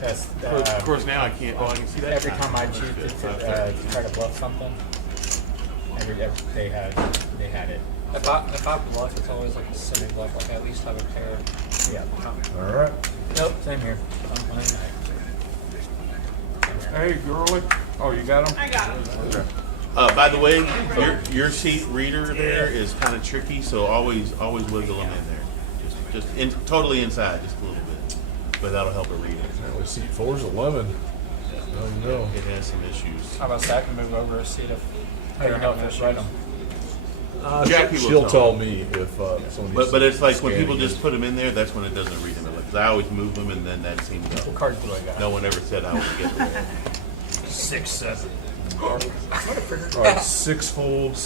That's Of course, now I can't. Oh, I can see that. every time I choose to try to bluff something. They had it. If I bluff, it's always like a semi bluff. Like I at least have a pair. Yeah. All right. Nope. Same here. I'm fine. Hey, girlie. Oh, you got them? I got them. By the way, your seat reader there is kind of tricky, so always wiggle them in there. Just totally inside, just a little bit, but that'll help it read it. Well, seat 4 is 11. No. It has some issues. How about that? I can move over a seat if How do you know if it's right on? Jackie will She'll tell tell me if someone. But it's like when scanning people it. just put them in there, that's when it doesn't read them. Because I always move them, and then that seems What to. cards do I got? No one ever said I would get them. 6, 7. All right, 6 folds,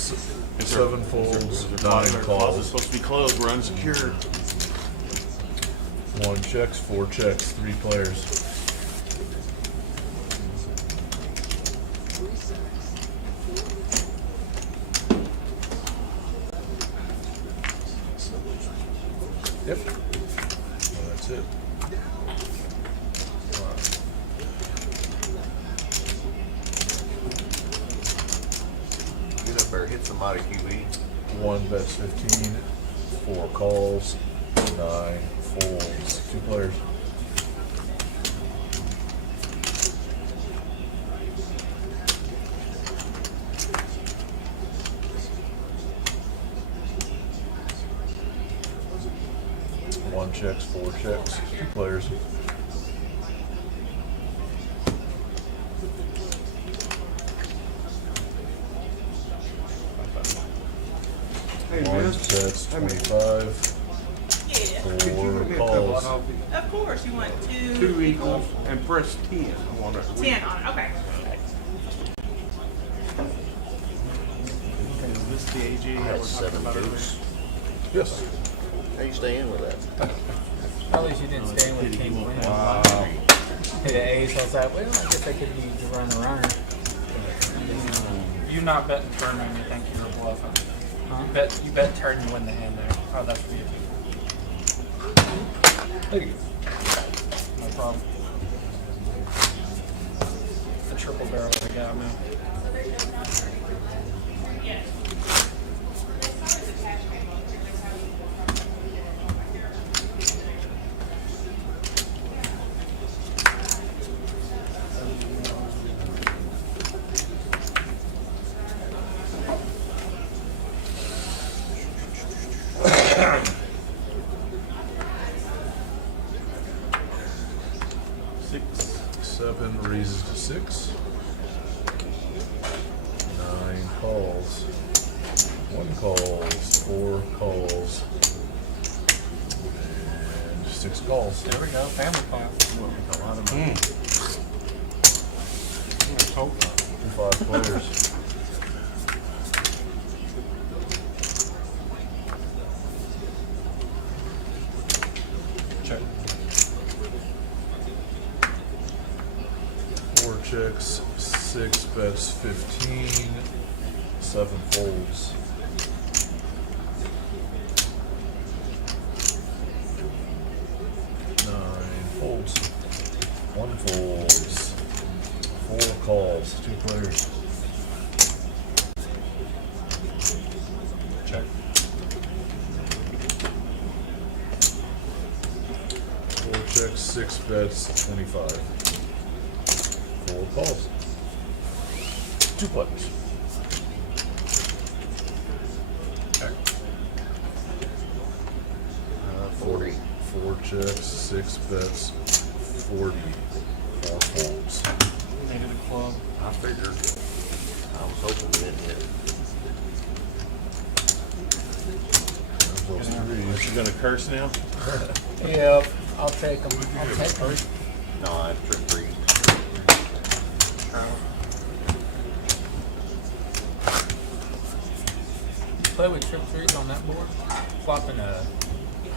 7 folds, 9 Closet calls. supposed to be closed. We're unsecured. 1 checks, 4 checks, 3 players. Yep. Well, that's it. Get up there, hit somebody, QB. 1 bets 15, 4 calls, 9 folds, 2 players. One checks, 4 checks, 2 players. Hey, One miss. bets 25, Yeah. 4 calls. Of course, you want Two equals and press 10. I want it. 10 on it. Okay. Is this the AG I that had we're 7 talking about deuce. Yes. How you stay in with that? At least you didn't stay with King Queen. Wow. The ace, I was like, well, I guess I could use the runner. You not betting turn when you think you're bluffing. You bet turn and win the hand there. Oh, that's for you. Hey. No problem. The triple barrel of the guy, man. Six. 7 raises to 6. 9 calls. 1 calls. 4 calls. And 6 calls. There we go. Family plan. A lot of money. 5 players. Check. 4 checks. 6 bets 15. 7 folds. 9 folds. 1 folds. 4 calls. 2 players. Check. 4 checks, 6 bets, 25. 4 calls. 2 players. Check. 40. 4 checks, 6 bets, 40. 4 folds. Needed a club. I figured. I was hoping we didn't hit. There's those Is she gonna curse now? Yep, I'll take them. I'll take them. No, I tripped 3. Play with trip threes on that board. Flopping a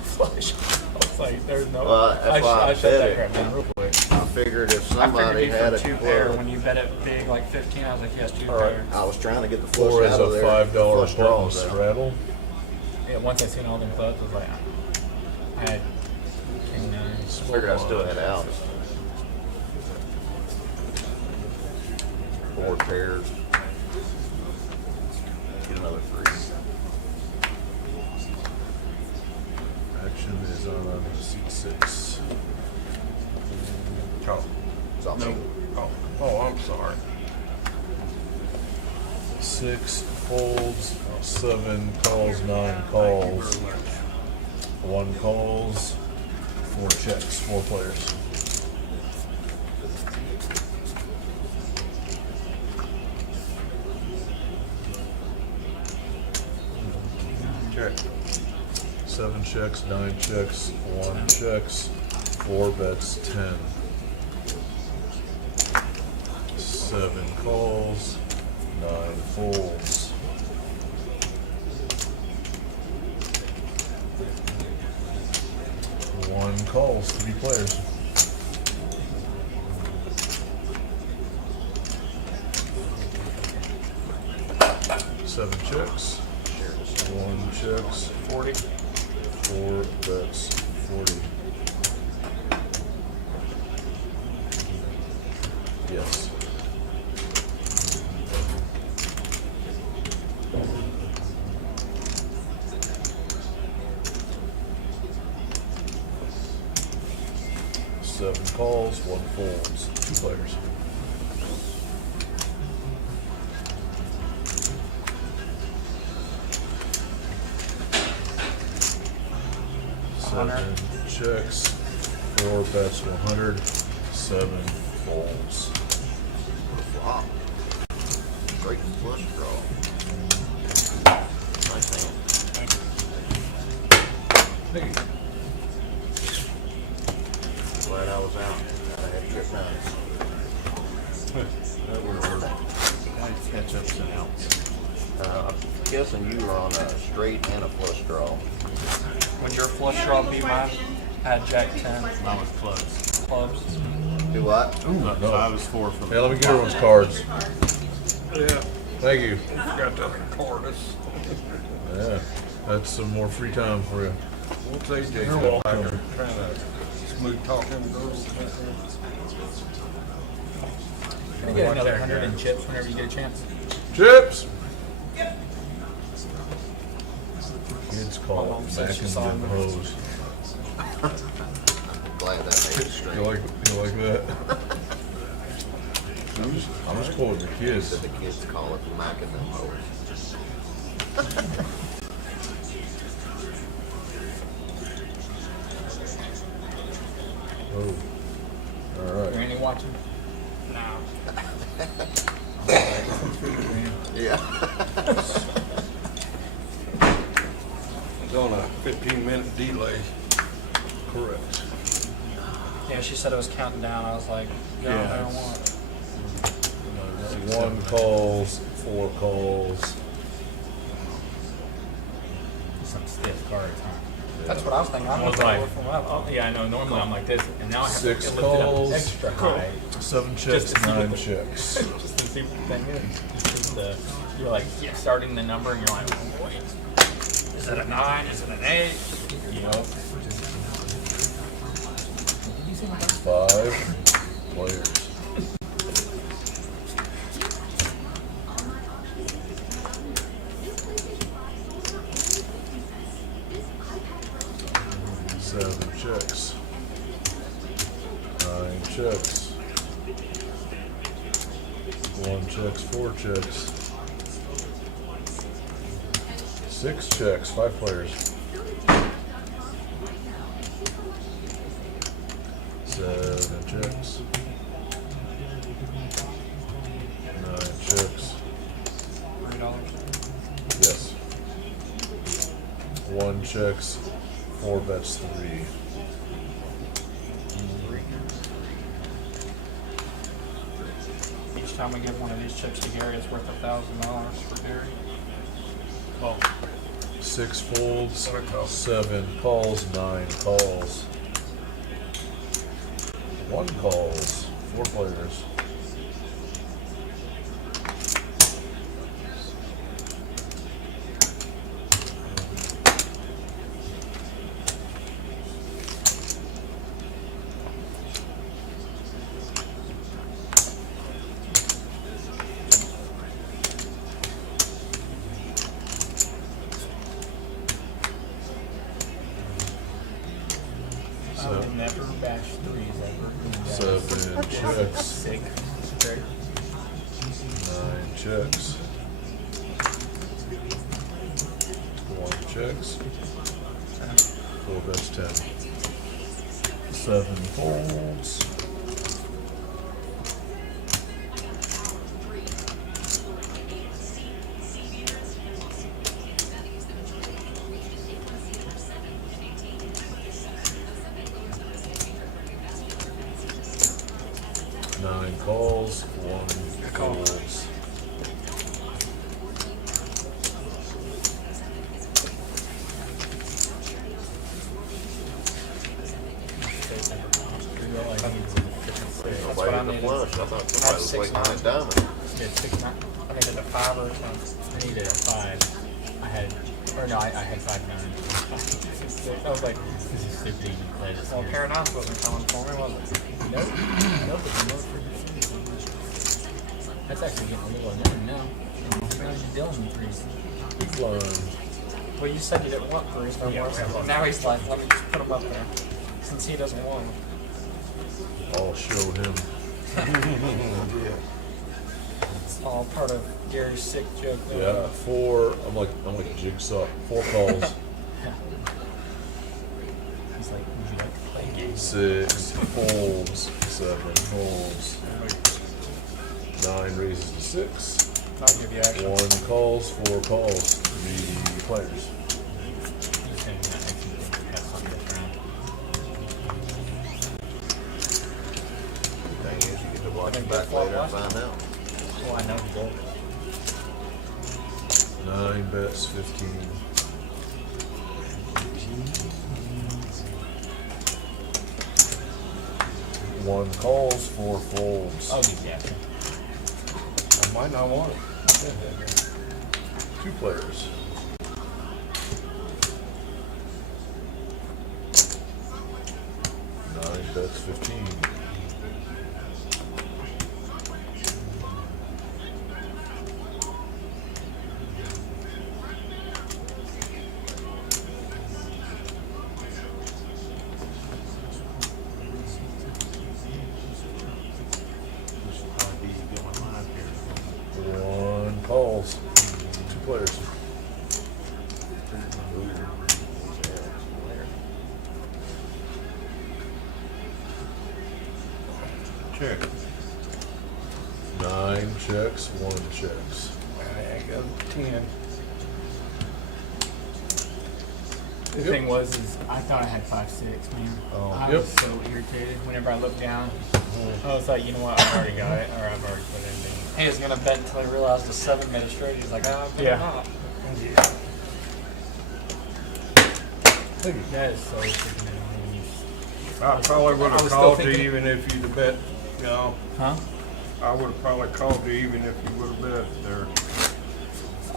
flush. I was like, there's no. Well, that's why I shut bet that it. crap down real quick. I figured if I figured somebody you had from a 2 pair. club, When you bet it big, like 15, I was like, yes, 2 All right. pair. I was trying to get the flush 4 is out a of there. $5 Flush button draws out. straddle. Yeah, once I seen all them clubs, I was like, I had king nine. I figured I still had outs. 4 pairs. Get another 3. Action is on seat 6. Oh, It's all no. me. Oh, I'm sorry. 6 folds, 7 calls, 9 Thank you calls, very much. 1 calls, 4 checks, 4 players. Check. 7 checks, 9 checks, 1 checks, 4 bets, 10. 7 calls, 9 folds. 1 calls, 3 players. Seven checks, 1 checks, 40. 4 bets, 40. Yes. Seven calls, 1 folds, 2 players. Seven checks, 4 bets, 100, 7 folds. Flop. Straight flush draw. Nice hand. Thank you. Glad I was out. I had trip nines. That would have worked. Nice catch ups and outs. I'm guessing you were on a straight and a flush draw. When your flush draw beat mine, I had Jack 10 Mine was clubs. clubs. Do what? But no. I was 4 from. Hey, let me get everyone's cards. Yeah, Thank you. forgot to record us. Yeah, that's some more free time for you. What's AJ You're doing? welcome. Trying to smooth talk him girls. Can I get another 100 in chips whenever you get a chance? Chips! Kids My call mom it said back she in saw them him. hose. Glad that made it straight. You like that? I'm just quoting the kids. Said the kids call it macking them hoes. Oh. All right. Randy watching? No. Yeah. It's on a 15-minute delay. Correct. Yeah, she said it was counting down. I was like, no, Yeah, I don't it's- want it. 1 calls, 4 calls. Some stiff cards, huh? That's what I was thinking. I'm I was looking like, over from up. oh, yeah, I know. Normally I'm like this, and now I have 6 to lift it calls. up extra high. 7 Just checks, to see 9 what the- checks. Just to see what the thing is. Just you're like, yeah, starting the number, and you're like, oh, wait, is it a 9? Is it an 8? You know. 5 players. Seven checks. 9 checks. 1 checks, 4 checks. 6 checks, 5 players. 7 checks. 9 checks. $3. Yes. 1 checks, 4 bets, 3. Each time we give one of these chips to Gary, it's worth $1,000 for Gary. Oh, 6 folds, 7 calls, 9 calls. 1 calls, 4 players. bash threes ever. Seven checks. Sick. Okay. 9 checks. 1 checks. 4 bets 10. 7 folds. Nine calls, 1 folds. Nobody what I in the needed. flush. I thought somebody was Six, waiting on nine. a diamond. Yeah, 6-9. I needed a 5 or a 10. I needed a 5. I had, or no, I had 5-9. I was like, This is super easy to play this well, year. Paradox wasn't coming for me, was it? Nope. Nope, it's no freaking. That's actually getting a little annoying now. Now you're dealing with threes. Big blind. Well, you said you didn't want 3s no more, so now he's like, let me just put him up there. Since he doesn't want them. I'll show him. It's all part of Gary's sick joke. Yeah, 4. I'm like a jigsaw. 4 calls. He's like, would you like to play games? 6 folds. 7 folds. 9 raises to 6. I'll give you action. 1 calls, 4 calls. 3 players. I'm just saying, I actually think we have something different. Thing is, you get to watch I it think back that's what later and last find out. Well, I know he will. 9 bets, 15. One calls, 4 folds. I'll give you action. I might not want it. 2 players. Nine bets, 15. This will probably be going live here. 1 calls. 2 players. Check. 9 checks, 1 checks. I got 10. The thing was, is I thought I had 5-6, man. Oh, I yep. was so irritated whenever I looked down. I was like, you know what, I've already got it, or I've already put it in. He was going to bet until he realized the 7 made it straight. He's like, oh, I'm Yeah. not. That is so freaking annoying. I probably would I have was still called you thinking- even if you'd have bet, you know. Huh? I would have probably called you even if you would have bet there.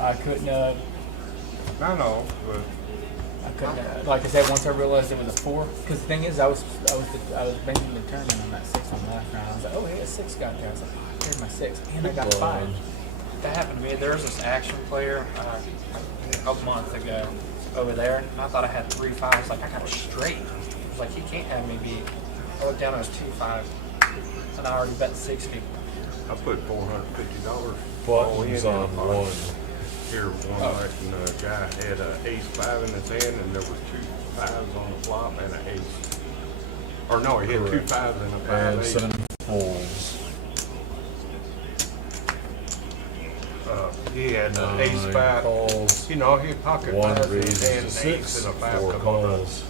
I couldn't, I know, but like I said, once I realized it was a 4, because the thing is, I was making the determined on that 6 on the last round. I was like, oh, hey, a 6 got there. I was like, oh, there's my 6, and I got 5. That happened to me. There was this action player a month ago over there, and I thought I had 3-5. I was like, I got it straight. I was like, he can't have me beat. I looked down, it was 2-5, and I already bet 60. I put $450 Buttons in on a box. 1. Here one night, and the guy had a ace-5 in his hand, and there was 2 5s on the flop and an ace. Or no, he had 2 Correct. 5s and a 5 And ace. 7 folds. He had an 9 ace-5. calls. You know, he had pocket 1 5s in his raises hand, to an ace 6. and a 5 4 come on the calls.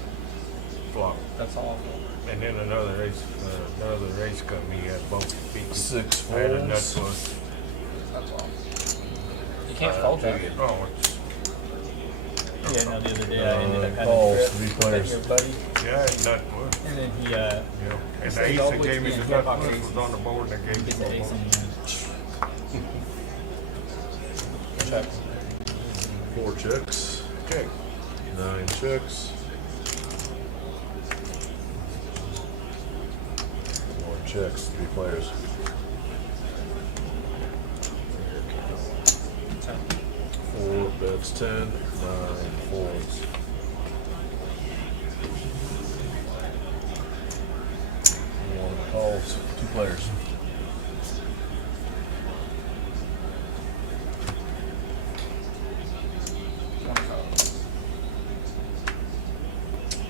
flop. That's awful. And then another race come, he had both beaten. 6 I had a nut folds. flush. That's awful. You can't fold that. Oh, it's, Yeah, no, the other day I ended up having Calls, a 3 trip players. with your buddy, yeah, it's nut flush. and then he, Yeah. And the ace that gave me the nut flush was on the board, and they gave me get the ace the on board. the end. Check. 4 checks. Check. 9 checks. 1 checks. 3 players. 4 bets 10. 9 folds. players.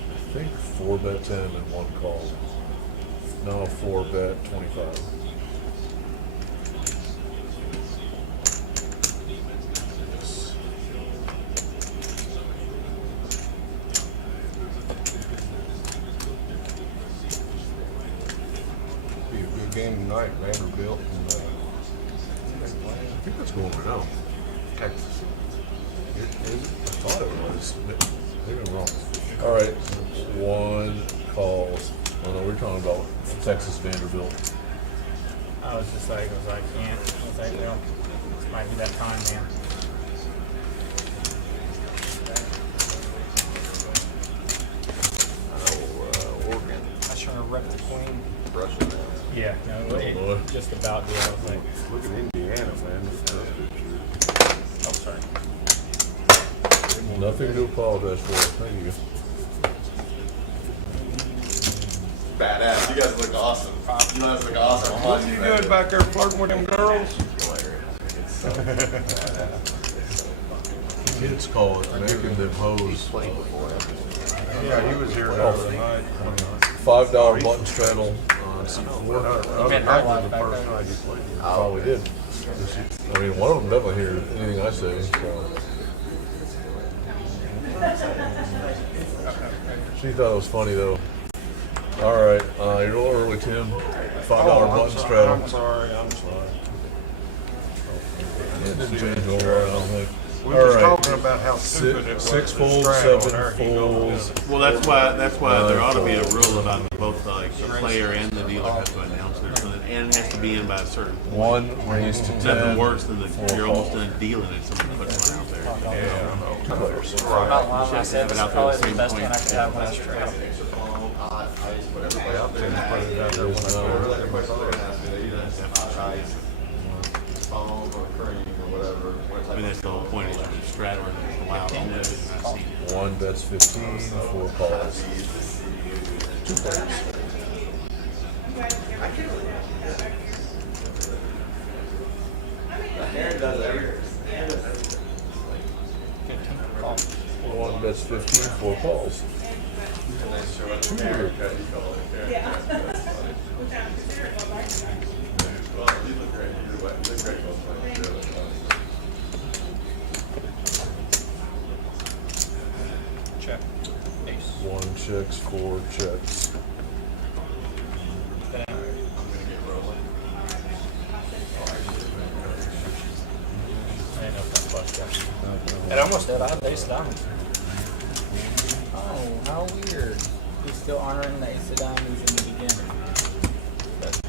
I think 4 bet 10 and 1 call. No, 4 bet 25. Yes. Be a good game tonight, Vanderbilt and I think that's going now. Texas. I thought it was. Maybe I'm wrong. All right, 1 calls. Oh no, we're talking about Texas Vanderbilt. I was just like, I can't. I was like, well, this might be that time, man. Oregon, I should have rep the queen. Russia now. Yeah, no, Boy. it just about did. I was like, Look at Indiana, man. Oh, sorry. Nothing to apologize for. Thank you. Badass. You guys look awesome. You guys look awesome. I'm What watching you you doing back there flirting with them girls? Kids call it making them He's hose. played before. Yeah, he was here the other night. $5 button straddle on C4. Other night was the first night he played here. Probably did. I mean, one of them definitely hear anything I say. So. She thought it was funny though. All right, you're a little early, Tim. $5 button straddle. I'm sorry. It didn't change over, I don't think. We All was right. talking about how stupid it was. 6 to folds, straddle 7 there. He goes, folds. Well, that's why there ought to be a rule about both like the player and the dealer have to announce it, so that, and it has to be in by a certain point. 1 raised to 10. Nothing worse than you're almost done dealing and somebody puts one out there. Yeah. 2 players. About line, I said Have it this out is there probably at the the best same one I point. could have last trade. Yeah, I'll tell you, put it out there when I go to my car. foam or cream or whatever. I mean, that's the whole point, is you're straddling and allowed only, not seating. 1 bets 15, 4 calls. 2 players. Aaron does everything. 1 bets 15, 4 calls. Weird. Well, you look great. You look great. Check. Ace. 1 checks, 4 checks. Bang. I didn't know if that flushed out. It almost did. I had ace diamonds. Oh, how weird. He's still honoring the ace of diamonds in the beginning. But,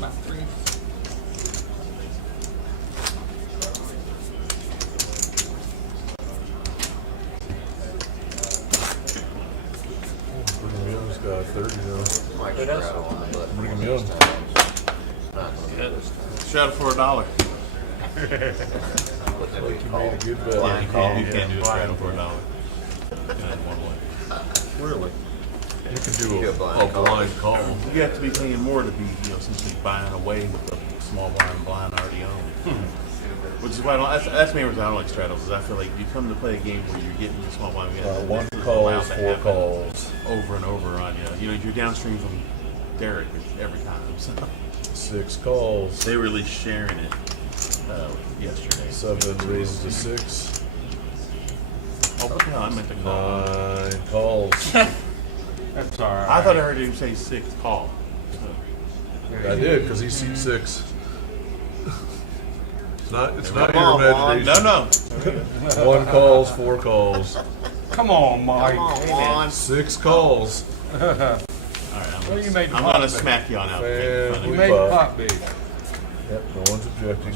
my 3. Brigham Young's got 30 now. Might Who does? straddle on, but Brigham Young. not gonna do this time. Shout it for $1. But then we Like you call. made a good bet. Blind call. You can't do a straddle for $1. One way. Really? You can do You a do a blind call. blind call. You have to be paying more to be, since he's buying away with the small blind already owned. Which is why I don't, that's the main reason I don't like straddles, is I feel like you come to play a game where you're getting the small blind. 1 this is calls, allowed to 4 happen calls. over and over on you. You're downstream from Derek every time. So 6 calls. they were really sharing it yesterday. 7 raises to 6. Oh, no, I meant to call. 9 calls. That's all right. I thought I heard him say 6 call. I did, because he's seat 6. It's not Come on, your Juan. imagination. No. 1 calls, 4 calls. Come on, Mike. Come on. 6 calls. All right, Well, you made the I'm pot gonna big. smack you on out. Man, You we made the buy. pot big. Yep, no one's objecting.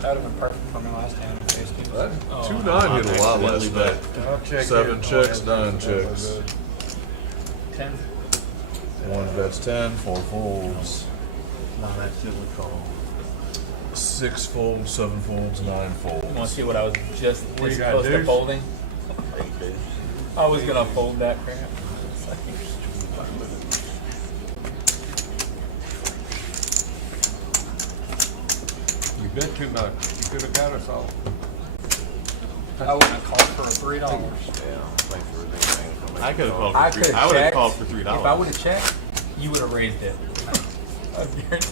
That would have been perfect for me last time. Ace king. That Oh, 2-9 hit a lot last accidentally night. I'll check 7 here. checks, 9 checks. 10. 1 bets 10, 4 folds. No, that's accidentally called. 6 folds, 7 folds, 9 You want to folds. see what I was just What this you got, close to deuce? folding? Eight deuce. I was going to fold that crap. bet too much. You could have got us all. I wouldn't have called for $3. Yeah, thanks for everything. I could have called I for could three. have I would have checked. called for $3. If I would have checked, you would have raised it. I guarantee.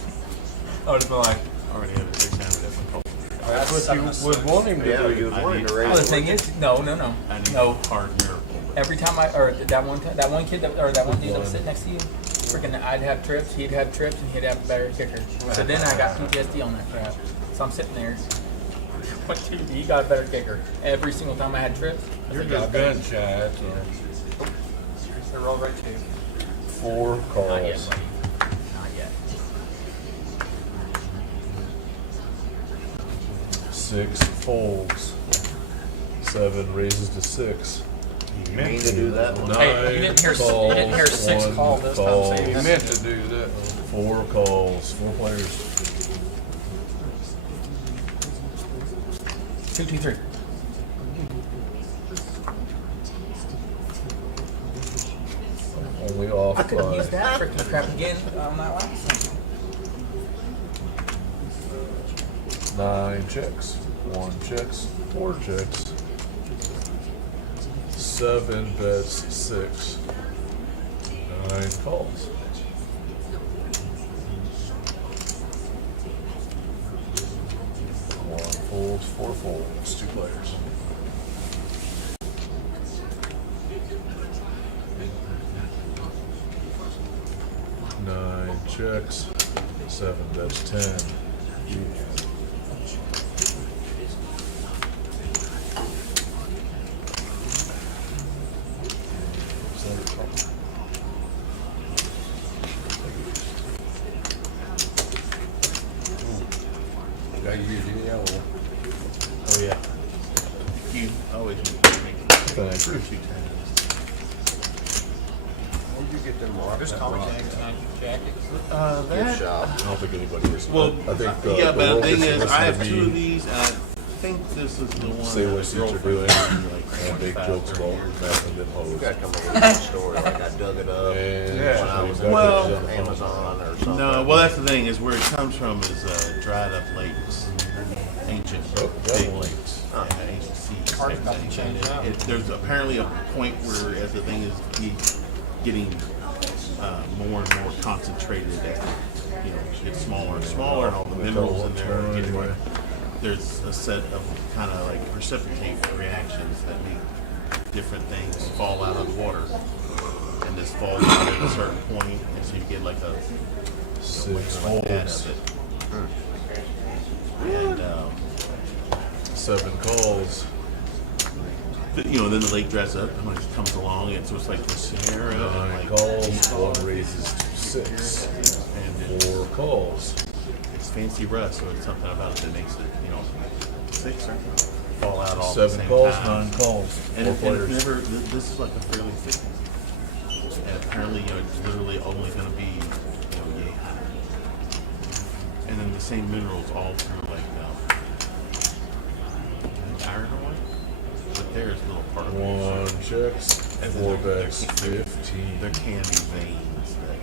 I would have been like, I already have a 600 at my call. That's what you would want him to Yeah, do. you was wanting to oh, raise the it. thing is, no. I need No. a hard miracle. Every time or that one kid or that one dude that was sitting next to you, freaking, I'd have trips, he'd have trips, and he'd have a better kicker. So then I got PTSD on that crap. So I'm sitting there, like, dude, he got a better kicker every single time I had trips. I You're was like, just "God, gun shy, that's all. They roll right too. 4 Not yet, calls. buddy. Not yet. 6 folds. 7 raises to 6. You mean to do that one? 9 Hey, you didn't hear six one call this time, call, so you He meant to do that. 4 calls. 4 players. 2, 2, 3. Only off I could have used by that freaking crap again on that last one. 9 checks. 1 checks. 4 checks. 7 bets 6. 9 calls. 1 folds, 4 folds, 2 players. Nine checks, 7 bets 10. Got you the yellow. Oh yeah. You always make Thanks. a few times. Where'd you get them marks? Just call me Jack tonight, jacket. Good That, job. I don't think anybody is. well, I think yeah, but the world thing gets to is, listen I have to 2 me of these, and I think this is the one. say that what the you're girlfriend doing gave me, like and make 25, jokes 30 about years ago. nothing but You hoes. gotta come up with a story, like I dug it up And when I was she's on got Well- pictures on the phone. Amazon or something. No, well, that's the thing, is where it comes from is dried up lakes, ancient Oh, big definitely. lakes, ancient seas. Carter's type about to thing. change up. There's apparently a point where, as the thing is getting more and more concentrated, as it, gets smaller and smaller, and all the minerals in there are getting more. There's a set of kind of like precipitate reactions that make different things fall out of the water, and this falls out at a certain point, and so you get like a 6 like that folds, of it. And 7 calls. then the lake dries up, and it comes along, and so it's like the Sierra, 9 and like calls. 1 raises to 6. and 4 calls. it's fancy rust, so it's something about it that makes it, 6 or fall out all at the 7 same calls, time. 9 calls. 4 And it's players. never. This is like a fairly thick one, and apparently, it's literally only going to be, yay high. And then the same minerals all through like iron ore, but there's little particles. 1 checks. And then 4 there bets can- 15. There can be veins that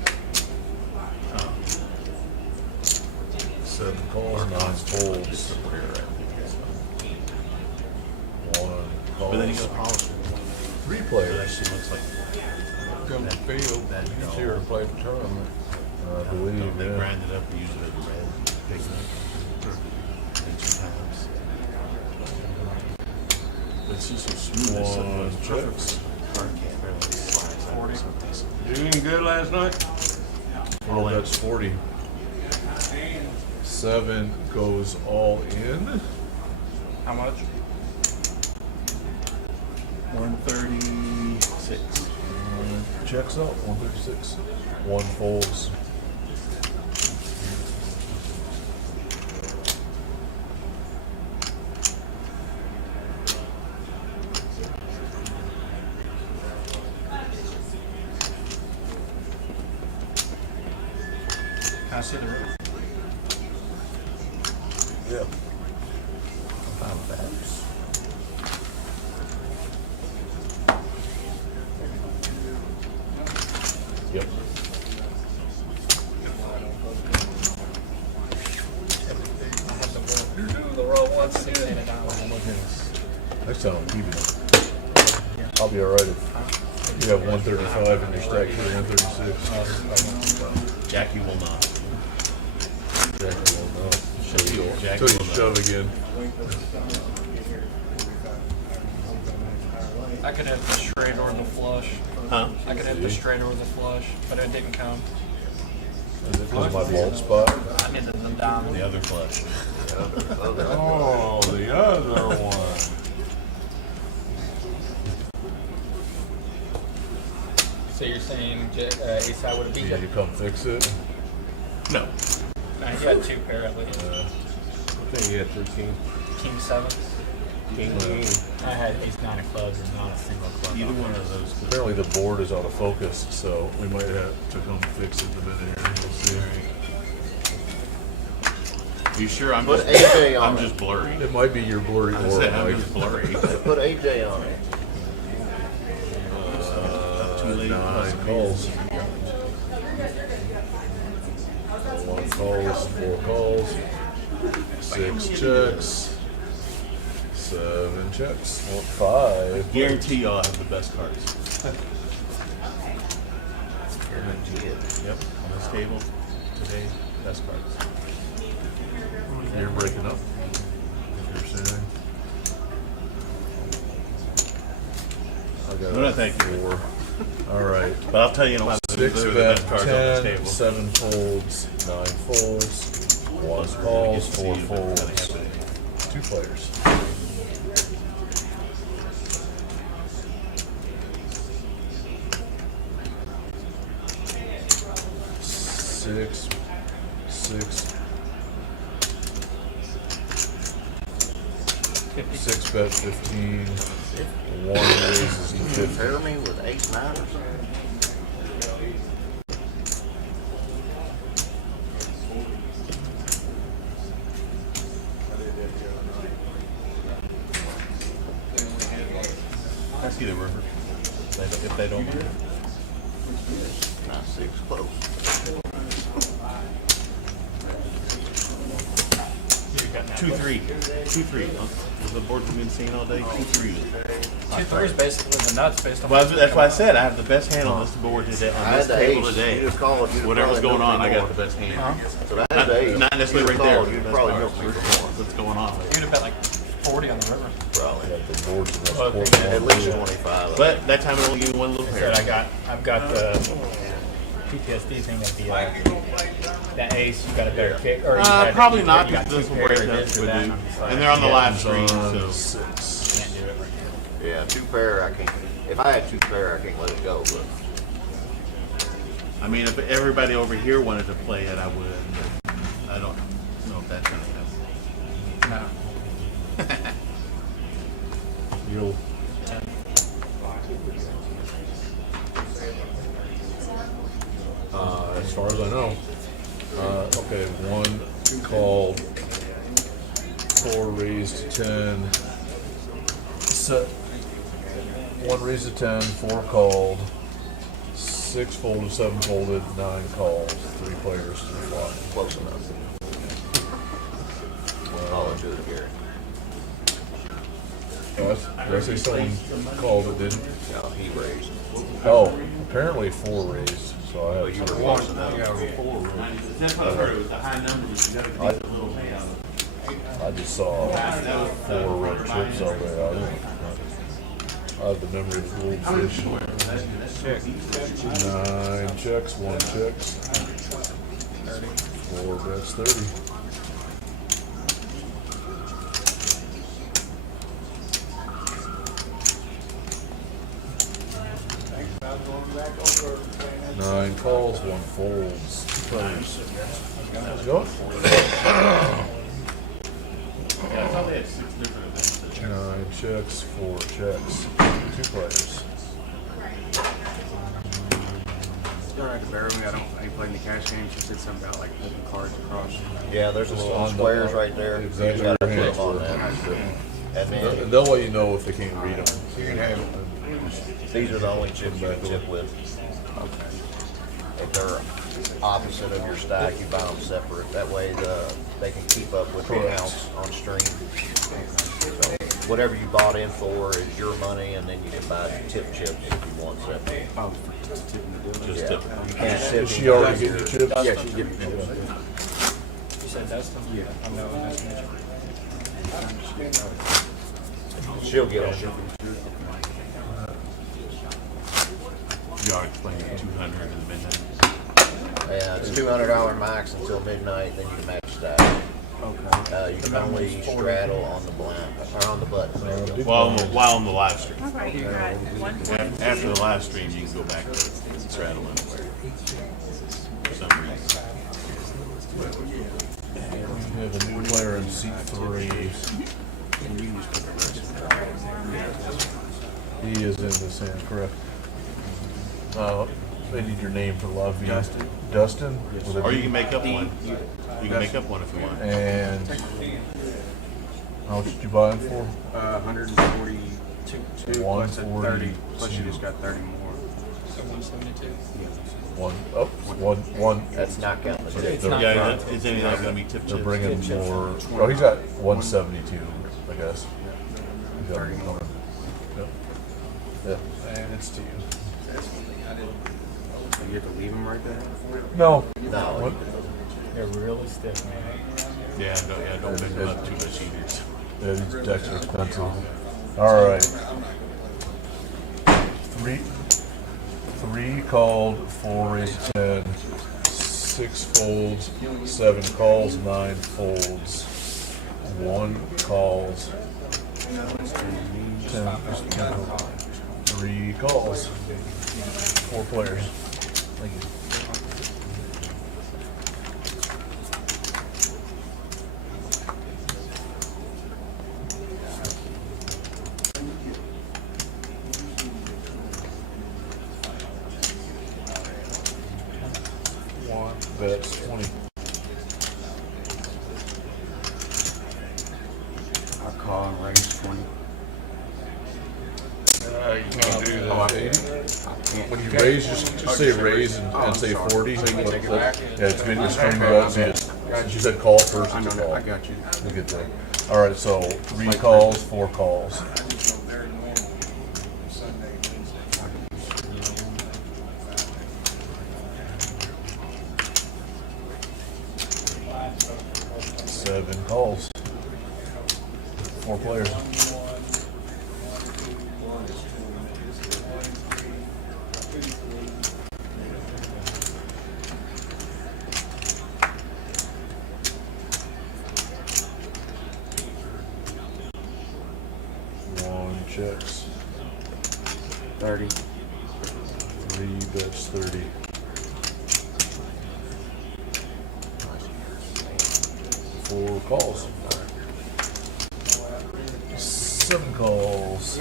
7 calls, 9 folds. disappear. I think. 1 calls. But then you got to polish it. 3 So that players. shit looks like Come to the field, that you dog. see her play the tournament. I believe, They yeah. grind it up and use it as a red pigment. Ancient times. But it's just so smooth. It's so 1 it's perfect. checks. Card can't barely slides out or something. You any good last night? 4 bets 40. 7 goes all in. How much? 136. Checks out. 136. 1 folds. Can I see the river? Yeah. Yep. I had the the roll was 16 and down. Next time I'm keeping it. I'll be alright if you have 135 and your stack for 136. Jackie will not. Jackie will not. Jackie Until you will not. shove again. I could have the straight or the flush. Huh? I could have the straight or the flush, but it didn't come. Is it because of my bald spot? I needed the diamond. The other flush. Oh, the other one. So you're saying ace high would have beat Yeah, you? you come fix it. No. Nah, you had 2 pair at least. I think you had 3 kings. King 7. King. I had ace 9 of clubs and not a single club. Either one of those. could- Apparently the board is out of focus, so we might have to come fix it in a minute here. We'll see. You sure? I'm Put just, AJ on I'm it. just blurry. It might be your blurry I aura, said I'm Mike. just blurry. Put AJ on it. Too late. 9 calls. 1 calls, 4 calls, 6 checks, 7 checks, 5. Guarantee y'all have the best cards. Yep, on this table today, best cards. You're breaking up. You're saying. I got No, thank you. 4. All right. But I'll tell you, why 6 those are the bet, best cards on this 10, table. 7 folds, 9 folds, 1 calls, 4 folds, 2 players. Six, 6 bet 15, 1 raises to 50. Compare me with 8-9 or something. I see the river. If they don't mind. Not 6 close. Two three. The board's been seeing all day. 2-3. 2-3 is basically the nuts based on. Well, that's why I said I have the best hand on this board today. I On had this the table ace. today. You just called. You'd Whatever's probably going on, I milk me got the more. best hand. So I had the ace. Not necessarily You'd right there. called, You'd probably milk me for more. What's going on? You'd have bet like 40 on the river. Probably. Got the boards in that Well, court. At least 25. But that time it only gave me one little pair. Said I've got the PTSD thing of the ace. You got a better kick, or you had- Probably you not, got because this two will pairs break of up this or with that, you. and I'm just like, And they're on the live stream, On so. 6. can't do it right now. Yeah, 2 pair. I can't. If I had 2 pair, I can't let it go. But I mean, if everybody over here wanted to play it, I would. I don't know if that's gonna happen. No. You'll as far as I know. Okay, 1 called, 4 raised to 10. 1 raised to 10, 4 called, 6 folded, 7 folded, 9 calls, 3 players, 3 flop. close enough. I'll do it here. Did I say someone called that didn't? No, he raised. Oh, apparently 4 raised, so I But have you were close enough. That's what I heard. It was a high number, but you got to I- take a little payout. I just saw 4 red chips out there. I have the memory of goldfish. 9 checks, 1 checks. 4 bets 30. Nine calls, 1 folds. How's it going? Yeah, I thought they had 6 different events. 9 checks, 4 checks, 2 players. You're right to bear with me. I ain't played any cash games. You said something about like flipping cards across. Yeah, there's a Just little on the- squares right there. You exactly gotta where your put them on hands that. And then They'll let you know if they can't read them. these are the only chips you can chip with. if they're opposite of your stack, you buy them separate. That way they can keep up with the amounts on stream. So whatever you bought in for is your money, and then you can buy tip chips if you want separate. Oh, for tipping the deal. Just Yeah. tip. You can't tip Is she them. already getting the chips? Yeah, she's getting tips. You said Dustin? Yeah. I know Dustin. She'll get them. You already playing at 200 in midnight. Yeah, it's $200 max until midnight, then you can max stack. Okay. You can only straddle on the blind, or on the button. There you go. While on the live stream. All right, you're at 120. After the live stream, you can go back to straddle anywhere. For some reason. We have a new player in seat 3. And you just put the rest of He is in this hand, correct? They need your name for love. Dustin. Dustin? With a Or you D. can make up one. You can make up one if you want. And how much did you buy him for? 142 plus a 30. 142. Plus you just got 30 more. So 172. One. That's not counting the It's tips. not Yeah, is any of that going to be tip They're chips? bringing more. Oh, he's got 172, I guess. He's got 30 more. Yep. Yep. And it's to you. You have to leave them right there? No. No. What? They're really stiff, man. Don't make them up too much either. Yeah, these decks are expensive. All right. Three called, 4 raised 10, 6 folds, 7 calls, 9 folds, 1 calls, 10, 3 calls, 4 players. Thank you. Bets 20. I call and raise 20. You can't do Oh, I that. 80? can't. When you raise, just say raise and say 40. So you can take it back? Yeah, it's been string bets. Since you said call first, I it's a know, call. I got you. We'll get there. All right, so 3 calls, 4 calls. Seven calls. 4 players. One checks. 30. 3 bets 30. 4 calls. 7 calls.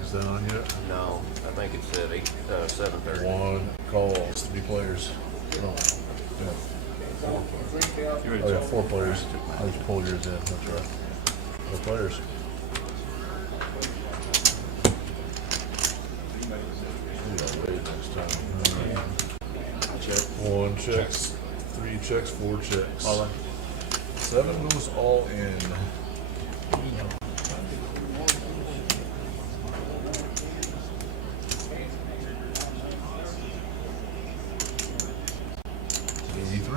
Is that on yet? No, I think it said 7:30. 1 calls. 3 players. No. Yeah. Oh yeah, 4 players. I just pulled yours in. That's right. 4 players. We gotta wait next time. Check. 1 checks, 3 checks, 4 checks. All in. 7 goes all in.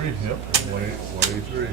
Yep, 183.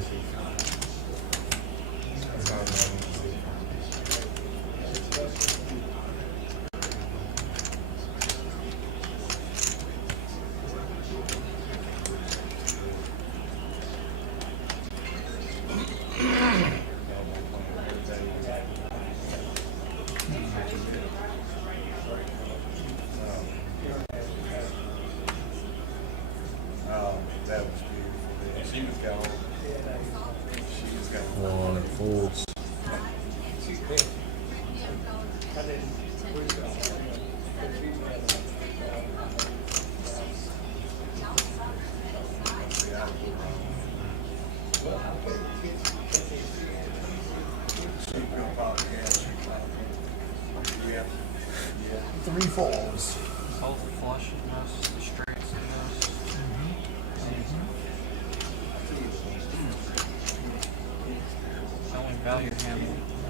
folds. Both flush in this, straights in this. I only value him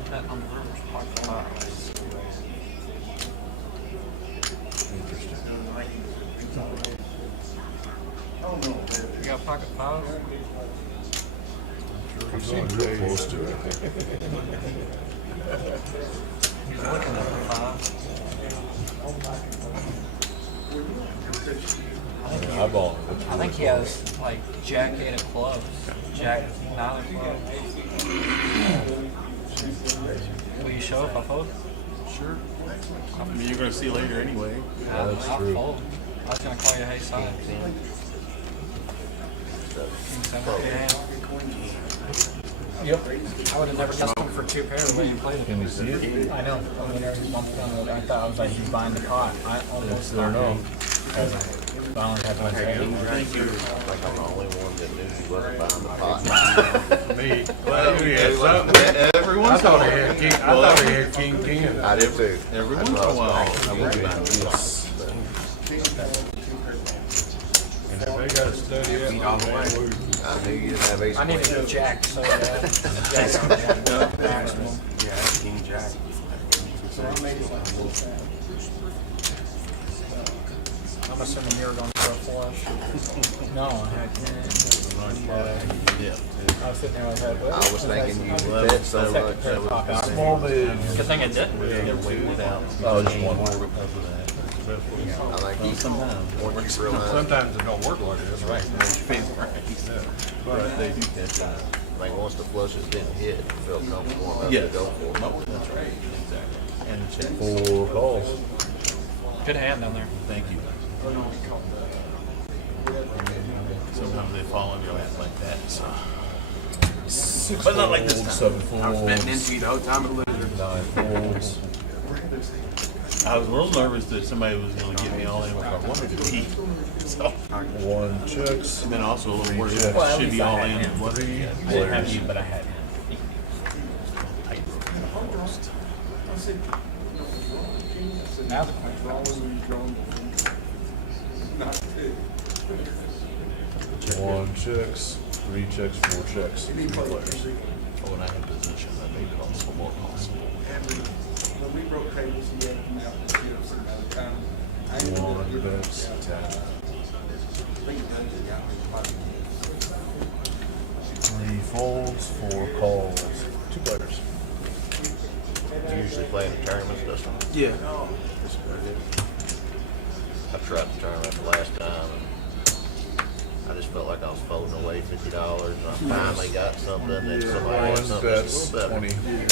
bet on the river's pocket fives. You got pocket fives? I'm getting real close to it. He's looking at the five. Eyeball. I think he has like Jack 8 of clubs, Jack 9 of clubs. Will you show if I fold? Sure. I mean, you're going to see later anyway. That's I'll true. fold. I was gonna call you hey side. Yep. I would have never guessed him for 2 pair the way you played Can it. you see it? I know. When there was one point, I thought I was like, he's buying the pot. I almost There, no. I only had one trade. Thank you. Like I'm the only one that knew he wasn't buying the pot. Me. Well, You had something. every I once in a thought he while. had king. I thought he had king 10. I did too. Every That's once in what a while, I I was will thinking. buy this. And if they got to study it, Beat all the way. I knew you didn't have ace I need to queen. go Jack so Jack maximum. Yeah, that's King Jack. I'm assuming you're going for a flush. No, I had 10. Yeah. I was sitting there, I was like, well, I was thinking you Well, bet so second much. pair that was top the out. same. Small bid. Good thing it did. They're waiting it out. Oh, just one. I think you, once you realize, sometimes it don't work like this. Right. But they do catch on. like once the flushes didn't hit, you felt comfortable enough to Yes. go for it. Nope, that's right. Exactly. And check. 4 calls. Good hand down there. Thank you. Sometimes they fall in your lap like that. So. 6 But not like this folds, time. 7 I was betting folds, into you the whole time at Lizard. 9 folds. I was a little nervous that somebody was going to get me all in if I wanted to be. So. 1 checks. And then also a little worried Well, if at I should least be I all had in. him. What are you? I didn't have you, but I had him. Now the One checks, 3 checks, 4 checks, 3 players. Oh, and I had position that made it also more possible. When we broke tables, he had to come out and get us another time. I ain't gonna 1 give it bets, 10. think he does it, yeah. 3 folds, 4 calls. 2 players. You usually play in the tournaments, doesn't it? Yeah. I tried the tournament the last time and I just felt like I was folding away $50 and I finally got something and somebody had 1 something that's bets, a little better. 20.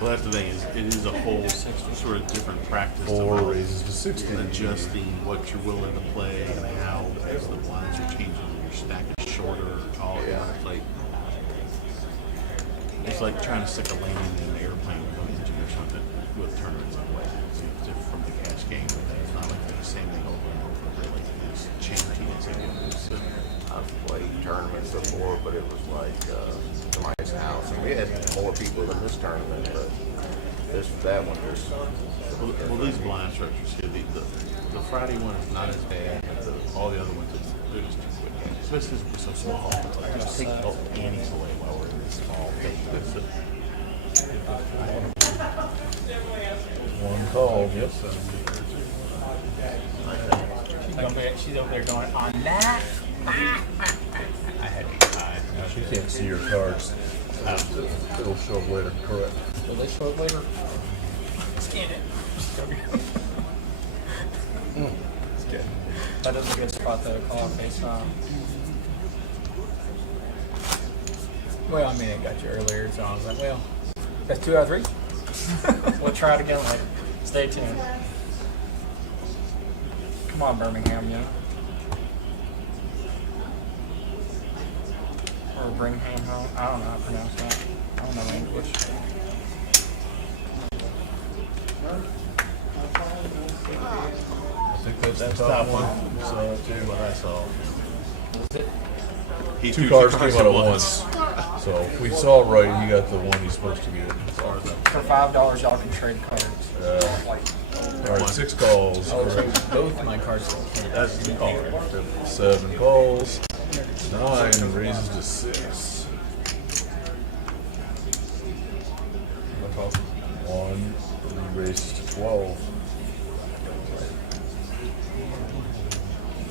Well, that's the thing is, it is a whole sort of different practice 4 about raises to 60. adjusting what you're willing to play and how as the blinds are changing, your stack is shorter or taller. Yeah. It's like trying to stick a landing in an airplane with an engine or something with tournaments that way. It's different from the cash game, but it's not like the same thing over and over. Really, it's changing as it goes. I've played tournaments before, but it was like somebody's house. And we had more people than this tournament, but that one just. Well, these blind structures here, the Friday one is not as bad, but all the other ones, they're just too quick. Especially because we're so small. Like, just take the anties away while we're in this small thing. That's it. 1 call, yep. she's over there going, on that. I had 5. She can't see your cards. It'll show up later, correct. Will they show it later? Scan it. That is a good spot to call off face time. Well, I mean, I got you earlier, so I was like, well, that's 2 out of 3. We'll try it again later. Stay tuned. Come on, Birmingham, yeah. Or Birmingham, I don't know how to pronounce that. I don't know English. I think that's That's the top top one. one. So, I'll tell you what I saw. He 2 threw cards two came cards out at at once. once. So if we saw right, he got the one he's supposed to get. For $5, y'all can trade cards. Like, All right, 6 calls. I'll trade both my cards. That's the call, right? 7 calls. 9 raises to 6. 1 raises to 12.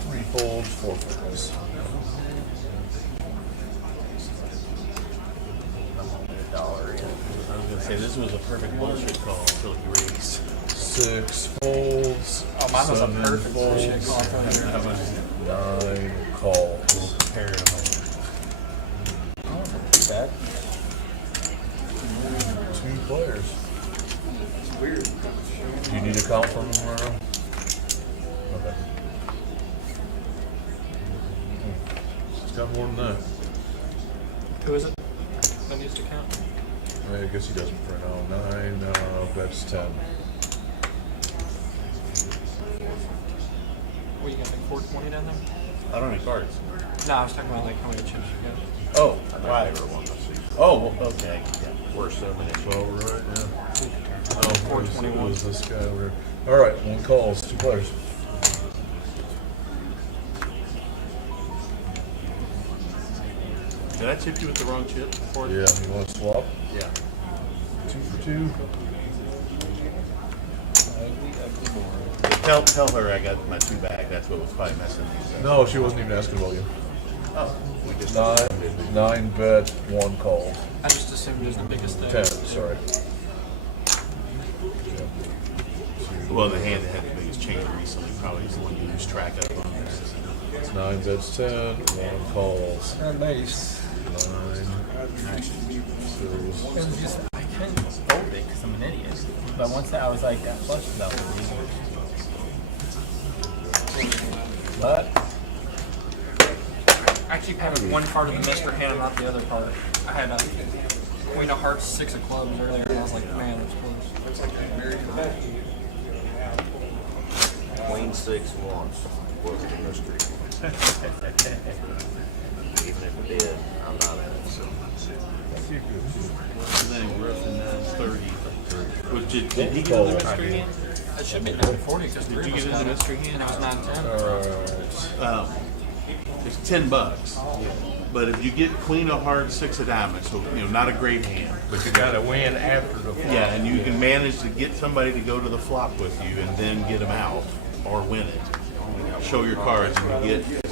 3 folds, 4 folds. I was gonna say this was a perfect bullshit call until he raised. 6 folds. oh, mine was a 7 perfect bullshit call. How much? 9 calls. That 2 players. It's weird. Do you need a count from him, Murrow? Okay. It's got more than that. Who is it that needs to count? I guess he doesn't for now. 9, that's 10. What, you got like 420 down there? I don't have any cards. No, I was talking about like how many chips you got. Oh, right. Oh, well, okay. Yeah. We're assuming it's 12, right? Yeah. Oh, it 421. was this guy over here. All right, 1 calls, 2 players. Did I tip you with the wrong chip before? Yeah, you want to swap? Yeah. 2 for 2. Tell her I got my 2 back. That's what was probably messing these up. No, she wasn't even asking about you. Oh, we just 9 bet, 1 call. I just assumed it was the biggest thing. 10, sorry. Well, the hand that had the biggest change recently probably is the one you lose track of on this. 9 bets 10, 1 calls. Nice. 9. It was just, I couldn't fold it because I'm an idiot. But once I was like, that flush was out with me. But I keep having one part of the mystery hand, not the other part. I had a Queen of Hearts, 6 of clubs earlier, and I was like, man, it's close. Looks like you married the back. Queen 6 once. What's the mystery? Even if it did, I'm not in it. So. And then we're up to 930. Did he get the mystery hand? It should be 940 because 3 Did you of us get got into it, mystery hand? and it was 910. It's $10. But if you get Queen of Hearts, 6 of Diamonds, so not a great hand, But you gotta win after the flop. yeah, and you can manage to get somebody to go to the flop with you and then get them out or win it. Show your cards and you get It's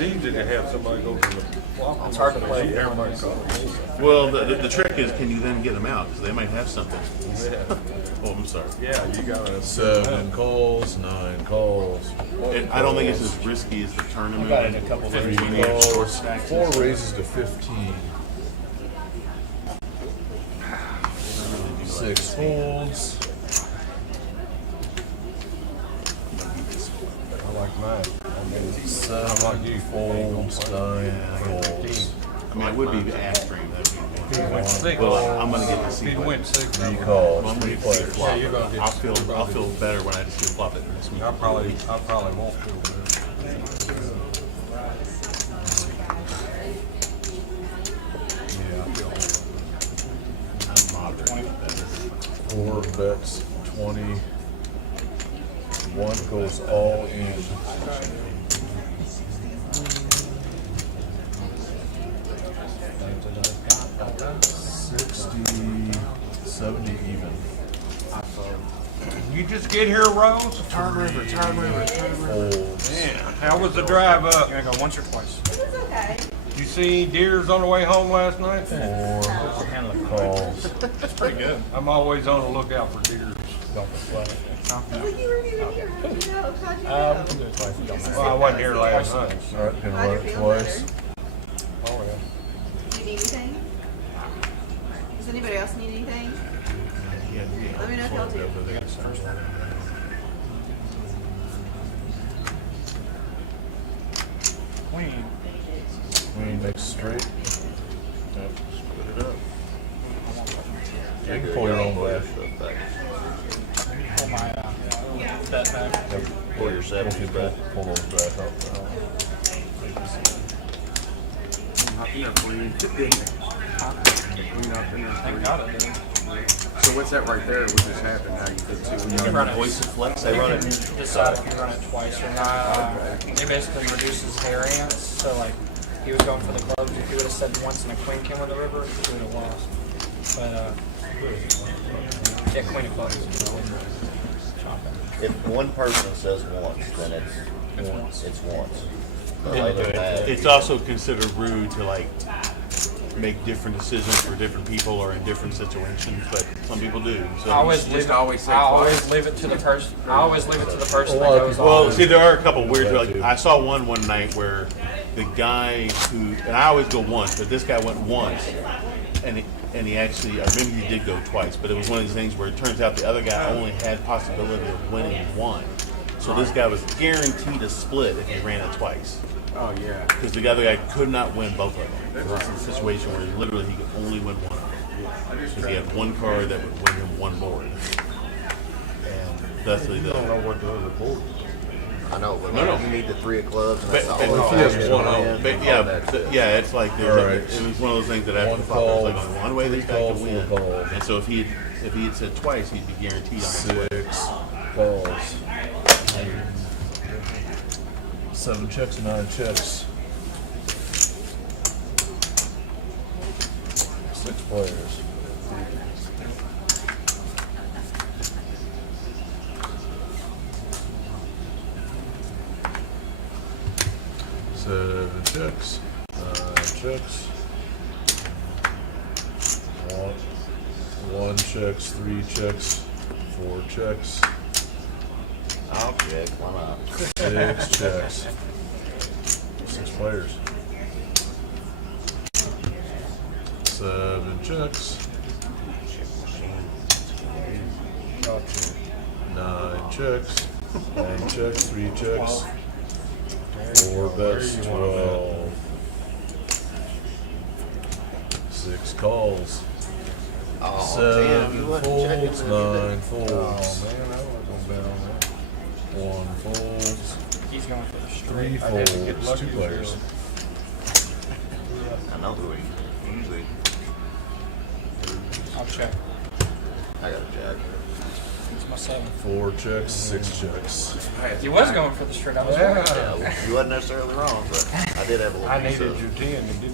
easier to have somebody go to the flop. It's hard to play. Everybody goes. well. The trick is, can you then get them out because they might have something. Oh, I'm sorry. Yeah, you gotta. 7 calls, 9 calls. I don't think it's as risky as the tournament. got it a couple of When days you have short Calls, stacks. 4 raises to 15. 6 folds. I like mine. 7 folds, 9 folds. I mean, I would be aspiring. Went 6. Well, I'm gonna get to see. He went 6. 3 calls, I'm 3 gonna see players. the flop. you're gonna get- I'll feel better when I just see the flop it this week. I probably won't feel good. Yeah, I feel good. I'm moderate better. 4 bets, 20. 1 goes all in. 60, 70 even. You just get here, Rose? Folds. Yeah. How was the drive up? You're gonna go once or twice. It was okay. You see any deers on the way home last night? 4 calls. That's pretty good. I'm always on the lookout for deers. don't sweat. Well, you weren't even here. How'd you know? How'd you We know? can do it twice. It don't matter. Well, I wasn't here last night. All right, gonna How'd run you it feel twice. better? Oh, yeah. Do you need anything? Does anybody else need anything? Let me know if y'all do. Queen. Queen makes straight. Split it up. You can pull your own back. Pull my bet back. Pull your 70s back. Pull those back up. hopped in there for you. Clean up in there for Thank you. God it did. So what's that right there? What just happened? Now you did two. You can run it. Voice of flex. They run it. Decide if you run it twice or not. It basically reduces variance. So like, he was going for the clubs. If he would have said once and a queen came on the river, he would have lost. But yeah, queen of clubs. If one person says once, then it's once. But other than that, It's also considered rude to like make different decisions for different people or in different situations, but some people do. So I always just leave it. always say I always twice. leave it to the person. I always leave it to the person A that lot of goes people- on. Well, see, there are a couple weird. Yeah, Like too. I saw one night where the guy who, and I always go once, but this guy went once, and he actually, I remember he did go twice, but it was one of these things where it turns out the other guy only had possibility of winning one, so this guy was guaranteed a split if he ran it twice, Oh yeah. because the other guy could not win both of them. It was a situation where literally he could only win one of them, because he had one card that would win him one board, and thusly the. what the other board. I know, but No, no. you need the three of clubs, and that's But- the only but- thing Yes, that's one gonna out. win. But yeah, it's like there's All right. it was one of those things that after One the flop, I was like, call, only one way this guy three could call, win. four call. And so if he had said twice, he'd be guaranteed on the 6 calls. 7 checks, 9 checks. 6 players. Seven checks, 9 checks. One checks, 3 checks, 4 checks, I'll check, why not? 6 checks. 6 players. 7 checks. 9 checks. 1 check, 3 checks. 4 bets, 12. 6 calls. Oh, damn, you 7 wasn't checking folds, when you 9 did. folds. Oh man, I wasn't gonna bet on that. 1 folds. He's going for the 3 straight. I had to get folds. lucky 2 players. I know who he usually. I'll check. I got a jack. It's my 7. 4 checks, 6 checks. He was going for the straight. I was Yeah. worried. Yeah, well, you wasn't necessarily wrong, but I did have a little I piece needed of. your 10 to do.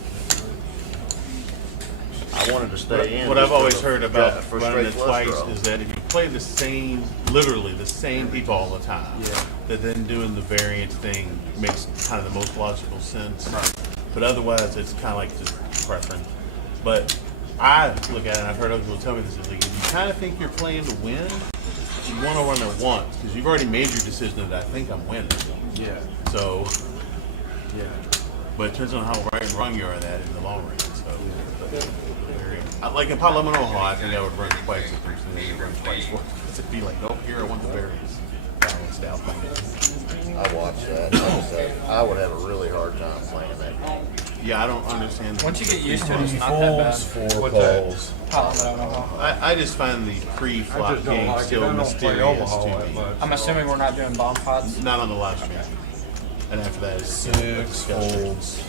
I wanted to stay in. What just I've for always the- heard about for running straight it flush twice draw. is that if you play the same, literally the same people all the time, Yeah. that then doing the variance thing makes kind of the most logical sense. But otherwise, it's kind of like just preference. But I look at it, and I've heard other people tell me this, is like if you kind of think you're playing to win, you want to run it once, because you've already made your decision that I think I'm winning. Yeah. So, Yeah. but it turns on how right and wrong you are at that in the long run. So, like in Palomino Hall, I think I would run twice if there's something to run twice for. It'd be like, nope, here I want the variance balanced out. I watched that. I just said I would have a really hard time playing that game. Yeah, I don't understand. Once you get used to it, 3 it's not that bad. folds, 4 With the calls. Palomino. I just find the I pre-flop just don't game like it. still I don't play mysterious Omaha to that me. much. I'm assuming we're not doing bomb pots. Not on the live stream. And after that, it's 6 folds.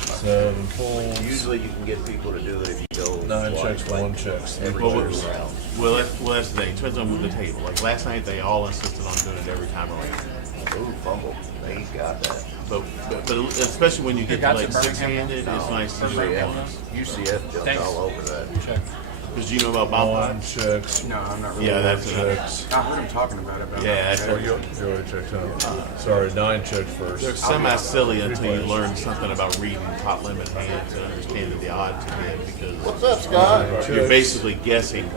7 folds. Usually, you can get people to do it if you go 9 like, checks, like 1 checks. every Well, 2 what- rounds. Well, that's the thing. It depends on the table. Like last night, they all insisted on doing it every time around. Ooh, fumble. He's got that. But especially when you get to got like to Birmingham, 6-handed, it's nice to do it UCF, once. UCF jumped Thanks. all over that. Check. Because you know about bomb 1 pots? checks. No, I'm not really. Yeah, that's checks. I heard him talking about it. About Yeah, that. that's You already checked out. Sorry, 9 checks first. They're semi-silly until you learn something about reading top limit hands and understanding the odds you get, because What's up, Scott? you're basically guessing,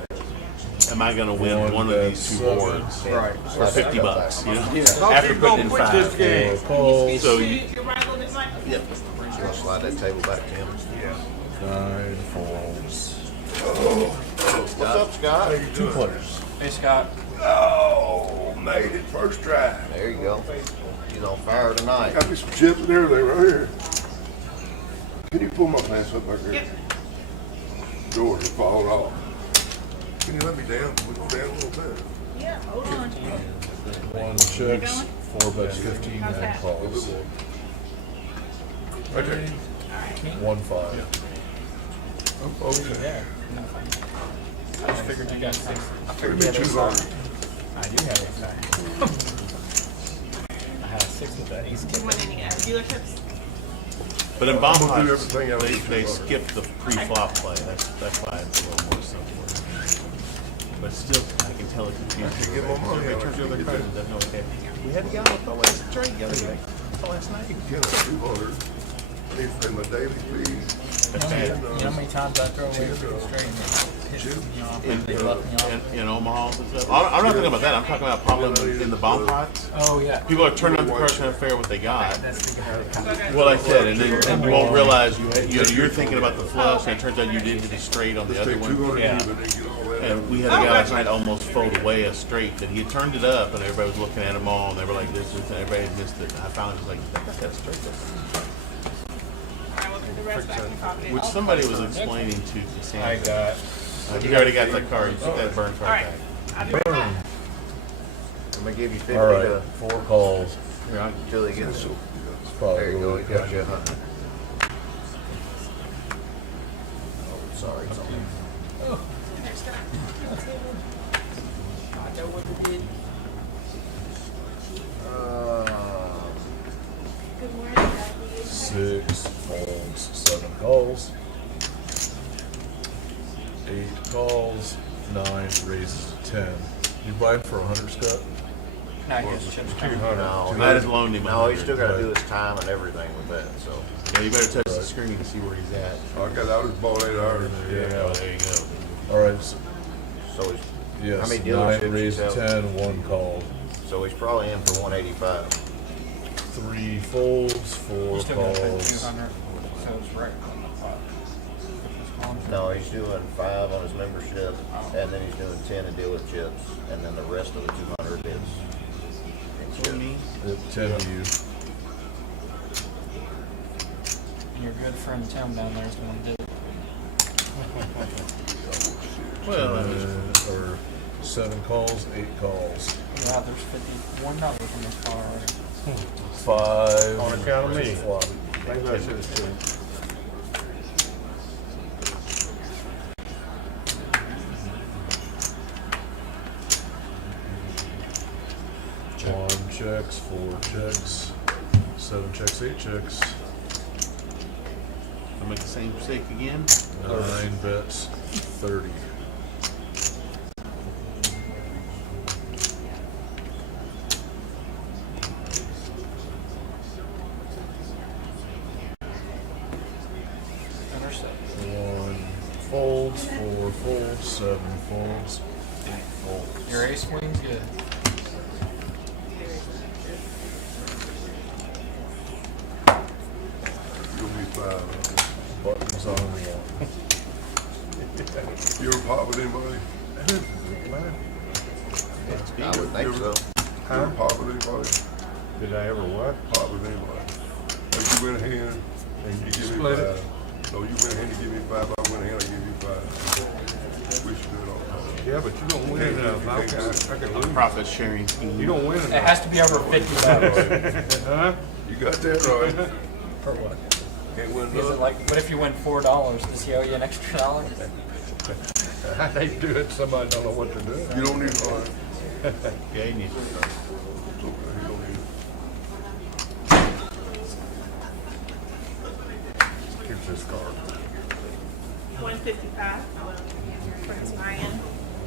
am I going to win one of these 2 boards Right. for $50? You know, Yeah. after putting in 5. game. 4 calls. So you, Yep. You want to slide that table back, Tim? 9 folds. What's up, Scott? 2 players. Hey, Scott. Oh, made it first try. There you go. He's on fire tonight. Got me some chips and everything right here. Can you pull my pants up back here? Yep. Doors are falling off. Can you let me down? We go down a little bit. Yeah, hold on. 1 checks. 4 bets, 15, 9 calls. Right there. 1-5. Yeah. I just figured you got 6. I figured you had ace high. I do have ace high. I have 6 with that ace Do you king. want any dealerships? But in bomb I'm gonna do pots, everything I they need to. skip the pre-flop play. That's why it's a little more simple. But still, I can tell it's confusing. Give them money, Everybody I turns can over their get cards and doesn't know what they have. We had a guy with the last trade the other day. Last night. Get a 200. I need to pay my daily fees. That's bad. You know how many times I throw away a freaking straight and hit me off, they left me off? In Omaha and stuff. I'm not talking about that. I'm talking about problem in the bomb pots. Oh, yeah. People are turning up the cards trying to figure out what they got. That's the guy. Well, I said, and then you won't realize you're thinking about the flush, and it turns out you did hit a straight on the Just other take one. 200 Yeah. even and get all that. And we had a guy last night almost fold away a straight that he had turned it up, and everybody was looking at him all, and they were like, "This is," and everybody had missed it. And I finally was like, "I got that straight." I will put the rest back in the pocket. Which somebody was explaining to I Cassandra. got. You already got the card. You took that burn All card right. back. I'll be right back. I'm gonna give you 50 All right, to, 4 calls. till he gets, It's probably there you go, he got you a 100. Oh, sorry, it's on there. I know what it did. Good morning, Jackie. 6 folds, 7 calls. 8 calls, 9 raises to 10. You buy for 100, Scott? No, I guess chips. 200. No, I just loaned him. no, he's still gotta do 100. his time and everything with that, so. Yeah, you better touch the screen and see where he's at. I just bought 8 hours. Oh, there you go. All right, so, So he's, yes, How many 9 dealerships raises you to sell? 10, 1 call. so he's probably in for 185. 3 folds, 4 You still gotta pay calls. 200, so it's right on the pot. No, he's doing 5 on his membership, and then he's doing 10 in dealerships, and then the rest of the 200 is. For me, 10 to you. And your good friend Tim down there is the one who did it. well, I mean, Or 7 calls, 8 calls. Yeah, there's 51 numbers in this car already. 5. On account of me. Flop. Maybe I should have said. One checks, 4 checks, 7 checks, 8 checks, I make the same mistake again. 9 bets, 30. Intercept. 1 folds, 4 folds, 7 folds, 8 folds. Your ace queen's good. You'll be 5. Buttons on the wall. You ever pop with anybody? I would think so. You ever pop with anybody? Did I ever what? Pop with anybody. Like you went ahead and you give me Split it? 5. No, you went ahead and give me 5. I went ahead and give you 5. We should do it all the time. Yeah, but you don't win enough. I can lose. Profit sharing scheme. You don't win It enough. has to be over 50 bucks. Huh? You got that right. For what? Can't win Is it nothing. like, what if you win $4? Does he owe you an extra $1? They do it, somebody don't know what to do. You don't need fun. Yeah, he needs to start. It's okay. You don't need it. Keep this card. 155. Prince Ryan.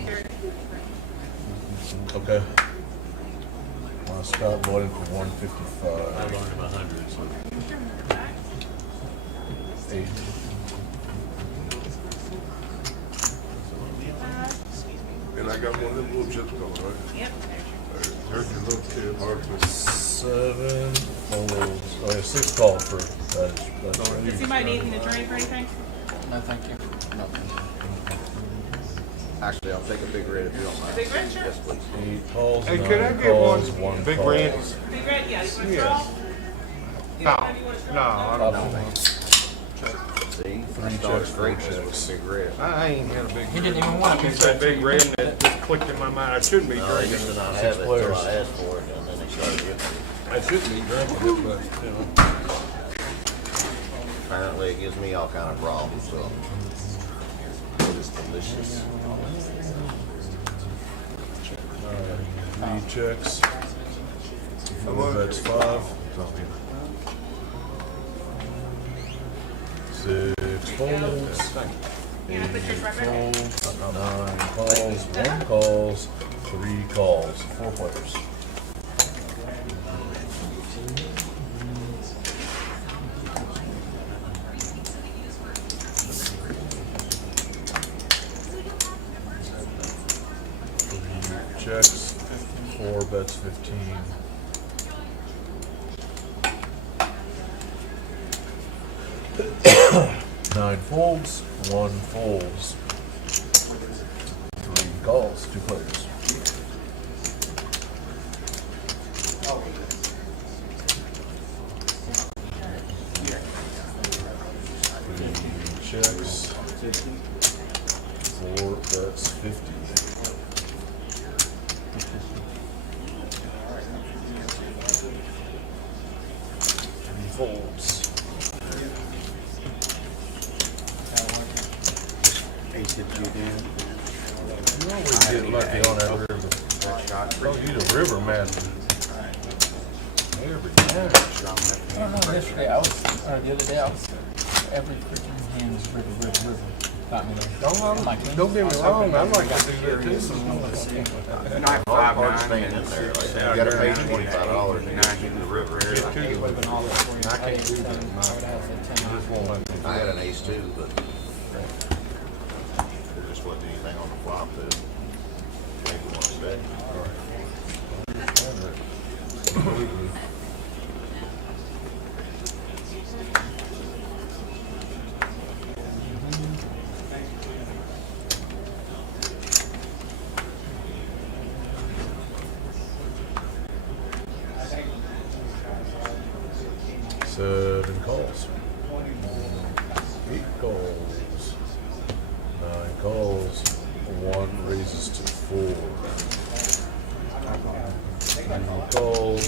Eric. Okay. Scott bought it for I 155. loaned him 100. So. 8. And I got one of them little chips coming, right? Yep. There's your little chip. Hard to 7 folds. Oh, yeah, 6 calls for that. Does anybody need anything to drink or anything? No, thank you. Actually, I'll take a big red if you don't mind. Big red, sure. Yes, please. 8 calls, Hey, 9 could I get calls, one 1 big calls. red? Big red, yeah. You want to Yeah. straw? No, I don't know. See, 3 I started checks, 4 great just with checks. big red. I ain't had a big. He didn't even want a You big said red. big red and it just clicked in my mind. I shouldn't be No, I drinking used to it. not 6 have it until players. I asked for it, and then they started giving it. I shouldn't be drinking it, but, you know. apparently it gives me all kind of problems, so. It is delicious. Alright, 3 checks. 4 bets 5. 6 folds. 8 folds. 9 calls. 1 calls. 3 calls. 4 players. Checks, 4 bets 15. 9 folds, 1 folds. 3 calls, 2 players. Checks, 4 bets 50. 3 folds. Ace hit you again. You always get lucky on that river. Oh, you the river man. Every time. I don't know, yesterday I was, or the other day I was, every freaking hand was river. Got me there. Don't get me wrong, I'd like to do that too. Hard staying in there. Like, you gotta pay $25 and you're in the river area. It would have been all that for you. I can't do that. I would have said 10. I had an ace too, but there just wasn't anything on the flop that made me want to bet. Seven calls. 8 calls. 9 calls. 1 raises to 4. 3 calls.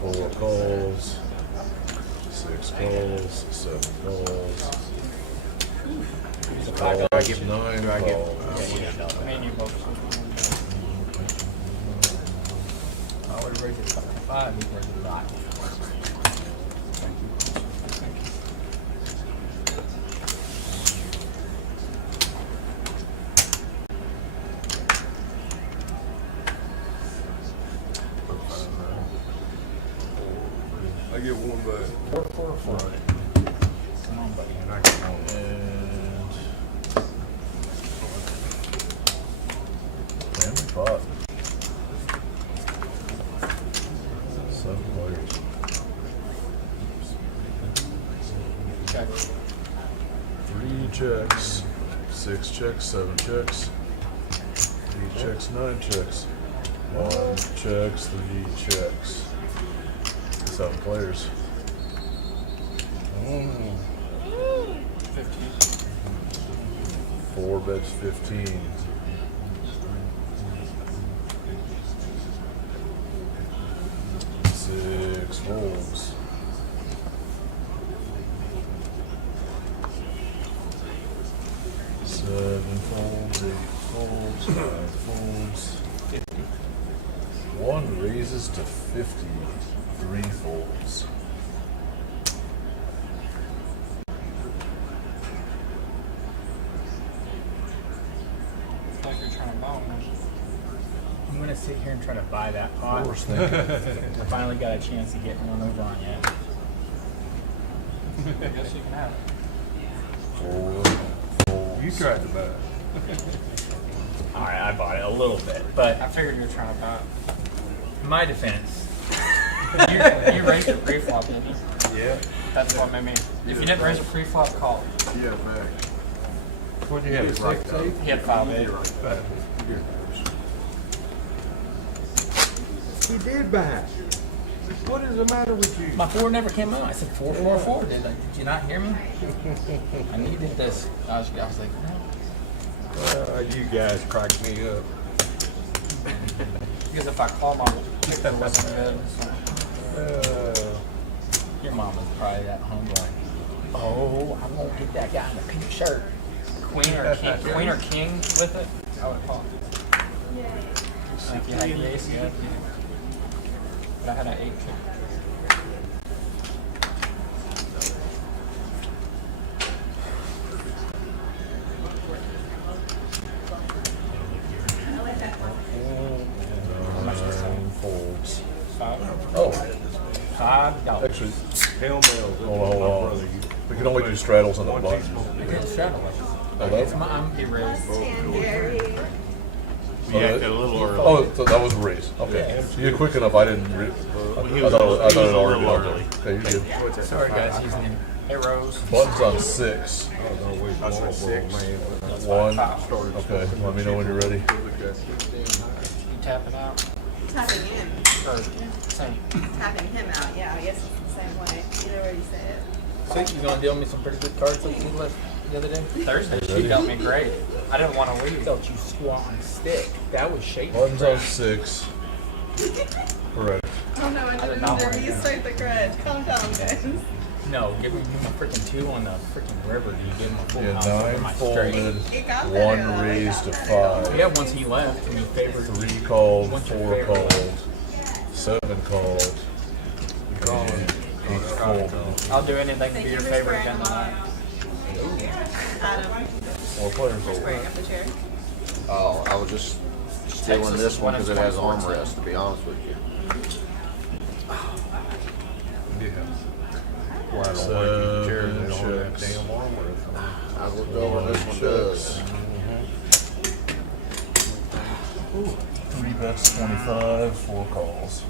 4 calls. 6 calls. 7 calls. Calls. 9 calls. Me and you both. I would have raised it to 5, he raised it a lot. I get 1 bet. 4. Come on, buddy. And I get 1. And family pot. 7 players. Check. 3 checks. 6 checks. 7 checks. 3 checks. 9 checks. 1 checks. 3 checks. 7 players. 15. 4 bets 15. 6 folds. 7 folds, 8 folds, 5 folds. 1 raises to 50. 3 folds. It's like you're trying to buy one. I'm gonna sit here and try to buy that pot. Worst thing. I finally got a chance to get one over on yet. I guess you can have it. 4 folds. You tried to bet. Alright, I bought it a little bit, but I figured you were trying to buy it. in my defense, You raised it pre-flop, didn't you? Yeah. That's what made me. If you didn't raise it pre-flop, call it. Yeah, back. What'd you have? 6, 8? He had 5-8. You're right. You did back. What is the matter with you? my 4 never came out. I said 4, 4, 4. Did you not hear me? I needed this. I was like, no. You guys cracked me up. Because if I call my pick that wasn't good. So. Your mom was probably that homeboy. Oh, I'm gonna get that guy in the pink shirt. Queen or king with it. I would call. If you had the ace, good. But I had an 8 king. How much was that? Folds. $5. Oh, $5. actually, Hail Mary. hold on. We can only do straddles on the button. I didn't straddle it. Oh, It's that, my, I'm get raised. Ten, Gary. We acted a little early. oh, so that was a raise. Okay. You're quick enough. I didn't. He was a little early. Okay, you're good. Sorry guys, he's new. Hey, Rose. Buttons on 6. I said 6. 1. Okay, let me know when you're ready. You tap it out. Tapping in. Or same. Tapping him out. Yeah, I guess it's the same way. Either way you say it. So you gonna deal me some pretty good cards like you left the other day? Thursday, she dealt me great. I didn't want to leave. Felt you squat on stick. That was shaky. Buttons on 6. Correct. Oh no, I did didn't not know want you that. straight the crud. Calm down, guys. No, give me my freaking 2 on the freaking river. Do you give him a full Yeah, house over 9 my folded, straight? It got better, 1 though. It raised got to better. 5. Yeah, once he left and he favored 3 called, Once your 4 favorite called, 7 called, and 8 folded. I'll do anything to Thank be you your for favorite squaring again them tonight. up. Adam, 4 players. squaring up the chair. Oh, I was just stealing Texas this one because it has 1-24. armrest, to be honest with you. Why I don't like these chairs, they don't have Checks. damn armrest. I looked over, this one does. 3 bets, 25, 4 calls.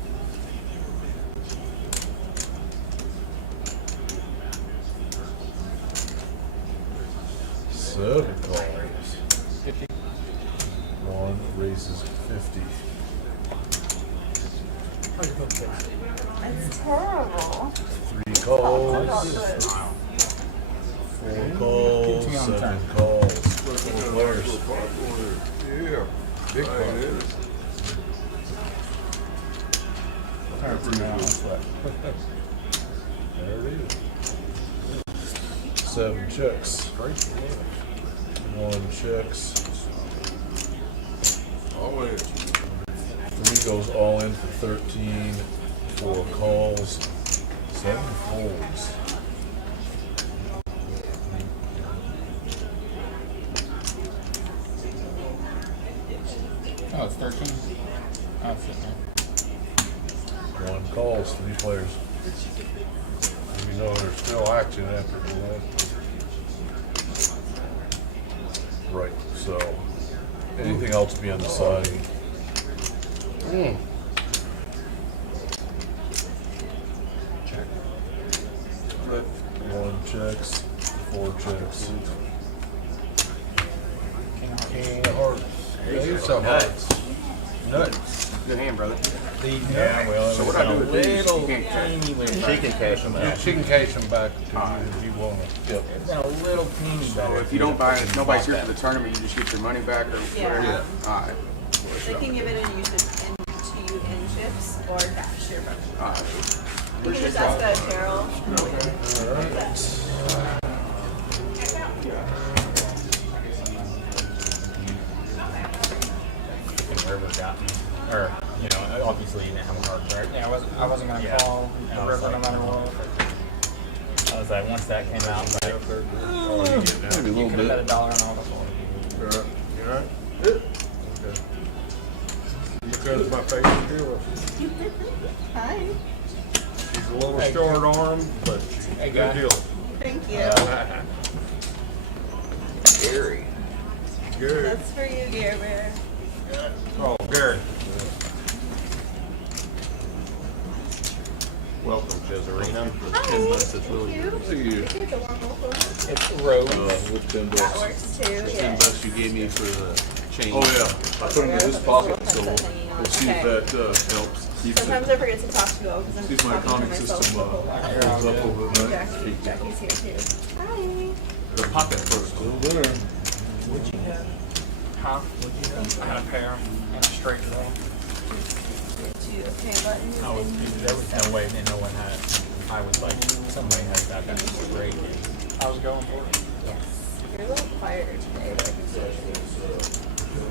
Seven calls. 50. 1 raises 50. It's terrible. 3 calls. 4 calls. Keeps me on 7 time. calls. 4 players. Yeah, big fun. There it is. 7 checks. 1 checks. Always. 3 goes all in for 13. 4 calls. 7 folds. Oh, it's 13. Oh, it's sitting there. 1 calls. 3 players. You know, there's still action after the last. Right. So anything else beyond the side? Mm. 1 checks. 4 checks. King of hearts. Ace of hearts. Nuts. Good hand, brother. Yeah, well, So what I do with these, little you can't cash. teeny little. She can cash them Yeah, out. she can cash them back to you if you want them. Yep. It's been a little teeny So better. if you don't buy it, if nobody's here for the tournament, you just get your money back or Yeah. whatever. Alright, They can give it in you in chips or cash. Your money. alright. You can just ask Cheryl. River got me. Or, you know, obviously you didn't have a hard card. Yeah, I wasn't gonna Yeah. call I the was river no like, matter what. I was like, once that came out, like, Maybe a You little could have bet bit. $1 on all the four. You alright? Okay. Because my favorite girl. Hi. She's a little short arm, but she's a Hey, good guy. deal. Thank you. Gary. Good. That's for you, Gary Bear. Oh, Gary. Welcome, Jezerina. It's really Thank you. Thank you for the warm welcome. it's Rose. with 10 That bucks. works too. 10 Yeah. bucks you gave me for the change. Oh yeah. I put them in this pocket, so we'll see if that helps. Keeps Sometimes it, I forget to talk to you because I'm see if my talking to accounting myself. system holds up over the night. Jackie's here too. Hi. The pocket first. Still there. What'd you have? Huh? I had a pair and a straight draw. Get you a pay button. There was no way that no one had it. I was like, somebody has that. That's great. I was going for it. Yes. You're a little quieter today, but I can still hear you.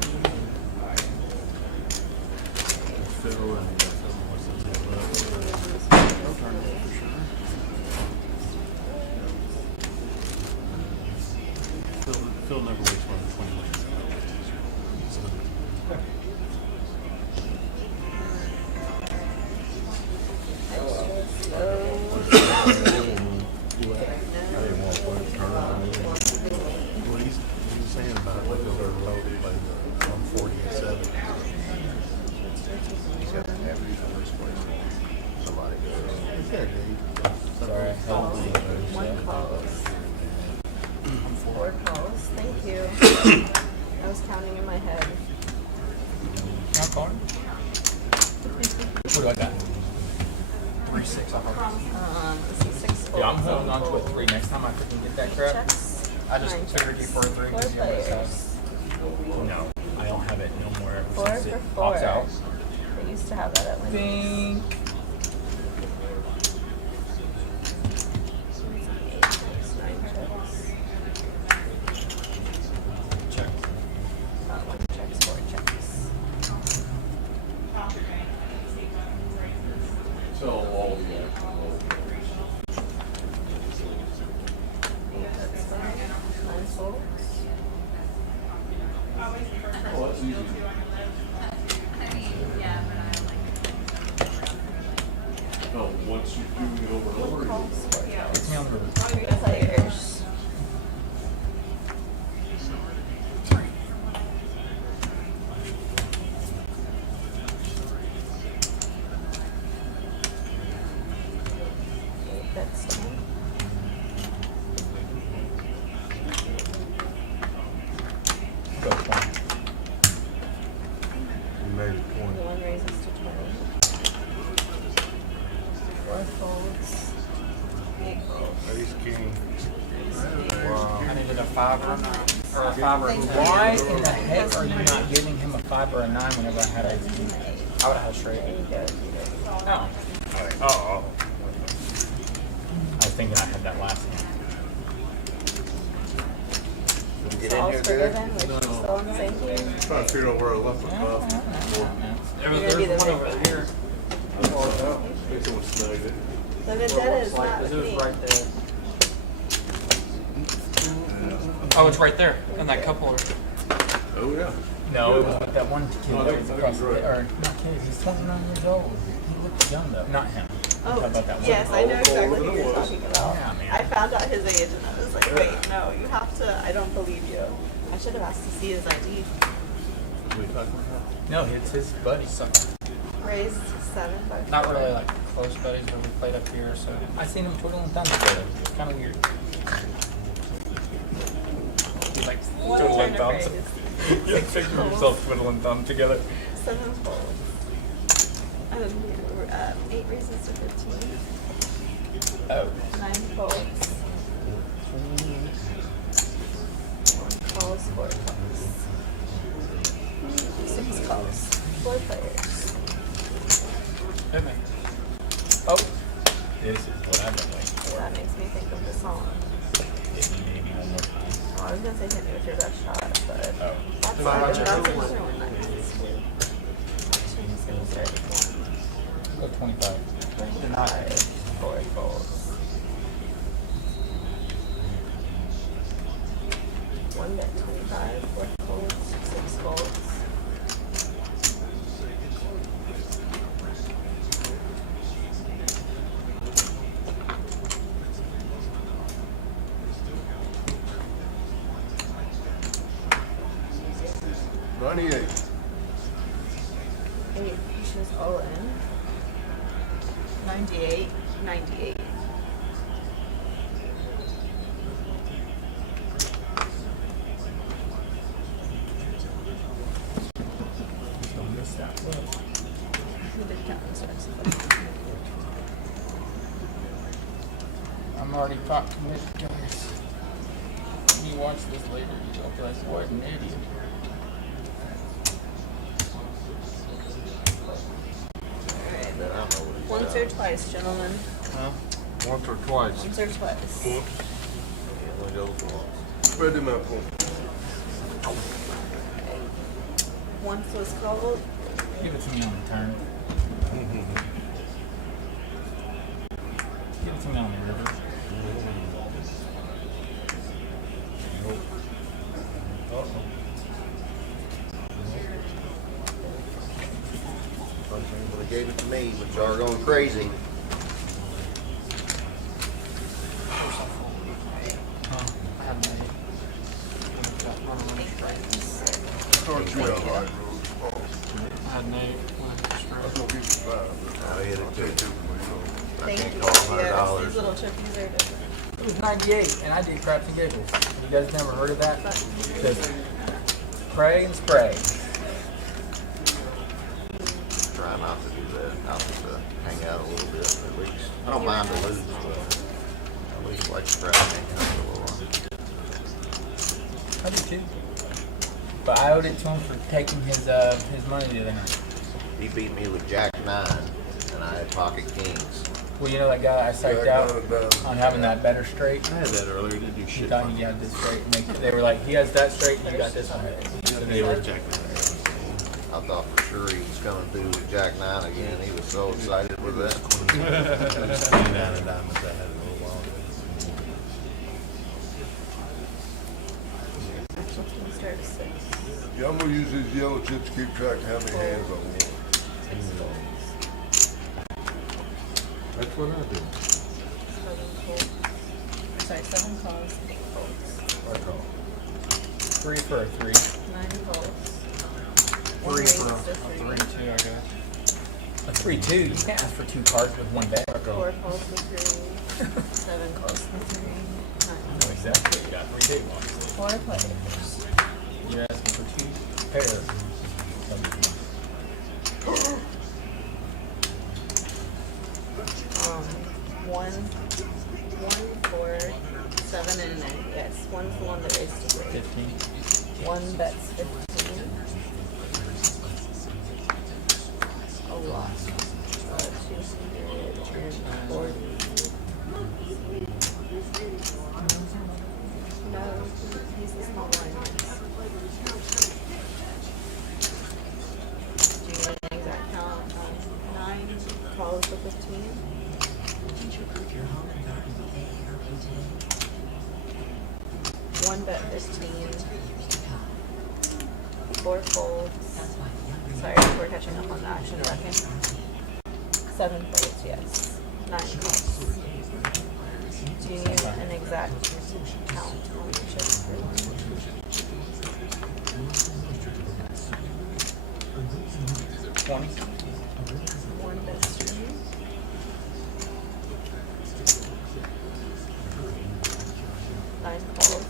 Phil and Phil never waits more than 20 minutes. Well, he's saying about like over like 147. He's got an average first place. Somebody goes. He's got a date. Sorry. One calls. 4 calls. Thank you. I was counting in my head. Not calling. What do I got? 3-6 off of This is 6 folds. Yeah, I'm holding on to a 3. Next time I freaking get that crap. Checks. I just 9 figured you checks. for a 3 4 because you always have. players. No, I don't have it no more. 4 Since for it 4. pops out. They used to have that at Wendy's. Ding. 8 checks, 9 checks. Check. 1 checks, 4 checks. So all of that. 8 checks, 9 folds. Oh, that's easy. Oh, once you do it over and over again. Calls, 4 It's me on the river. players. That's 10. Go 20. We made it 20. The one raises to 20. 4 folds. 8 folds. Ace king. I needed a 5 or a 9. Or a 5 or a 10. Why in the heck are you not giving him a 5 or a 9 whenever I had a 2? I would have had straight. There you go. Oh. Oh. I was thinking I had that last one. Get So in all's here forgiven, good? we're still on the same team. Trying to figure out where I left my No, buff. no, no, no. There was, You're gonna be there's the one over victim. here. Think someone snagged it. The vendetta is not It with was me. right there. Oh, it's right there in that cup holder. Oh, yeah. No, it was with that one kid No, I that think- was I think across you're the, right. or not kid, he's 29 years old. He looked young though. Not him. Oh, How about that one? yes, I know exactly who it you're was. talking about. Yeah, man. I found out his age and I was like, wait, no, you have to, I don't believe you. I should have asked to see his ID. What are you talking about? No, it's his buddy. Raised 7 by 4. Not really like close buddies, but we played up here, so. I seen him twiddling thumbs together. It's kind of weird. He's like One twiddling turn of thumbs. raise. You have picture of yourself twiddling thumbs together. 7 folds. 8 raises to 15. Oh. 9 folds. 1 calls, 4 calls. 6 calls. 4 players. Hit me. Oh. This is what I've been waiting for. That makes me think of the song. Hit me maybe one more time. Oh, I was gonna say hit me with your best shot, but Oh. that's If I not watch that's it, another one. Actually, he's gonna start with Go 25. 25. 4 folds. 1 bet 25. 4 folds. 6 folds. $98. 8 pushes all in. 98. 98. Don't miss that one. Who did Captain Starks? I'm already caught committed, guys. When you watch this later, you'll be like, what an idiot. Alright, once or twice, gentlemen. Huh? Once or twice. Once or twice. He only goes once. Spread them out for me. Once was called. Give it to me on the turn. Give it to me on the river. They gave it to me, but y'all are going crazy. I have no idea. Start you out right, I had no That's gonna get you five. I hit it too. I Thank can't you. call it Yes, $100. these little chippies are different. It was 98, and I did craps and giggles. You guys never heard of that? Just pray and spray. Try not to do that. I'll just hang out a little bit at least. I don't mind to lose, but at least like to try to hang out for a little while. I did too. But I owed it to him for taking his money the other night. He beat me with Jack 9, and I had pocket kings. Well, you know that guy I psyched Jack out 9 on having that better straight? I had that earlier. Didn't do He shit. thought he had this straight. And they were like, he has that straight and you got this one. So They were jacking. I thought for sure he was coming through with Jack 9 again. He was so excited with that. 29 of diamonds. I had a little while ago. Let's start at 6. Yeah, I'm gonna use these yellow chips to keep track of how many hands I want. That's what I do. 7 folds. Sorry, 7 calls, 8 folds. I call. 3 for a 3. 9 folds. 1 3 raise for to a 3. 3-2, I guess. A 3-2. You can't ask for 2 cards with 1 bet. 4 calls to 3. 7 calls to 3. I know exactly what you got. 3 big ones. 4 players. You're asking for 2 pairs. One, 4, 7, and 9. Yes, one's the one that raised to 3. 15. 1 bets 15. A lot. 240. No, he's the small one. Do you want an exact count? 9 calls to 15. One bet 15. 4 folds. Sorry, we're catching up on the action tracking. 7 folds, yes. 9 calls. Do you need an exact count on the chips for one? 20. 1 bets 2. 9 calls.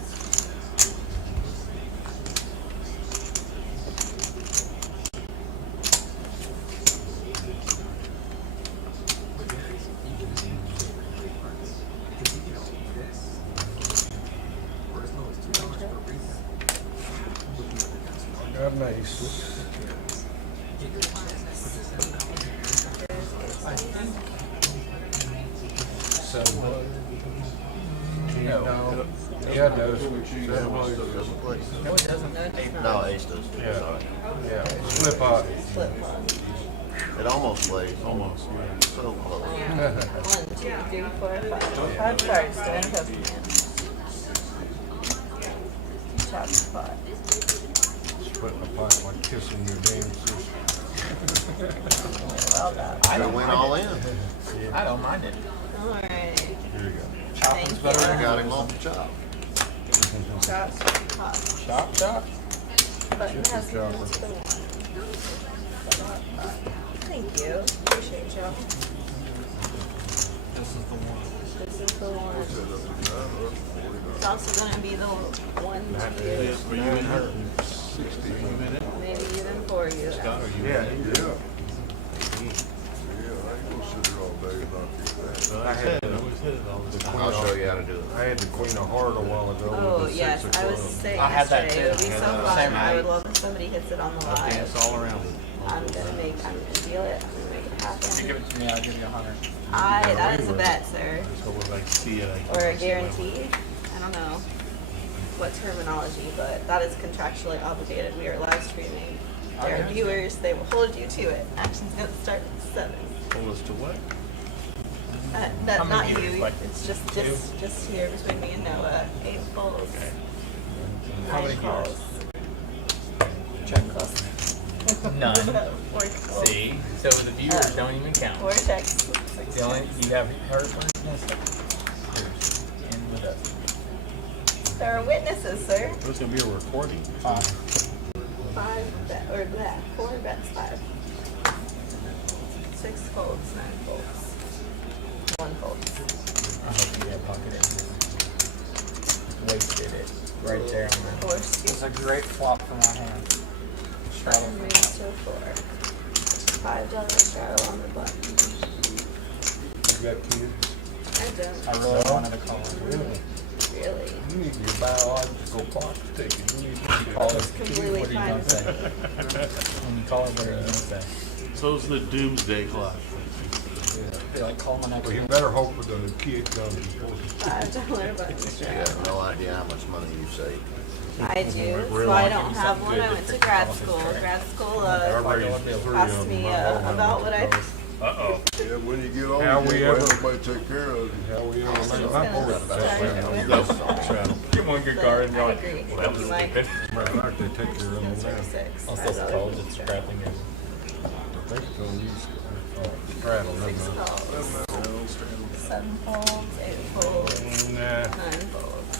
Got an ace. No. Yeah, it does. Doesn't play. No, it doesn't. No, ace does. Yeah. Sorry. Yeah, slip pot. Flip pot. It almost plays. Almost. So close. 1, 2, 3, 4, 5. 5 cards to end of hand. Top pot. Splitting the pot like kissing your damn sister. Well done. I don't went mind all it. in. I don't mind it. Alright. Here you go. Chopping's Thank better you. I than got him off the chop. Top pot. Chop, chop. Button has the chopper. ones for 1. Thank you. Appreciate y'all. this is the one. This is the one. It's also gonna be the one to you. For you and her. Maybe even for you. Yeah, yeah. I ain't gonna sit here all day and not do that. Well, I said, I always hit it all the time. I'll show you how to do it. I had the queen of heart a while ago. Oh, with the yes. 6 of I was clubs. saying I had that yesterday, it would be too. so Yeah. fun. Same I would night. love if somebody hits it on the I dance live. all around it. I'm gonna steal it. I'm gonna make it If you give it to me, I'll give you 100. That is a bet, sir. So we're like, see it. Or a guarantee. I don't know what terminology, but that is contractually obligated. We are live streaming. There are viewers. They will hold you to it. Action's going to start with 7. Hold us to what? That How not many viewers? you. Like It's just two? just here between me and Noah. 8 folds. How 9 many viewers? calls. Check. Close. None. 4 calls. See? So the viewers don't even count. 4 checks. 6 The only, checks. you have her and with us. There are witnesses, sir. There's gonna be a recording. 5 bet or that 4 bets 5. 6 folds, 9 folds. 1 fold. I hope you have pocket it. Wasted it right there on the 4 It's scoop. a great flop for my hand. Straddle. Moves to 4. $5 straddle on the button. You got kids? I don't. I really wanted to call it. Really? Really. You need your biological clock taken. You need to call It's it. completely What are you fine. gonna say? When you call it, what are you gonna say? So's the doomsday clock. Be like, call my next Well, you one. better hope for the kid comes before. $5 button You straddle. have no idea how much money you save. I do. So I don't have one. I went to grad school. Grad school cost me about what I. Uh-oh. Yeah, when you get older, How we you ain't ever- nobody take care of you. How we ever I make was my gonna boys start with That's on straddle. Get one good but card and you're I like, agree. well, that was You might- stupid. Matter of fact, they take care of them It's now. gonna start with 6. I'll still suppose it's scrapping it. They can use straddle, never 6 mind. calls. 7 folds, 8 folds, Nah. 9 folds.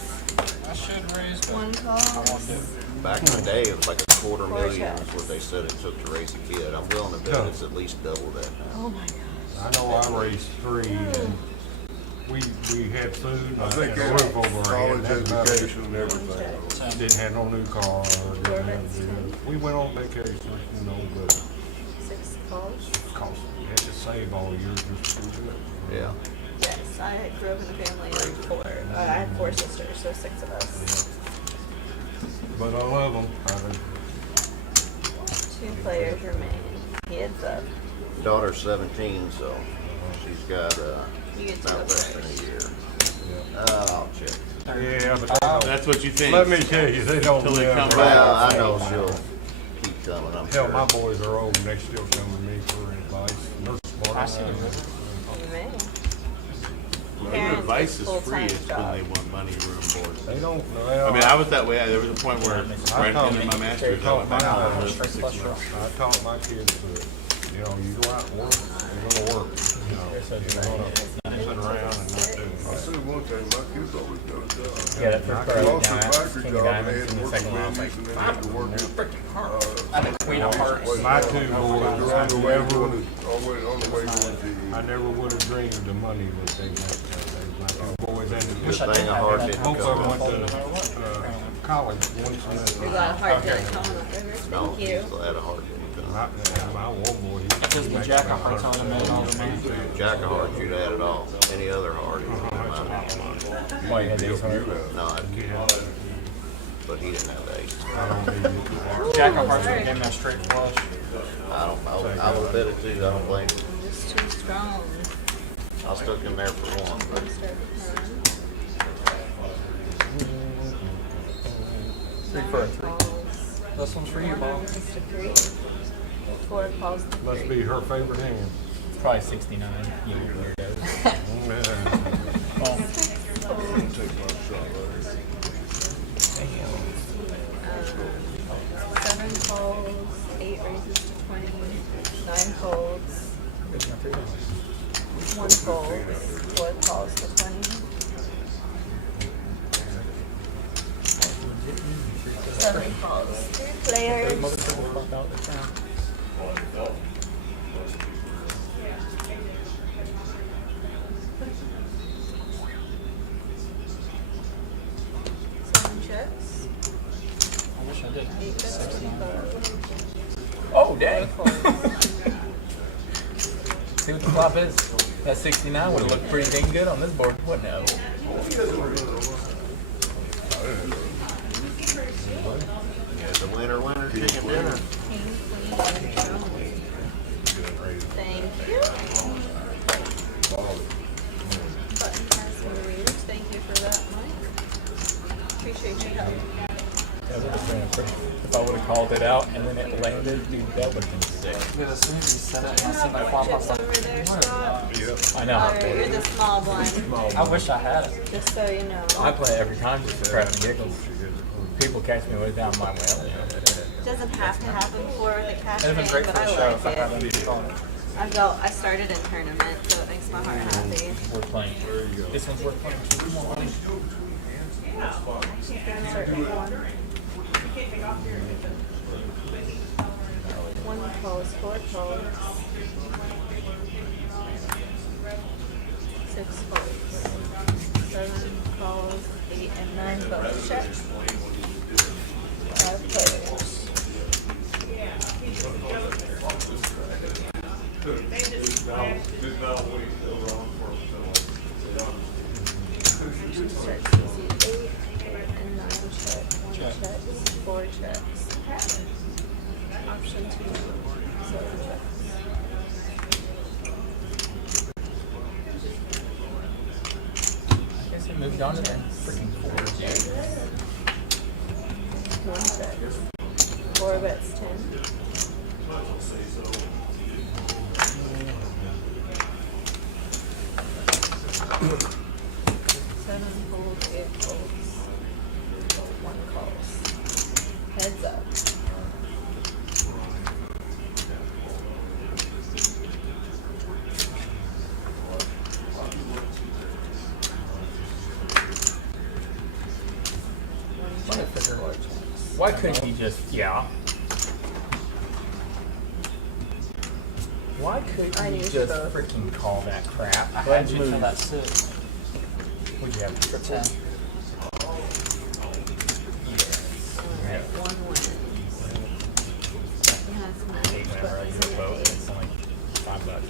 I should raise, but 1 I won't call. do it. Back in the day, it was like a $250,000 4 is checks. what they said it took to raise a kid. I'm willing to bet it's at least double that now. Oh my gosh. I know I raised 3 and we had food, I and think a roof over our college head. That's about it. education and everything. Didn't have no new car. Didn't Four have bets, this. We went on vacation, you know, but 6 calls. cost, you had to save all year just to do it. Yeah. Yes, I grew up in a family of 4. I had 4 sisters, so 6 of us. But I love them. 2 players remain. Heads up. Daughter's 17, so she's got You get to not go less than first. a year. I'll check. Yeah, but they don't. That's what you think. Let me tell you, they don't Till they never- come Well, I know she'll keep coming, I'm Hell, sure. my boys are old and they still come to me for advice. They're smart. I see the river. You may. Well, Parents your advice with is free. full-time It's when job. they want money, room, board. They don't. I mean, I was that way. There was a point where right at the end of my master's, I went back I home and lived for 6 months. taught my kids that, you know, you go out and work, you're gonna work. You know, you're gonna sit around and not do I it. said one thing, my kids always got a job. Yeah, that first card I Lost was their down, I factory King of job and they Diamonds, had and to the work second one I was for like, business and then had to work in. I think Queen of Hearts. My 2 boys, On the way going to. I never would have dreamed the money that they make. My 2 boys Wish ended I Good did thing a have heart that. didn't both of them come. went to college one We semester. got a hard day calling up river. No, Thank he's you. glad a heart didn't come. My one boy, Because the Jack of Hearts on him made all the money. Jack of hearts, you'd had it all. Any other heart, he would have money. Why you had these hard? No, I- but he didn't have ace. I don't need it too hard. Jack of Hearts would have given me a straight flush. I don't know. I would have bet it too. I don't blame him. I'm just too strong. I stuck him there for one. But Let's start with 3 for a 9 3. calls. This one's for you, 1 Bob. is to 3. 4 calls to 3. Must be her favorite hand. It's probably 69. You weirdo. Take my shot, Larry. 7 calls, 8 raises to 20, 9 folds, 1 fold, 4 calls to 20. 7 calls, 3 players. Seven checks, I wish I did. 8 bets to 25. Oh, dang. 4 folds. See what the flop is? That 69 would have looked pretty dang good on this board, wouldn't it? it's a winner, chicken dinner. King, queen, and throne. raise. Thank you. Button has moved. Thank you for that, Mike. Appreciate your help. That would have been pretty, if I would have called it out and then it landed, dude, that would have been sick. Dude, as soon as you said it, You and I seen have that flop, I was chips like, over there, what is Scott? that? I know. Alright, you're the small blind. I wish I had it. Just so you know. I play every time just for crap and giggles. People catch me way down my well. It doesn't have to happen for the cash It'd have been game, great but for the I show like if I had it. it on. I started in tournament, so it makes my heart happy. We're playing. This one's worth playing. Come on, buddy. She's gonna start with one. One calls, four calls. 6 folds. 7 calls, 8 and 9 bonus checks. 5 players. Checks easy 8 and 9 check. 1 checks, 4 checks. Option 2, 7 checks. I guess it moved on to the freaking 4. 1 check. 4 bets 10. Seven folds, 8 folds. 1 calls. Heads up. Why couldn't he just, yeah. Why couldn't I he used just both. freaking call that crap? I Let's had you for move. that 6. What'd you have? Triple? 10. Alright, 1 win. That's Hey, nice, whenever I but use it's a an boat, 8. it's only $5 here.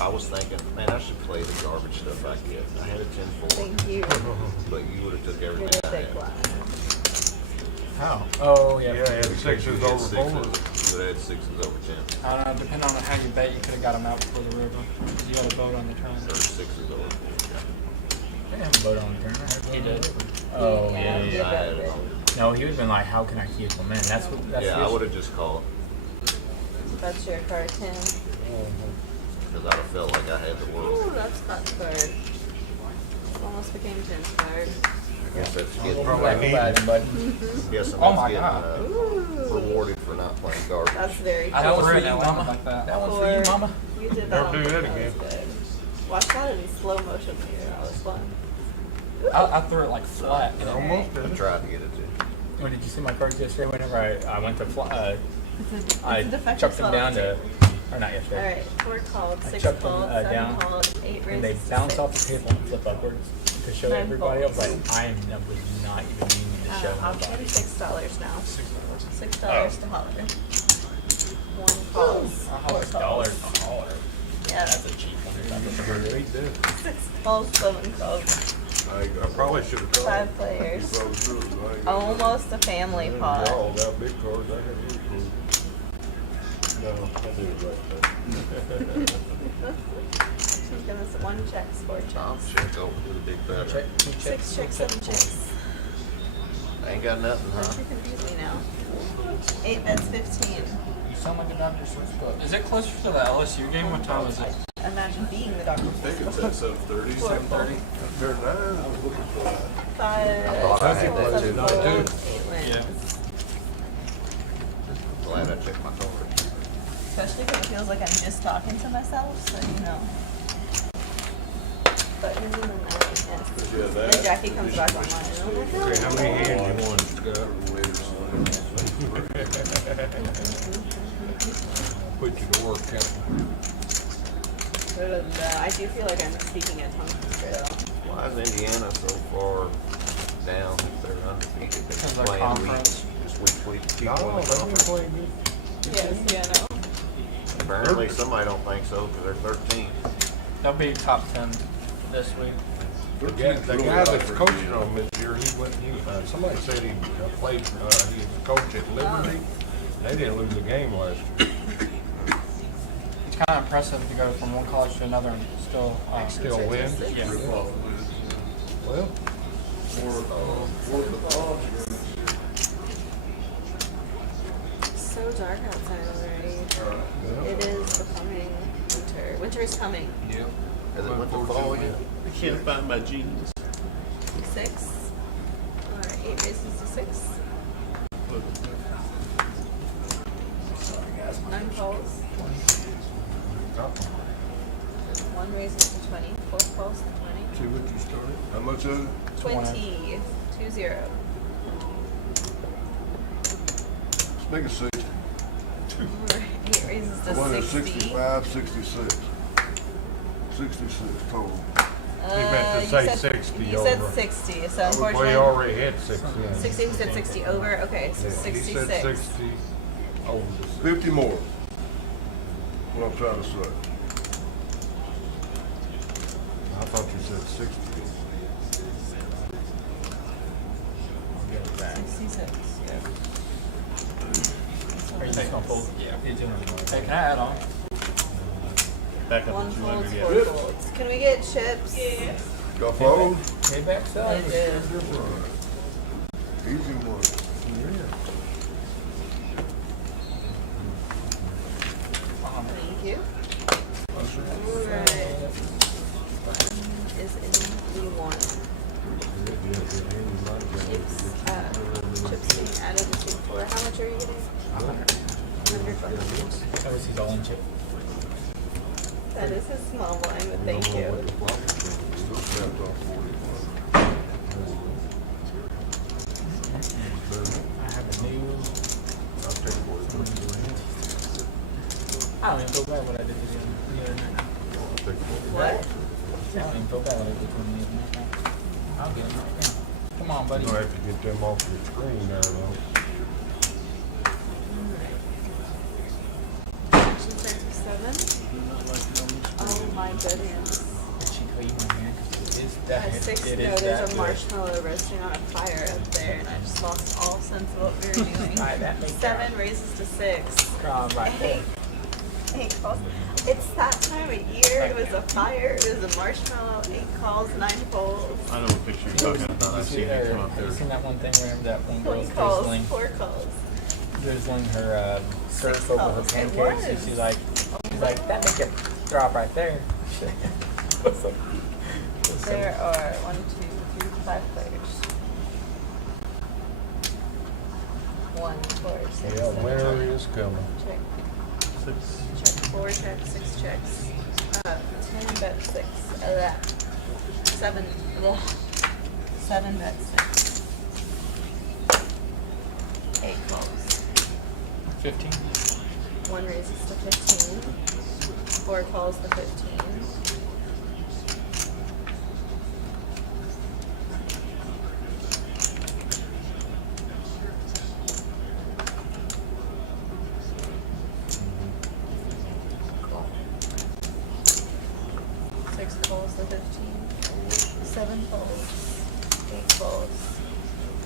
I was thinking, man, I should play the garbage stuff I get. I had a 10-4, Thank you. but you would have took You're everything the I big had. one. How? Oh, yeah. Yeah, and sixes You had over four. sixes, you had 6s over 10, I don't know, depending on how you bet, you could have got him out before the river. You got a boat on the turn. or 6s over 4. I didn't have a boat on the turn. I had He one did. over. Oh, Yeah, yeah, he yeah. I had it on. No, he would have been like, how can I keep them in? That's what, that's Yeah, I his- would have just called, That's your card, Tim. because I'd have felt like I had the world. Ooh, that's Scott's card. Almost became Tim's card. I guess that's getting, Probably Like, need bad, but guessing Oh that's my getting God. Ooh. rewarded for not playing garbage. That's very I that cool. was threw for it you, and it landed mama. like that. That one's for you, mama. You did that Never on do that purpose. again. That was good. Watch that in slow motion later. That was fun. I threw it like flat. You know? Almost I did it. tried to get it to. Oh, did you see my cards yesterday? Whenever I went to fly, It's I a defective chucked them down to, slot. or not yesterday. Alright, 4 called, I 6 chucked them, called, 7 down, called, 8 and they raises, bounce 6. off the table and flip upwards to show 9 everybody. I was like, folds. I was not even meaning to show I'll give nobody. you $6 now. $6 Oh. to holler. 1 calls, Oh, 4 $1 calls. a holler. Yeah, That's a cheap one. Beat that. 6 calls, 7 calls. I probably should have called. 5 players. If I was good, I ain't gonna- Almost a family They pot. all got big cards, I got little cards. No, I do it right She's gonna 1 checks, 4 Tom checks. check over to the big better. Check, 2 checks, 6 checks, 7 checks. I ain't got nothing, huh? Don't you confuse me now. 8 bets, 15. You sound like a Dr. Seuss book. Is it closer to the LSU game? What time is it? Imagine being the Dr. I think it's at 7:30. 7:30. there. They're 9. 5, thought I had that 7 too. folds, 8 Yeah. wins. Glad I checked my card. Especially if it feels like I'm just talking to myself, so you know. But in the night, yes. Yeah, that. Then Jackie comes back online and I'm like, Okay, how many oh. hands you won, Scott? Put you to work, Captain. I do feel like I'm speaking a tongue twister though. Why is Indiana so far down if they're undefeated? They're Because of their playing conference. just week keep No, winning the they've been conference. playing good. Yes, yeah, no. Apparently somebody don't think so because they're 13. They'll be top 10 this week. The guy that's coaching them this year, he went, somebody said he played, he was a coach at Liberty. They didn't lose a game last year. kind of impressive to go from one college to another and still win. Yeah. Well, So dark outside already. It is becoming winter. Winter is coming. Yep. Is it winter fall yet? I can't find my jeans. 6. Or 8 races to 6. 9 calls. 1 raises to 20. 4 calls to 20. see what you started. How much is it? 20. 2-0. Let's make it 60. 8 raises to One is 60. 65, 66. 66 total. He meant to You say said- 60 You said over. 60, so We unfortunately. already had 60. 60, you said 60 over? Okay, so He 66. said 60 over. 50 more. What I'm trying to say. I thought you said 60. 66, yeah. Are you just gonna fold? Yeah. You're doing it. Hey, can I add on? Back up 1 to folds, 200, 4 yeah. folds. Can we get chips? Got fold? Payback I side. do. Easy one. Thank you. Alright. Is in the 1. Chips being added to the 4. How much are you getting? 100 bucks. That was his all-in chip. That is a small blind, but thank you. Still snapped off 41. I have a new. I'll take 41. I don't even feel bad what I did to the other night. I'll take 41. What? I don't even feel bad what I did to the other night. I'll get him right now. Come on, buddy. You'll have to get them off your screen there, though. 237. Oh my goodness. She clean my hand. It is that. At 6 it no, is there's that a marshmallow roasting on a fire up there, and I just lost all sense of what we were doing. Alright, that makes 7 raises to 6. right there. 8 calls. It's that time of year. It was a fire. It was a marshmallow. 8 calls, 9 folds. I know what picture you're talking about. I've seen it come up Have you there. seen that one thing where that one 20 girl's calls, drizzling, 4 calls. drizzling her syrup 6 over her calls. It pancakes, and was. she's like, that make it drop right there. What's up? There are 1, 2, 3, 5 players. 1, 4, 6. Yeah, winter is coming. Check. Check 4 checks, 6 checks. 10 bet 6. 7. 7 bet 6. 8 calls. 15. 1 raises to 15. 4 calls to 15. Six calls to 15. 7 calls. 8 calls.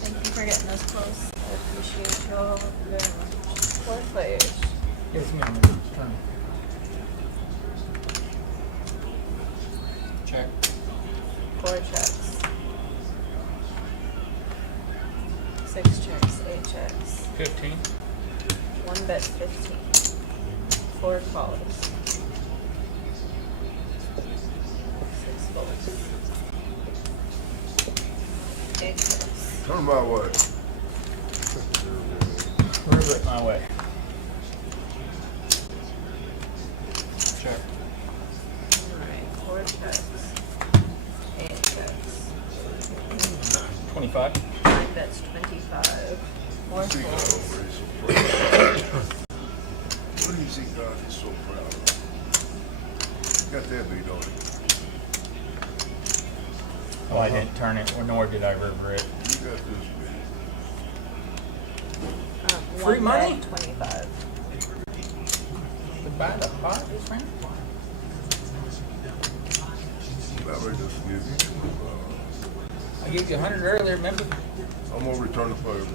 Thank you for getting us close. I appreciate y'all very much. 4 players. Here's me on the turn. Check. 4 checks. 6 checks. 8 checks. 15. 1 bet 15. 4 calls. 6 folds. 8 calls. Turn my way. River it my way. Check. Alright, 4 checks. 8 checks. 25. 9 bets 25. 4 See God folds. over, he's so proud. What do you see God is so proud of? Got that beat on it. Oh, I didn't turn it, or nor did I river it. You got this beat. Free 1 money? bet 25. To buy the pot, this friend? About ready to just give you. I gave you 100 earlier, remember? I'm gonna return the favor.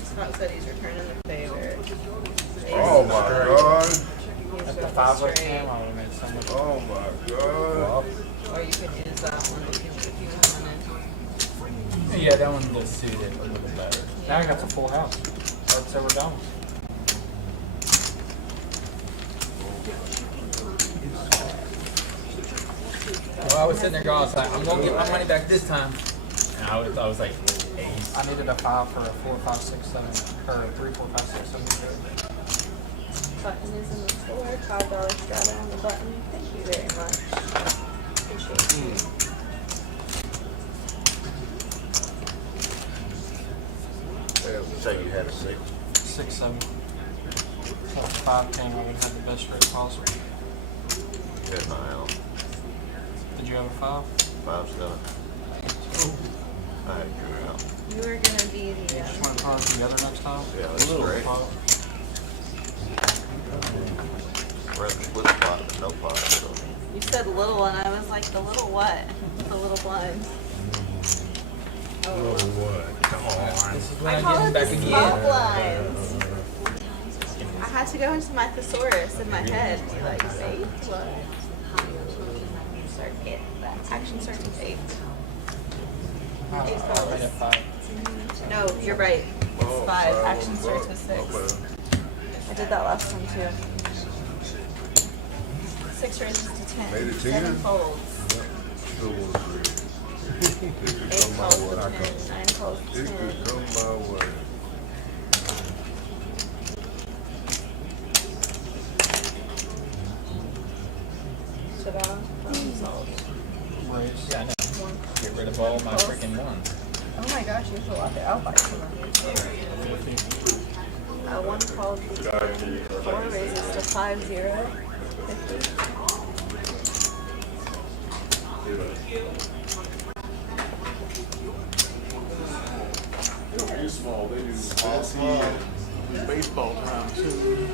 It's Scott said he's returning the favor. Oh my God. He's At the got 5-way straight. cam, I would have made so much. Oh my God. Or you can use that one if you wanted. Yeah, that one does suit it a little better. Now I got the full house. I'd say we're done. Well, I was sitting there going, I was like, I'm gonna get my money back this time. And I was like, ace. I needed a 5 for a 4, 5, 6, 7, or a 3, 4, 5, 6, 7. Button is in the store. $5 strata on the button. Thank you very much. Appreciate you. So you had a 6. 6, 7. So 5 came, I would have had the best straight possible. Good my out. Did you have a 5? 5's done. I had you out. You are gonna be You the just want to put it together next time? Yeah, that's Little great. pot. Rather split pot than no pot. So. You said little, and I was like, the little what? The little blind. Oh, what? Come on. This is when I I call get it back the again. small blinds. I had to go into my thesaurus in my head. and be like, eight? What? Start it. That action starts with 8. I made a 5. No, you're right. It's Oh, 5. five Action on the starts button. with 6. Okay. I did that last time too. 6 raises to 10. Made it 10? 7 folds. Still want to see. It could 8 come my calls to way. 10. 9 calls to It 10. could come my way. Shibata, solve. Raise. Yeah, I know. Get rid of all my freaking ones. Oh my gosh, you have a lot there. I'll buy some of these. 1 called to 10. 4 raises to 5, 0. 50. Too small. They do Baseball time too.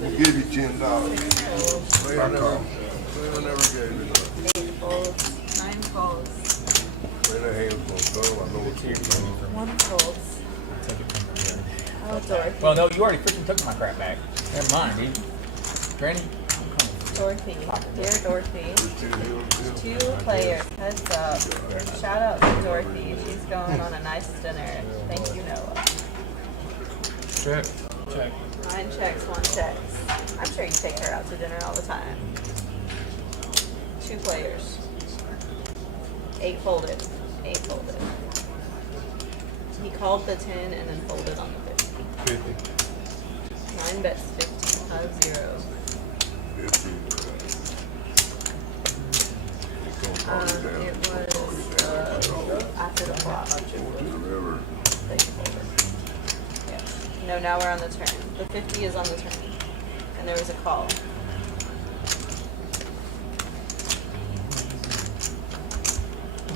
We'll give you $10. Player never gave me nothing. 8 folds. 9 calls. When the hand's gonna come, I know it's gonna come. 1 folds. Oh, Dorothy. Well, no, you already freaking took my crap back. Never mind, dude. Granny, Dorothy. Dear Dorothy. It's 2 players. Heads up. Shout out to Dorothy. She's going on a nice dinner. Thank you, Noah. Check. Check. 9 checks, 1 checks. I'm sure you take her out to dinner all the time. 2 players. 8 folded. 8 folded. He called the 10 and then folded on the 50. 9 bets 50. 5, 0. It was after the flop. They folded. Yeah. No, now we're on the turn. The 50 is on the turn. And there was a call.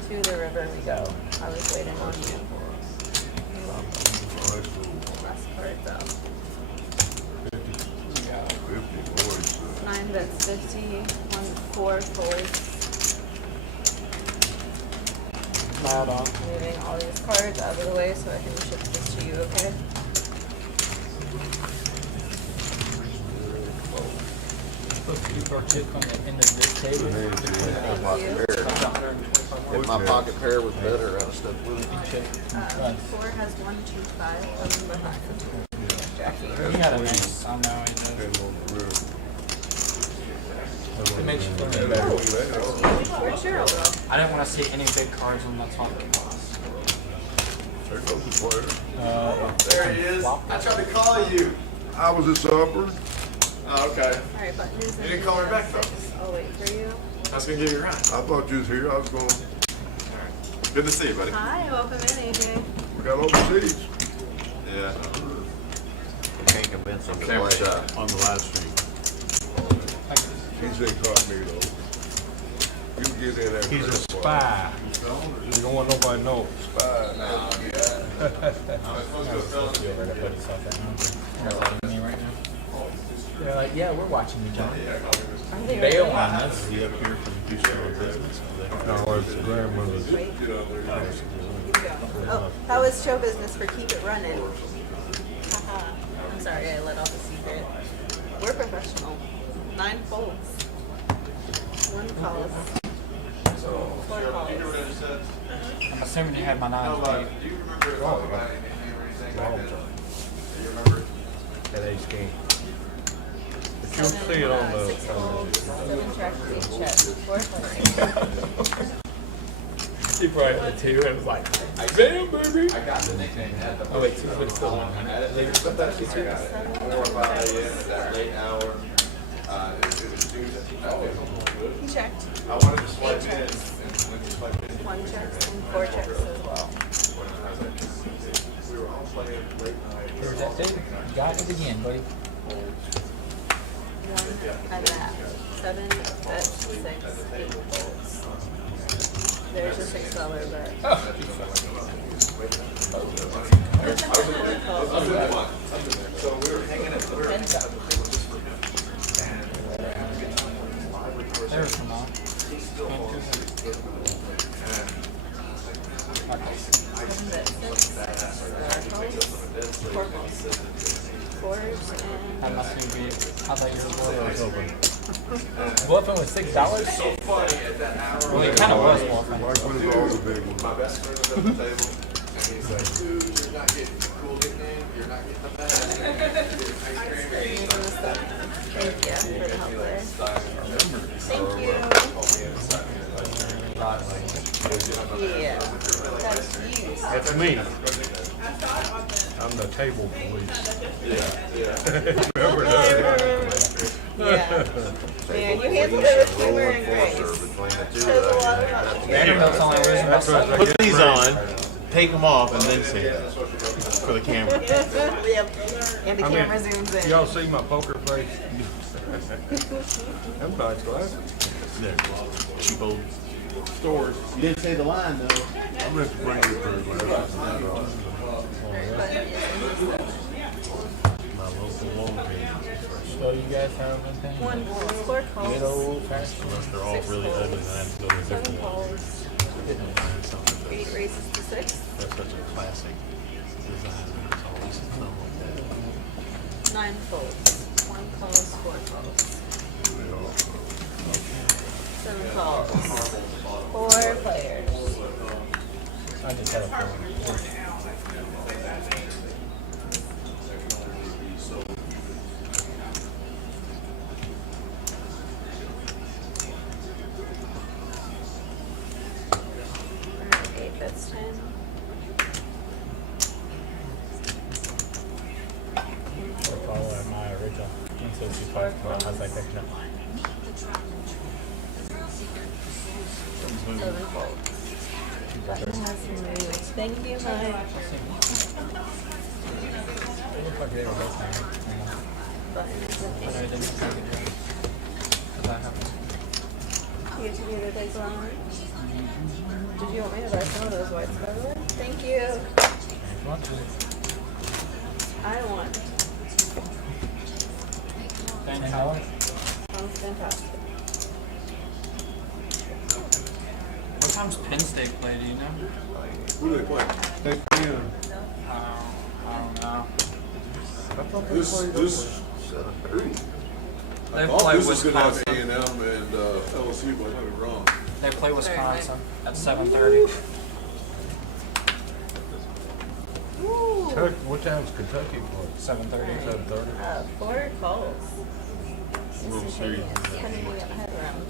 To the river we go. I was waiting on you. You're welcome. Last card's out. 9 bets 50. 1 4 folds. Loud on. Moving all these cards out of the way so I can ship this to you, okay? supposed to keep our chick on the end of this table. If my pocket pair was better, I'd have stuck with it. 4 has 1, 2, 5. I'm behind. Jackie. You got a nice, I know, It makes you feel better. Where's Cheryl go? I didn't want to see any big cards on that top of the box. There goes the player. There he is. I tried to call you. I was at supper. Oh, okay. Alright, button is You didn't call me back, though. 6. I'll wait for you. I was gonna give you a ride. I thought you was here. I was going. Good to see you, buddy. Hi, welcome in, AJ. We got overseas. Yeah. Can't convince them to Camera play. shot. On the live stream. He said Carmelo. You get in there. He's a spy. You don't want nobody to know. Spy. I was supposed to Feel right up at itself right now. They're watching me right now. They're like, yeah, we're watching you, John. Are they bail really? on us. Is he up here from Houston on business? No, it's grandmother's. Wait. Oh, that was show business for Keep It Running. Haha. I'm sorry, I let off a secret. We're professional. 9 folds. 1 calls. 4 calls. I'm assuming you had my 9 speed. Do you remember if I buy anything back then? Do you remember? That ace king. But you'll 7, see it on the. 6 folds. 7 track, 8 check. 4 players. He probably had 2 and was like, bam, baby. I got the nickname at the. Oh, wait, 2 but still 1. I got 4 or 5 a.m. at that late hour. It was Tuesday. He checked. I wanted to swipe in, and when you swipe in, 1 checks and 4 checks as well. we were all playing late night. There's that dude. You got it again, buddy. 1 and a half. 7 bets, 6, 8 folds. There's a $6 bet. There's a 4 calls. So we were hanging at the. 10 calls. There's Ramon. 7 bets, 6, 4 calls. 4s That and must be. I thought yours was open. Bluffing with $6? So funny at that hour. Well, it kind of was bluffing. Like when it's all the big ones. My best friend was at the table, and he's like, dude, you're not getting a cool nickname, you're not getting a bad ice cream. thank you for the help there. Thank you. Yeah, that's you. That's me. I'm the table police. Remember that? Yeah. Man, you handled it with humor and grace. Shows a lot about you. Vanderbilt's only losing by 7. Put these on, take them off, and then say that for the camera. Yep. And the camera zooms in. Y'all see my poker face? Them nice glasses. There. Cheap old stores. You didn't say the line though. I'm going to bring you through glasses. My local long page. So you guys have anything? 1 ball, 4 Good calls. old fashioned. Unless they're all really ugly, then I have to go to a 7 different one. calls. Find something 8 races to 6. that's such a classic design. It's always something like that. 9 folds. 1 calls, 4 calls. 7 calls. 4 players. I just had a feeling. Alright, 8 bets, 10. Follow my original. So she talked about, I was like, no. 7 folds. Button has moved. Thank you, Mike. Button is an 8. You get to be the big line. Did you want me to buy some of those whites, by the way? Thank you. I want. Sounds fantastic. What time's Penn State play? Do you know? Who do they play? I don't know. This They I thought play this was going to have Wisconsin. A&M and LSU, but I have it wrong. They play Wisconsin at 7:30. Woo! What time's Kentucky play? 7:30. 7:30. 4 calls. World Series. Couldn't get my head around.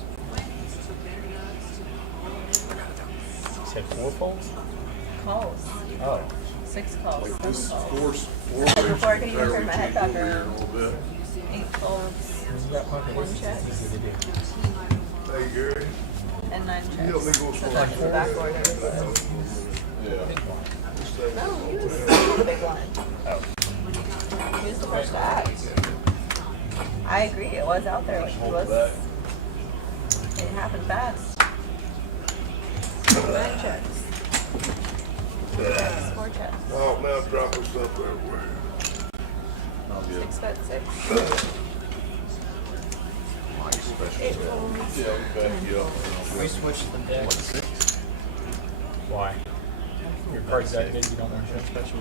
You said 4 folds? Calls. Oh. 6 calls. Like 7 this calls. four Before I can races even turn my head back over here around. a little bit. 8 folds. 1 check. Hey, Gary. And 9 checks. help me go So for that's the back order. Yeah. No, he was the big one. He was the first to act. I agree, it was out there. Like, he was. It happened fast. 9 checks. 4 checks. Oh, now dropping stuff everywhere. 6 bet 6. 8 folds. Yeah, we back you up. We switched the decks. Why? Your card's that big, you don't want to special.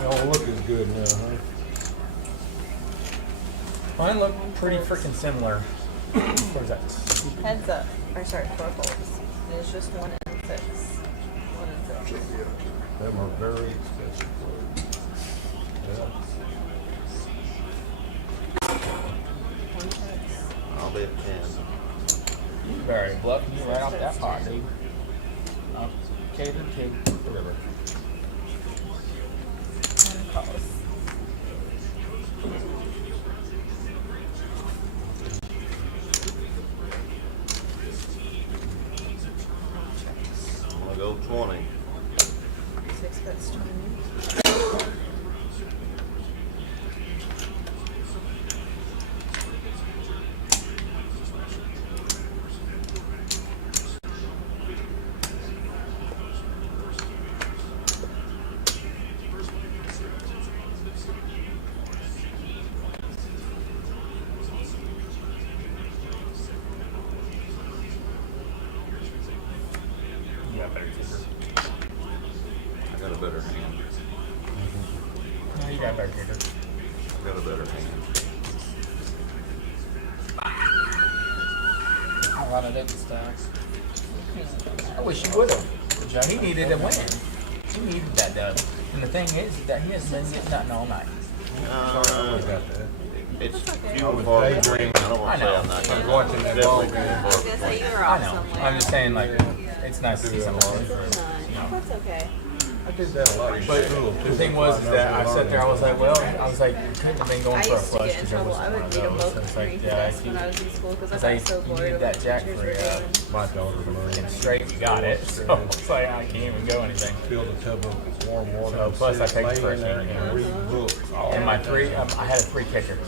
Oh, look is good now, huh? Mine look pretty freaking similar. What is that? Heads up. Or sorry, 4 folds. And it's just 1 and 6. 1 and 6. Them are very expensive. Yeah. 1 checks. I'll bet 10. You very bluffing you right off that pot, dude. Catered to the river. 1 calls. I'm gonna go 20. 6 bets 20. You got better kicker. I got a better hand. No, you got better kicker. I got a better hand. A lot of them stacks. I wish you would have. He needed a win. He needed that dub. And the thing is that he has been getting nothing all night. It's okay. few and far between. I don't want to say I'm not I was watching that ball definitely few and I far was gonna say between. you were I off know. somewhere. I'm just saying, like, it's nice to see something. That's okay. I did that a lot in But school. the thing was is that I sat there, I was like, well, I was like, you couldn't have been going I for a used to flush get in because there trouble. was I one would of read them those. both So it's three like, for yeah, this if you, when I was in school because I it's got like, so you bored need of that what jack teachers for were you. doing. My daughter learned. And straight, you got it. So it's like, I can't even go anything. Fill the tub up with warm water. So plus I take the lay first in there hand, and read books. And my 3, I had a 3 kicker.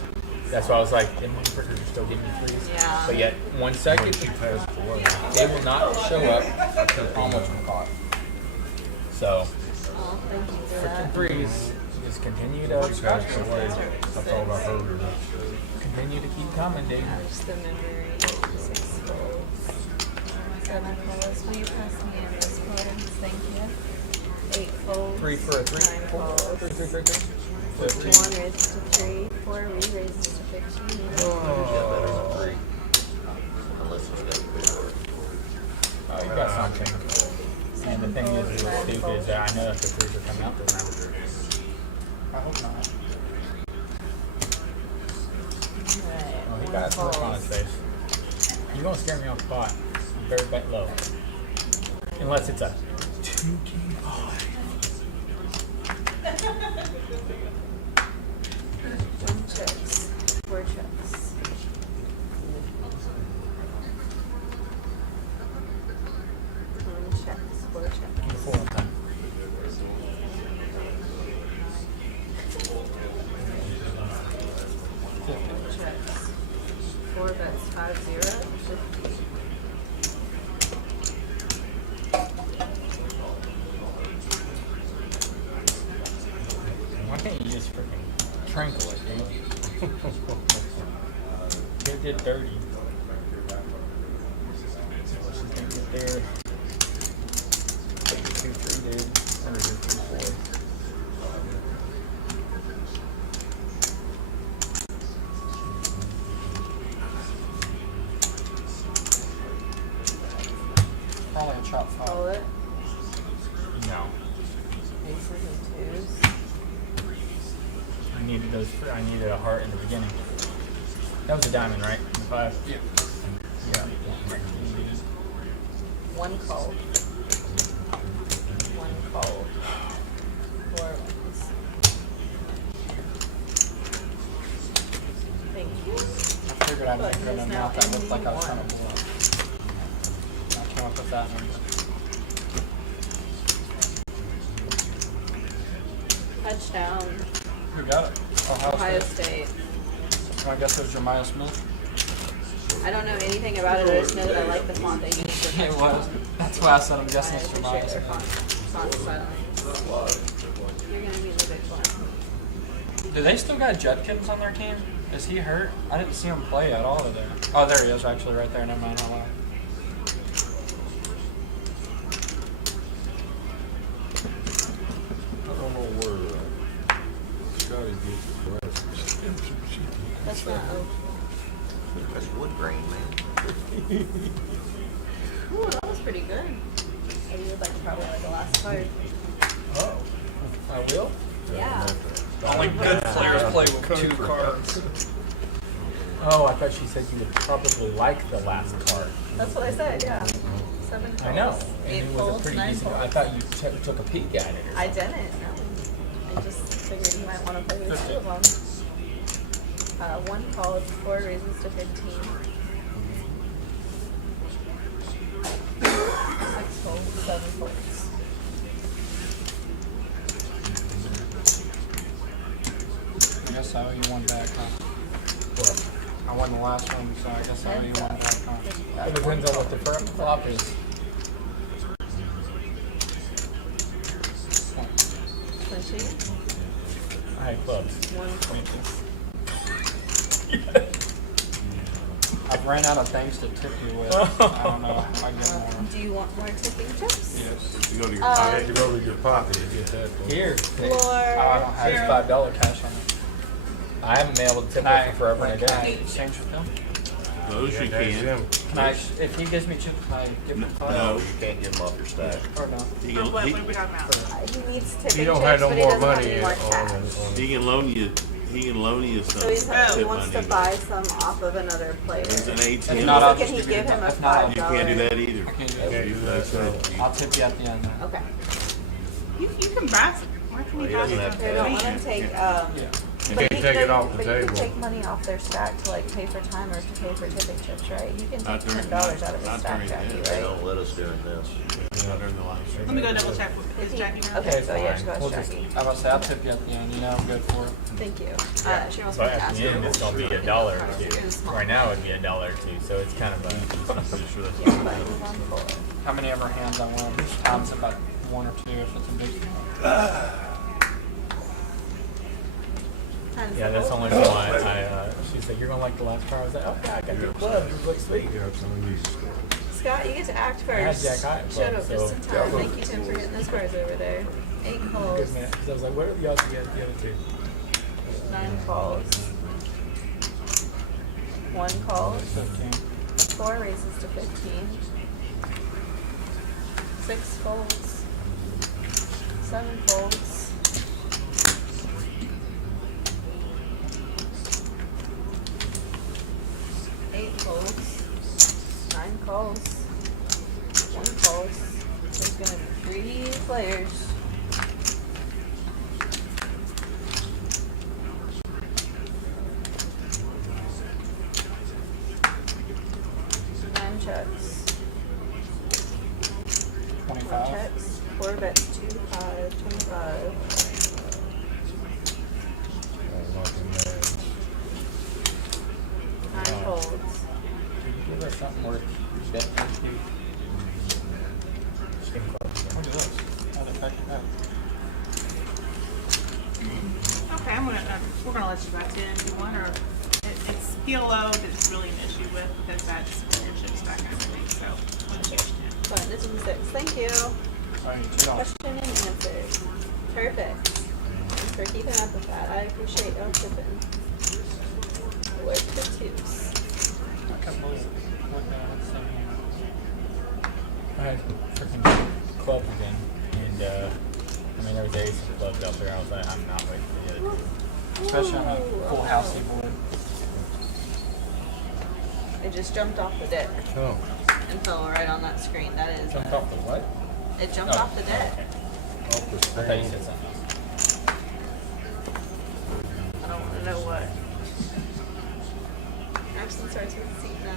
That's why I was like, them kickers are still giving me 3s. Yeah. But yet, 1 second, She passed away. they will not show up almost from caught. So, Oh, thank you for freaking that. 3s, just continue to scratch Passed away. That's all I heard. Continue to keep coming, dude. Just the memory. 6 folds. 7 calls. Will you pass me in this card? Thank you. 8 folds. 3 for a 3. 9 calls. 3, 3, 3, 3. 1 raises to 3. 4 re-raises to 15. Yeah, better than 3. Unless it's got a big word. Oh, you got something. And the thing is what's stupid is that I know that the 3s are coming out this round. I hope not. Alright. Oh, he 1 got a look on his calls. face. You're gonna scare me off the pot. Very bet low. Unless it's a 2 king pot. 1 checks. 4 checks. 1 checks. 4 checks. 4 on time. Checks. 4 bets 5-0. 50. Why can't you just freaking tranquil it, dude? It did 30. She's gonna get there. 2, 3, dude. Or 2, 4. Probably a chop 5. Call it. No. Aces and 2s. I needed those. I needed a heart in the beginning. That was a diamond, right? The 5. Yeah. Yeah. 1 call. 1 call. 4 ones. Thank you. I figured I'd make Button an is now amount that looked like I was trying ND1. to blow up. I came up with that number. Touchdown. Who got it? Ohio State. So I guess it was Jemiah Smith. I don't know anything about it. I just know that I like the font they used for It touchdown. was. That's why I said I'm guessing I it's appreciate Jemiah their Smith. font stylings. You're gonna be the big one. Do they still got Judkins on their team? Is he hurt? I didn't see him play at all today. Oh, there he is, actually, right there. Never mind. Hold on. I don't know where Scotty gets his glasses. That's not oak. That's wood grain, man. Ooh, that was pretty good. Oh, you would like probably like the last card. Oh, I will. Yeah. Only good players play with 2 cards. Oh, I thought she said you would probably like the last card. That's what I said, yeah. 7 folds. I know. 8 And it was a folds, pretty 9 decent. folds. I thought you took a peek at it. Or I something. didn't, no. I just figured you might want to play with 2 of them. 1 called, 4 raises to 15. 6 folds, 7 folds. I guess I owe you one back, huh? I won the last one, so I guess I owe you one back, huh? It depends on what the flop is. 20. I had clubs. 1 fold. I've ran out of things to tip you with. I don't know if I get more. Do you want more tipping chips? Yes. You go to your Uh, pocket. You go to your pocket and get that. Here. Oh, I don't have Here's $5 cash on it. I haven't been able to tip Can I, it for forever and a can I day. exchange with him? Those you That's can. him. Can I, if he gives me chips, can I give him $5? No. You can't get them off your stack. Or no? He Or can, what he, are we talking about? He needs tipping He don't chips, have no but he more doesn't have money any in, more on, cash. he can loan you. He can loan you some. So he tip wants to money. buy some off of another player. There's an If ATM. not, I'll Can just he give you give him a if not, I'll- You can't do $5? that either. I can't do Can't that. do that, so. I'll tip you at the end then. Okay. You can buy some. Why can Well, you he buy doesn't some? have to They don't want to take, Yeah. You but can't take it off the but you table. can take money off their stack to like pay for time or to pay for tipping chips, right? You can Not take during- $10 out of his not stack, during Jackie, this. They right? don't let us during this. Not during the live stream. Let me go double check. Is Is he- Jackie around? Okay, so yeah, fine. go We'll ahead, just- Jackie. I was about to say, I'll tip you at the end. You know I'm good for it. Thank you. She wants But me to at ask the you. end, it's gonna be $1 or $2. Right now, it'd be $1 or $2. So it's kind of a. I'm pretty sure that's. Yeah, but move on forward. How many ever hands I won? Times about 1 or 2 if it's a big. Yeah, that's the only one she said, you're gonna like the last card. I was like, okay, I got your clubs. It was like, sweet. Scott, you get to act I had first. Jack High Showed up so- just in time. Thank you, Tim, for getting those cards over there. 8 calls, Good man. Because I was like, what are the odds to get the other 2? 9 calls, 1 calls, 15. 4 raises to 15, 6 folds, 7 folds, 8 folds, 9 calls, 1 calls. There's gonna be 3 players. Nine checks. 1 25. checks. 4 bets. 2, 5, 25. Nine folds. Give us something worth betting. What is this? How the heck is that? Okay, we're gonna let you back in if you want, or it's PLO that it's really an issue with because that's ownership stack and everything. So, Fine, this is 6. Thank you. Sorry, $2. Question and answer. Perfect. Thanks for keeping up with that. I appreciate y'all tipping. Work the 2s. I can't believe it. What the hell? That's so hand. I had freaking clubs again. And, I mean, there was ace of clubs out there. I was like, I'm not waiting for the other 2. Especially on a full housey board. It just jumped off the deck Oh. and fell right on that screen. That is. Jumped off the what? It jumped Oh, off the deck. okay. Off the I thought you screen. said something else. I don't want to know what. Action starts with seat 9.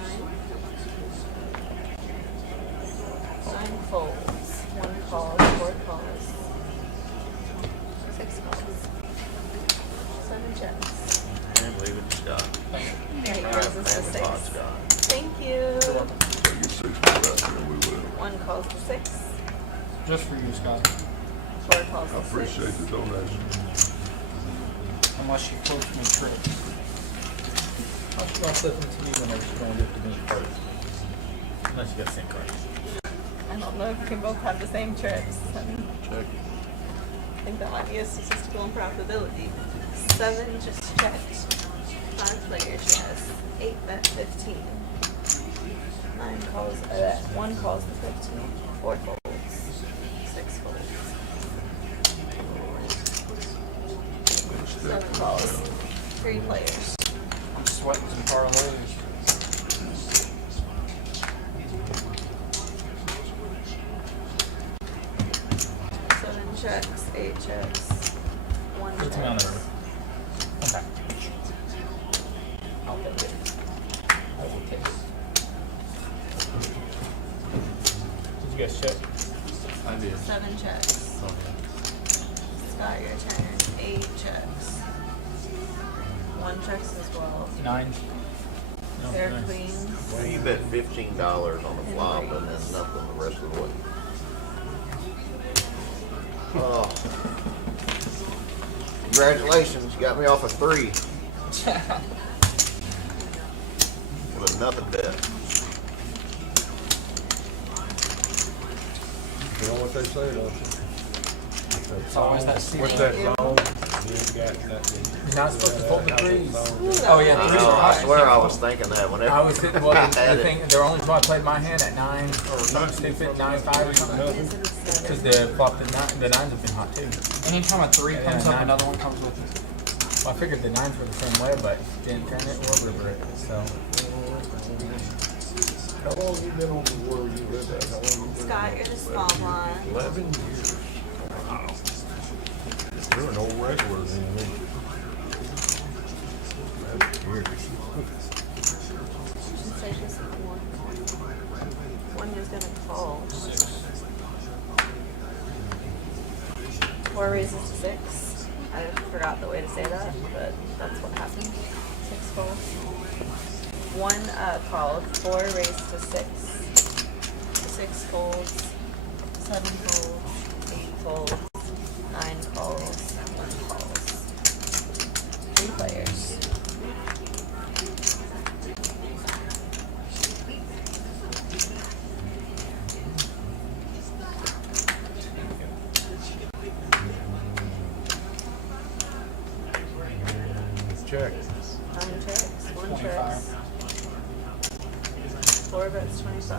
9 folds. 1 call. 4 calls. 6 calls. 7 checks. Can't believe it, Scott. 8 All right, raises to man, 6. pot, Scott. Thank you. Take your 6 back and we will. 1 calls to 6. Just for you, Scott. 4 calls I to 6. appreciate the donation. Unless you coach me tricks. Well, flip them to me whenever you want to do it to me first. Unless you got the same card. I don't know if you can both have the same tricks. Check. I think that might be a statistical improbability. 7 just checked. 5 players, yes. 8 bet 15. 9 calls, 1 calls the 15. 4 folds. 6 folds. 7 calls. 3 players. I'm sweating some parlays. Checks, 8 checks, 1 Put me on check. there. Okay. I'll take it. I will take it. Did you guys check? I did. 7 checks. Scott, your turn. 8 checks. 1 checks as well. 9. No, Pair nice. queens. Well, you bet $15 on the flop and then nothing the rest of the way. Oh. Congratulations, you got me off a 3. With a nothing bet. You know what they say, don't you? It's always that secret. What's that song? You're not supposed to fold the threes. Oh, yeah, I threes know, are I high. swear I was thinking that whenever I was sitting, well, I the had thing, it. there were only 2 I played my hand at 9 or something stupid, 9-5 or something. Because the flop, the 9s have been hot too. Anytime a 3 Yeah, comes up, 9. another one comes with it. Well, I figured the 9s were the same way, but didn't turn it or river it. So How long have you been on the world you live at? How long you been? Scott, you're the small blind. 11 years. Wow. You're an old regular then. That's weird. Should say just 1. 1 is gonna call. 4 raises to 6. I forgot the way to say that, but that's what happened. 6 folds. 1 called. 4 raised to 6. 6 folds. 7 folds. 8 folds. 9 calls. 1 calls. 3 players. Check. 9 checks. 1 checks. 4 bets 25.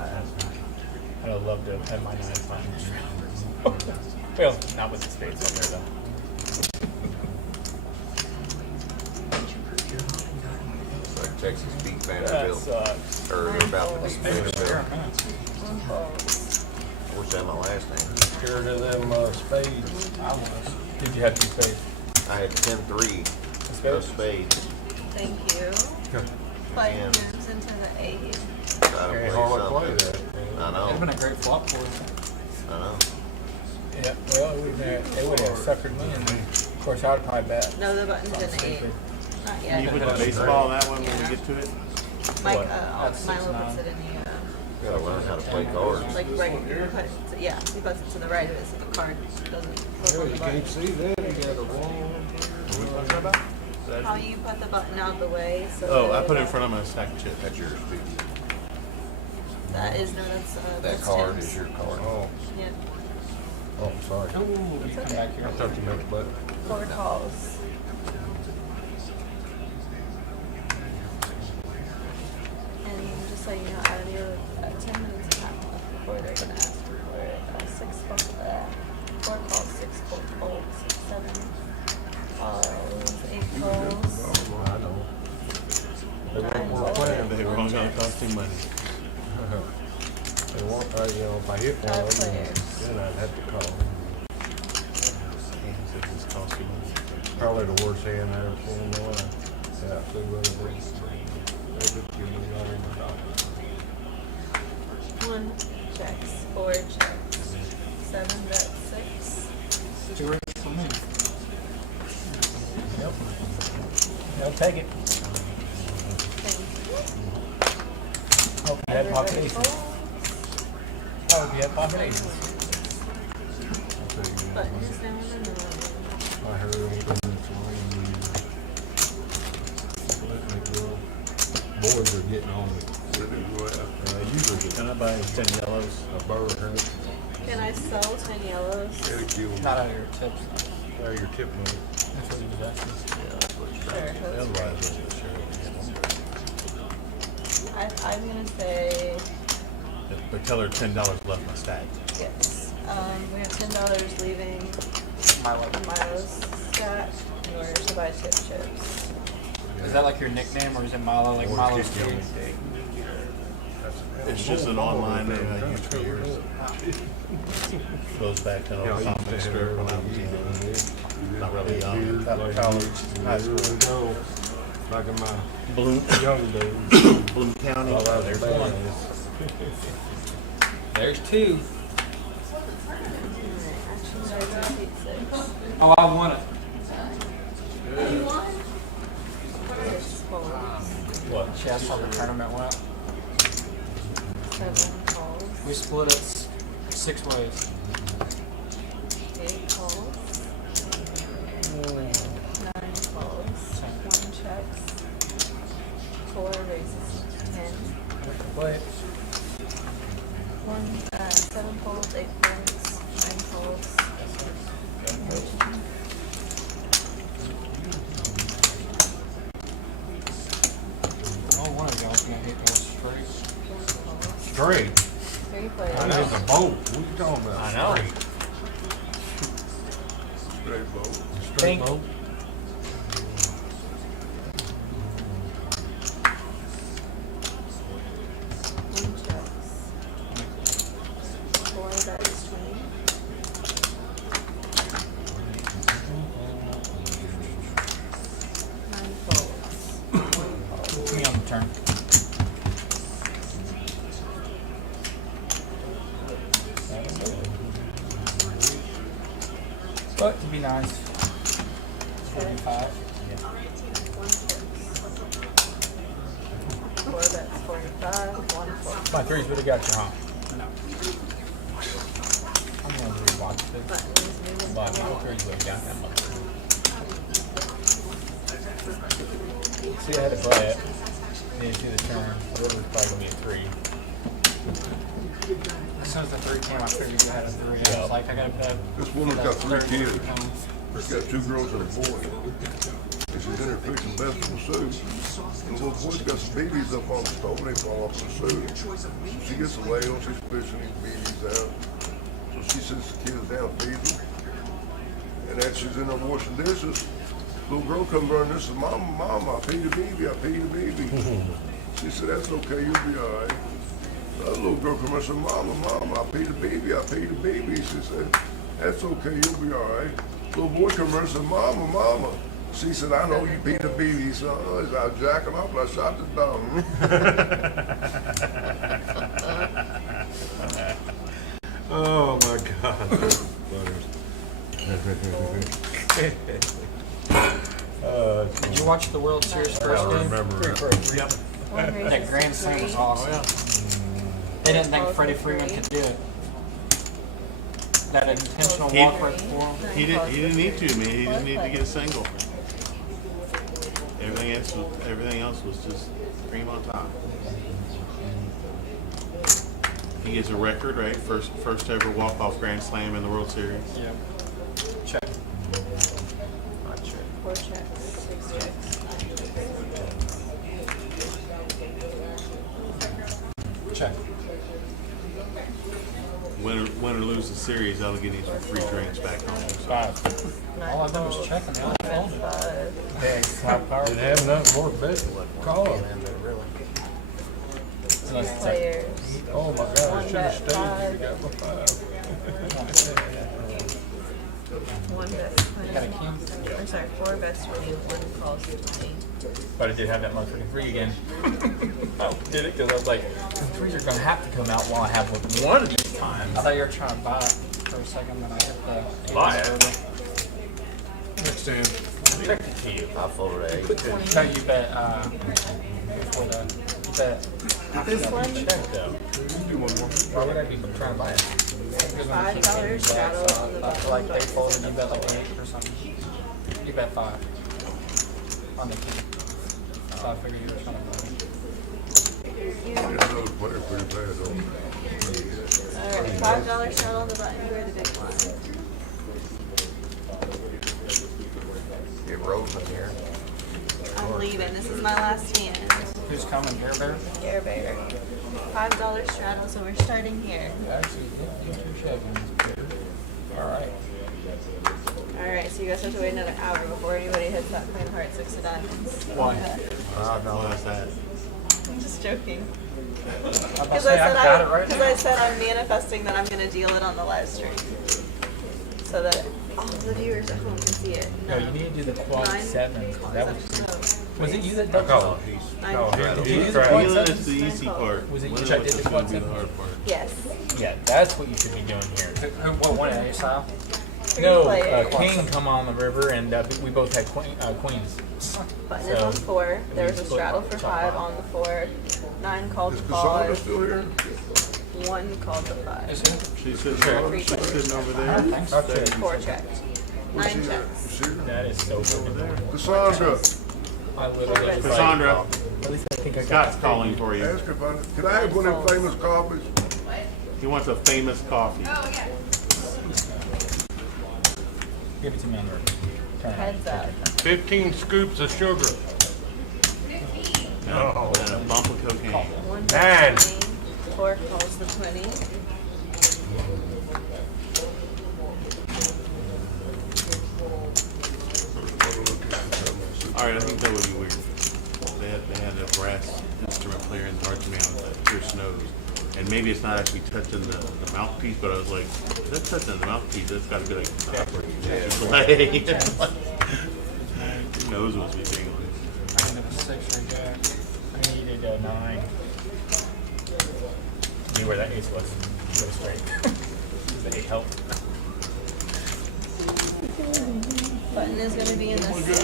I'd have loved to have my 9 final. Well, not with the spades on there though. It's like Texas beat That Vanderbilt. sucks. Or they're about to beat Vanderbilt. 1 folds. I wish I had my last name. Scared of them spades. I was. Did you have 2 spades? I had 10-3. No spades. Thank you. Play Yeah. moves into the 8. Try to Very play hard to play something. that. I It'd know. been a great flop for us. I know. Yeah. Well, they would have suckered me, and of course I'd probably bet. No, the button's in 8. Not Can yet. you put the baseball that one when we get to it? Mike, What? That's Milo 6-9. puts it in the, Gotta learn how to play cards. like right, you put it to, yeah, he puts it to the right of it so the card doesn't flip Yeah, on the you button. can't see that. You got a wall. How you put the button out the way so Oh, that I put it in front of my stack of chips. That's yours too. That is, no, that's, That that's card Tim's. is your card. Oh, Yeah, oh, sorry. Ooh, you come back here. I thought you meant button. 4 calls. And just so you know, I already have 10 minutes of time left before they're gonna ask for it. 6 calls, 4 calls, 6 folds, 7 calls, 8 calls. I know. They 9 want more calls. playing. They were only gonna cost too money. They want, you know, if I hit one 5 of them, players. then I'd have to call. Hands that just cost too money. Probably the worst hand I ever seen in my life. Yeah, two other days. They just give me all in the dollars. 1 checks, 4 checks, 7 bets, 6. 2 raises for me. Yep. They'll take it. Thank you. Hope you had pocket Everybody aces. folds. I hope you had pocket aces. I'll tell you that. Button is down the middle. I heard them putting this line in. Let me go. boys are getting on me. Usually Can I buy 10 yellows? a bird hurt. Can I sell 10 yellows? Not out of your tips. Or your tip money. That's what he was asking. Sure. Otherwise, it's sure. I'm gonna say But tell her $10 left my stack. yes. We have $10 leaving Milo. Milo's stack in order to buy tip chips. Is that like your nickname or is it Milo? Like Milo's Tea? It's just an online name I used for years. Goes back to an old comic strip when I was not really young. College, high school. Back in my Bloom, young days. Bloom County. There's one. There's two. Action dice repeat 6. Oh, I won it. Six folds. What? She asked how the tournament went. 7 calls. We split it 6 ways. 8 calls. 9 calls. 1 checks. 4 raises. 10. Wait. 7 calls. 8 points. 9 calls. Oh, one of y'all's gonna hit those straight. Straight. 3 players. That is a boat. What you talking about? I know. Straight boat. Straight boat. One checks. 4 bets 20. 9 folds. Me on the turn. But to be nice, 45. 1 checks. 4 bets 45. 1 fold. My threes would have got you, huh? No. I'm gonna rewatch this. Buttons moving. But my threes would have got that much. See, I had to play it. Then do the turn. The river's probably gonna be a 3. As soon as the 3 came, I figured you had a 3. I was like, I gotta bet. This woman's got 3 kids. She's got 2 girls and a boy. And she's in there fixing vegetable soup. And the little boy's got some babies up on the stove and they fall off in the soup. So she gets a ladle, she's fishing these babies out. So she sits the kids down, feeds them. And then she's in there washing dishes. Little girl comes running and says, Mama, I paid the baby, I paid the baby. She said, that's okay, you'll be all right. Another little girl comes and said, Mama, I paid the baby, I paid the baby. She said, that's okay, you'll be all right. Little boy comes and said, Mama. She said, I know you paid the baby. He said, I was jacking off and I shot the dog. Oh my God. Did you watch the World Series first game? Yep. That Grand Slam was awesome. They didn't think Freddie Freeman could do it. That intentional walk right before him. He didn't need to, man. He just needed to get a single. Everything else was just cream on top. He gets a record, right? First ever walk-off Grand Slam in the World Series. Yep. Check. Not check. 4 checks. 6 checks. Check. Win or lose the series, that'll get him some free drinks back home. So. 5. All I've done was check and now I found it. 5. Big, high power. Didn't have nothing more to bet. Call him. Two players. Oh my God, I One should have bet, stayed. 5. You got my 5. 1 bet Got a 20. king? I'm sorry, 4 bets 20. 1 calls 20. But I did have that motherfucking 3 again. I did it because I was like, the 3s are gonna have to come out while I have one of these times. I thought you were trying to buy it for a second, then I hit the Buy it? Next time. Check the key. I folded a 8. No, you bet, before that, you bet. This one? Check though. Why would I be trying to buy it? Because when the king $5 came back, shadow so on the I feel like they bottom. folded, you bet like 8 or something. You bet 5 on the king. So I figured you were trying to buy it. you. Those players pretty bad, though. Alright, $5 shot on the button. Go the big blind. Get Roseman here. I'm leaving. This is my last hand. Who's coming here, Bear? Air Bear. $5 straddle, so we're starting here. Actually, get your seconds. All right. Alright, so you guys have to wait another hour before anybody hits that queen of hearts, 6 of diamonds. Why? No, that's that. I'm just joking. I was about to Because say, I got it right because now. I said I'm manifesting that I'm going to deal it on the live stream. So that all the viewers at home can see it. No, you need to do the quad 7. That was it you that I done call it? it. Nine Did you do the Straddle. quad Feeling 7? is the easy part. Was it you Winning that with did the the quad should be the 7? hard part. Yes. Yeah, that's what you should be doing here. What won it? Ace high? No, Play it. King come on the river, and we both had queens. Button is on 4. There was a straddle for 5 on the 4. 9 called Is to Cassandra pause. still here? 1 called to 5. Is it? She's sitting, Sure. she's sitting over I there. don't think so. 4 checked. 9 You checks. see her? That is so good. Cassandra, I literally was like, Cassandra, at least I think I got Scott's calling for you. ask her about it. Can I have one of them famous coffees? He wants a famous coffee. Give it to me on the river. Turn it. Heads up. 15 scoops of sugar. No, and a bump of cocaine. 1 Man. 20. 4 calls the 20. All right, I think that would be weird. They had a brass instrument player in the arch man that pierced nose. And maybe it's not actually touching the mouthpiece, but I was like, if that's touching the mouthpiece, that's got to be like copper. Play. Your nose must be tingling. I ended up 6 or jack. I needed a 9. See where that ace was. Go straight. Does the 8 help? Button is going to be in the 6.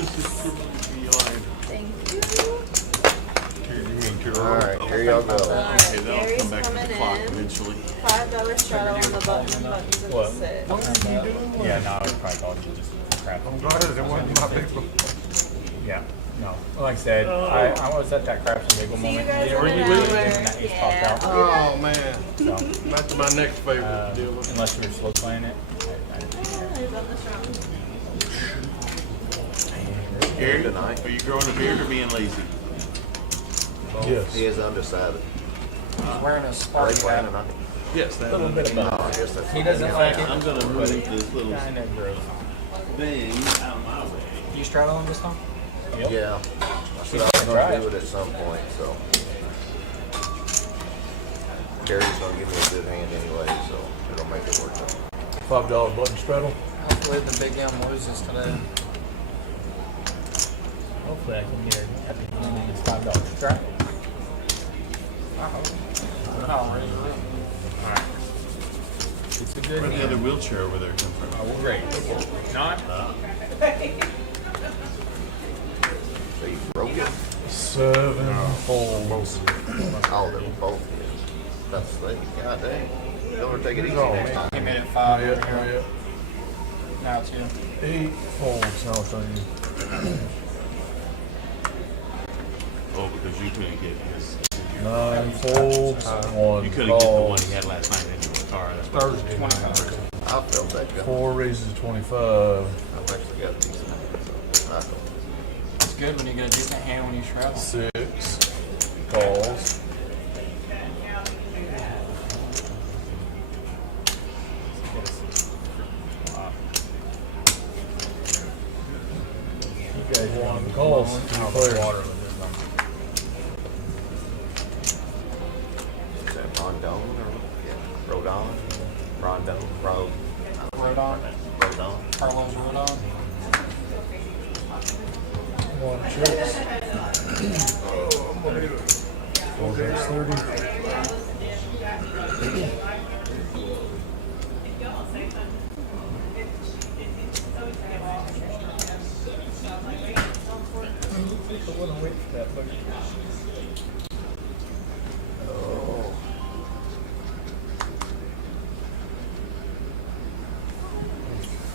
Thank you. Alright, here y'all go. Alright, Okay, that'll Gary's come back to the coming clock in. eventually. $5 straddle on the button. Button's in the What? 6. Yeah, no, I would probably call you just crap. I'm glad it wasn't my people. Yeah, no. Like I said, I was at that craps and bagel See you moment. guys Yeah, in an really, hour. when that ace popped Yeah. out. Oh, man. So, That's my next favorite deal. unless you were slow playing it. Who's on this round? Gary, Tonight. are you growing a beard or being lazy? Yes. He is undecided. He's wearing a Are spark they playing cap. tonight? Yes, A little bit of No, both. I guess that's. He doesn't like it. I'm gonna move this little Kind of gross. thing out of my way. You straddle him this time? Yep. Yeah. I said I was gonna do it at some point, so. Gary's gonna give me a good hand anyway, so it'll make it work out. $5 button straddle. Hopefully the big M loses today. Hopefully I can get a happy hand in this $5 strap. I hope. I'll raise it up. Alright. It's a good Where the hand. other wheelchair over there come from? I will raise. Not. So you broke it? 7 folds. Oh, they were both his. That's the thing. God dang. Don't ever take it easy next time. He made it Not 5 yet, over not here. yet. Now it's you. 8 folds. Now I'll show you. Oh, because you couldn't get his. 9 folds. 1 You couldn't get the one calls. he had last night in the car. That's what Thursday, 25. I felt that guy. 4 raises 25. I've actually got a decent hand, so I felt It's good when you get a decent hand when you straddle. 6 calls. You guys 1 calls. 2 players. Is that Rondon or yeah, Rodon? Rondon, Rodon. Rodon. Carlos Rodon. 1 checks. Oh, I'm gonna need a 4 times 30. Oh.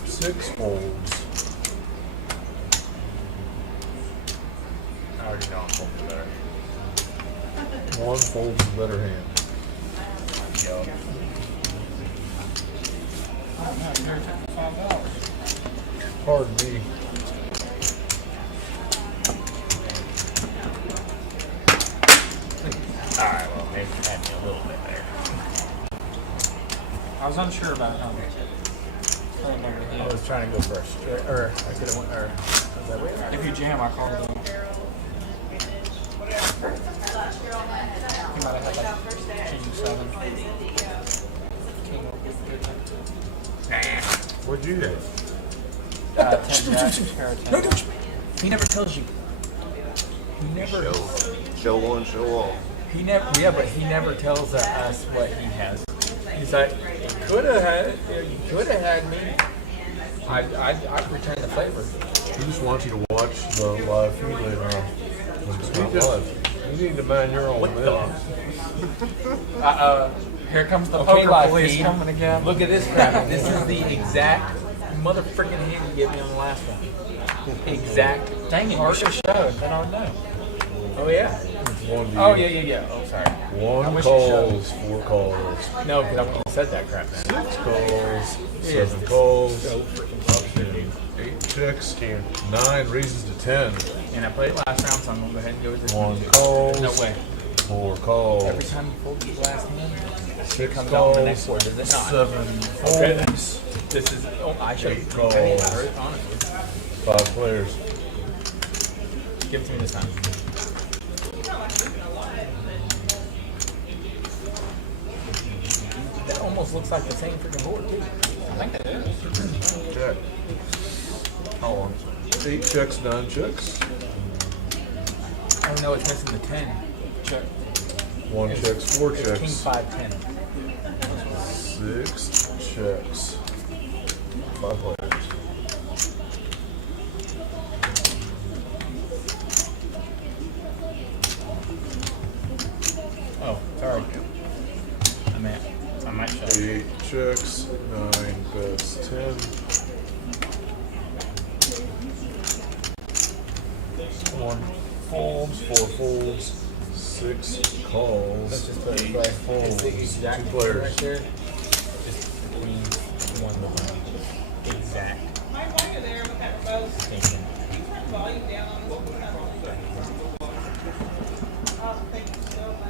Six folds. I already know I'm hoping better. One folds the better hand. Pardon me. Alright, well, maybe you had me a little bit there. I was unsure about how much. I don't remember the I was trying to go first, or I could have went, or was that way? If you jam, I called it. He might have had like king 7. King What'd you do? 10 jack, pair of 10 jack. He never tells you. He never. Show one, show all. He never. Yeah, but he never tells us what he has. He's like, you could have had. You could have had me. I'd return the favor. He just wants you to watch the live feed later on. It's not live. You need to mind your own business. Here comes the Okay, poker live police feed. coming again. Look at this crap. This is the exact motherfucking hand you gave me on the last one. Exact. Dang it, you should have showed. Then I would know. Oh yeah. Oh yeah. Oh sorry. One calls, 4 calls. No, because I wouldn't have said that crap. Man. 6 calls, Yes. 7 calls, So freaking 8 checks, 9 raises to 10. And I played it last round, so I'm gonna go ahead and go with this 1 one. calls, No way. 4 calls, Every time you fold your last hand, 6 comes out on the calls, next board, does it not? 7 Okay. folds, This is. Oh, I should 8 have. calls, Honestly, 5 players. give it to me this time. That almost looks like the same freaking board too. I think it is. Check. How long? 8 checks, 9 checks. Oh no, it's missing the 10. Check. 1 checks, 4 It's checks. King 5 10. 6 checks. 5 players. Oh, sorry. I might show. 8 checks, 9 bets, 10. 1 folds, 4 folds, 6 calls, Let's just put it 8 right. folds, It's the 2 exact players. right there. Just the queen, 1 the exact. While you're there with that remote, Thinking. can you turn the volume down on this? Oh, thank you so much.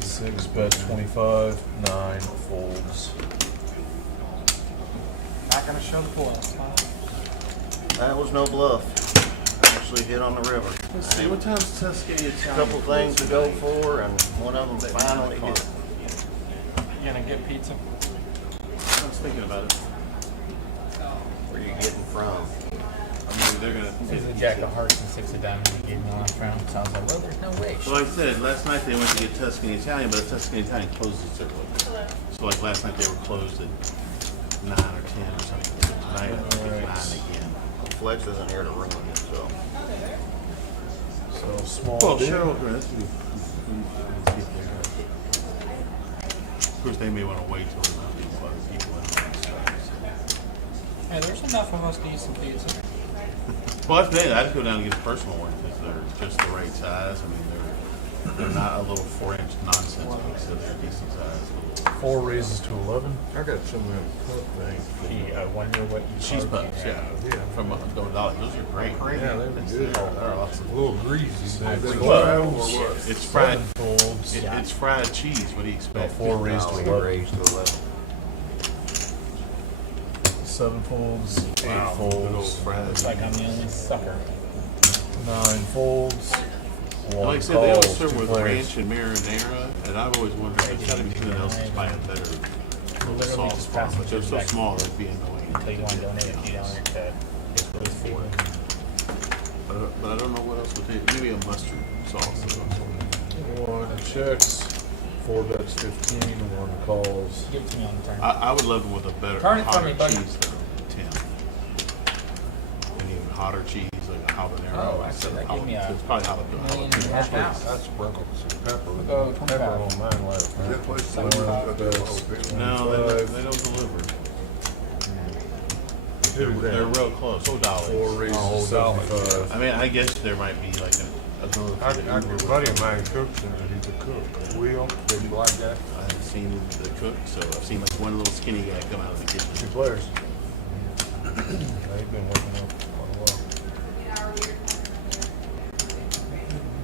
6 bets, 25, 9 folds. Not gonna show the bluff, huh? That was no bluff. Actually hit on the river. Let's see, what time's Tuscany A Italian? couple things to go for, and one of them finally hit. You gonna get pizza? I was thinking about it. Where you getting from? I mean, they're gonna. This is a jack of hearts and 6 of diamonds he gave me last round. So I was like, well, there's no way. So like I said, last night they went to get Tuscany Italian, but Tuscany Italian closes early. So like last night they were closed at 9 or 10 or something. Tonight I think it's 9 again. Flex isn't here to ruin it, so. So small. Well, bid. Cheryl, let's see if they're. Of course, they may want to wait till there's not other people in. Hey, there's enough of us to eat some pizza. Well, that's bad. I just go down and get a personal one because they're just the right size. I mean, they're not a little 4-inch nonsense pizza. They're decent size. 4 raises to 11. I got some of them cup things. I wonder what you Cheese puffs, yeah. From $1. Those are great. Yeah, they were good. They're awesome. A little greasy. Six. They Well, travel or what? It's fried. 7 folds. It's fried cheese. What do you expect? 4 raised to He 11. raised to 11. 7 folds, 8 Wow, good old folds, fried. Looks like I'm the only sucker. 9 folds, 1 Like I said, they always calls, serve 2 with players. ranch and marinara, and I've always wondered if there's got to be something else that's by a better Literally sauce just bar, pass but they're it so back. small it'd be annoying. Until you want to donate a few down there to get those for it. But I don't know what else would take. Maybe a mustard sauce or something. 1 checks, 4 bets 15, 1 calls. Give it to me on the turn. I would love them with a better, Turn it for hotter me, buddy. cheese than 10. And even hotter cheese, like a habanero. Oh, instead actually, of that give me jalapeno. a It's probably million jalapeno. and a half I ounce. sprinkled some pepper. Go 25. Pepper on mine later. That place delivers. Best. No, they don't deliver. They're real close. $4. 4 raises to 75. I mean, I guess there might be like a ability A to buddy of mine cooks and he's a cook. Will, big black guy. I haven't seen the cook, so I've seen like one little skinny guy come out of the kitchen. 2 players. They've been working out quite a while.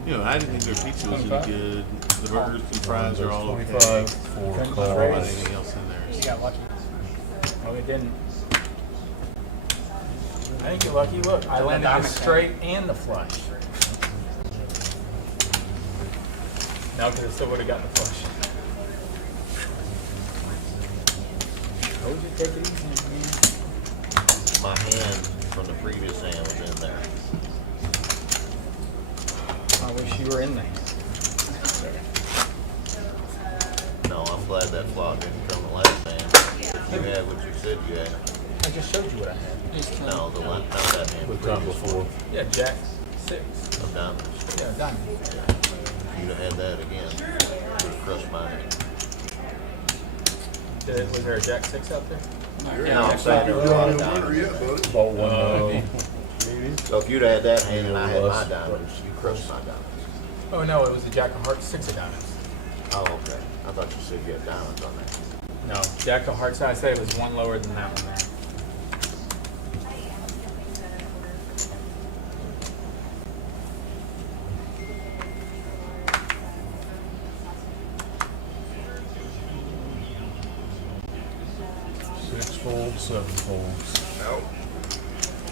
You know, I didn't think their pizza was any good. The burgers and fries are all okay. 25 for Couldn't Not raise. anything else in there. You got lucky. Oh, it didn't. I think you're lucky. Look, I landed the straight and the flush. No, because I still would have gotten the flush. Told you to take it easy, man. My hand from the previous hand was in there. I wish you were in there. No, I'm glad that flop didn't come the last hand. You had what you said you had. I just showed you what I had. No, the one, not that hand. The time before. Yeah, Jack 6. Of diamonds. Yeah, diamond. You'd have had that again. Would crushed my hand. Was there a Jack 6 out there? No, I'm saying there was a lot of Winner diamonds. yet, buddy. About 1 So if you'd had that hand and I had my diamonds, you crushed my diamonds. Oh no, it was a Jack of Hearts 6 of diamonds. Oh, okay. I thought you said you had diamonds on there. No, Jack of Hearts. I said it was one lower than that one there. Six folds, 7 folds. Out.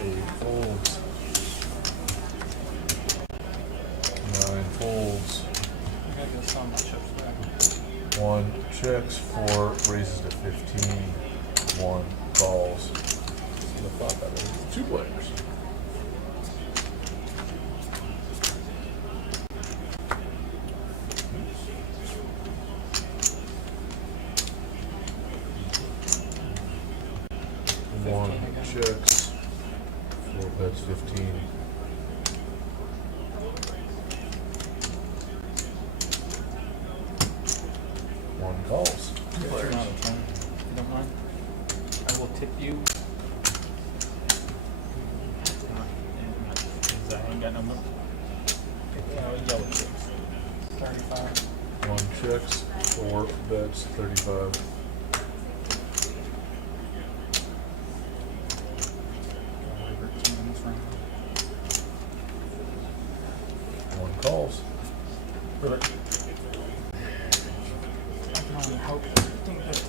8 folds. 9 folds. I gotta go sell my chips back. 1 checks, 4 raises to 15. 1 calls. 2 players. One checks, 4 bets 15. One calls. If you don't mind, I will tip you. I ain't got no more. Yellow chips. 35. 1 checks, 4 bets 35. One calls. Really? I can only hope. I think that's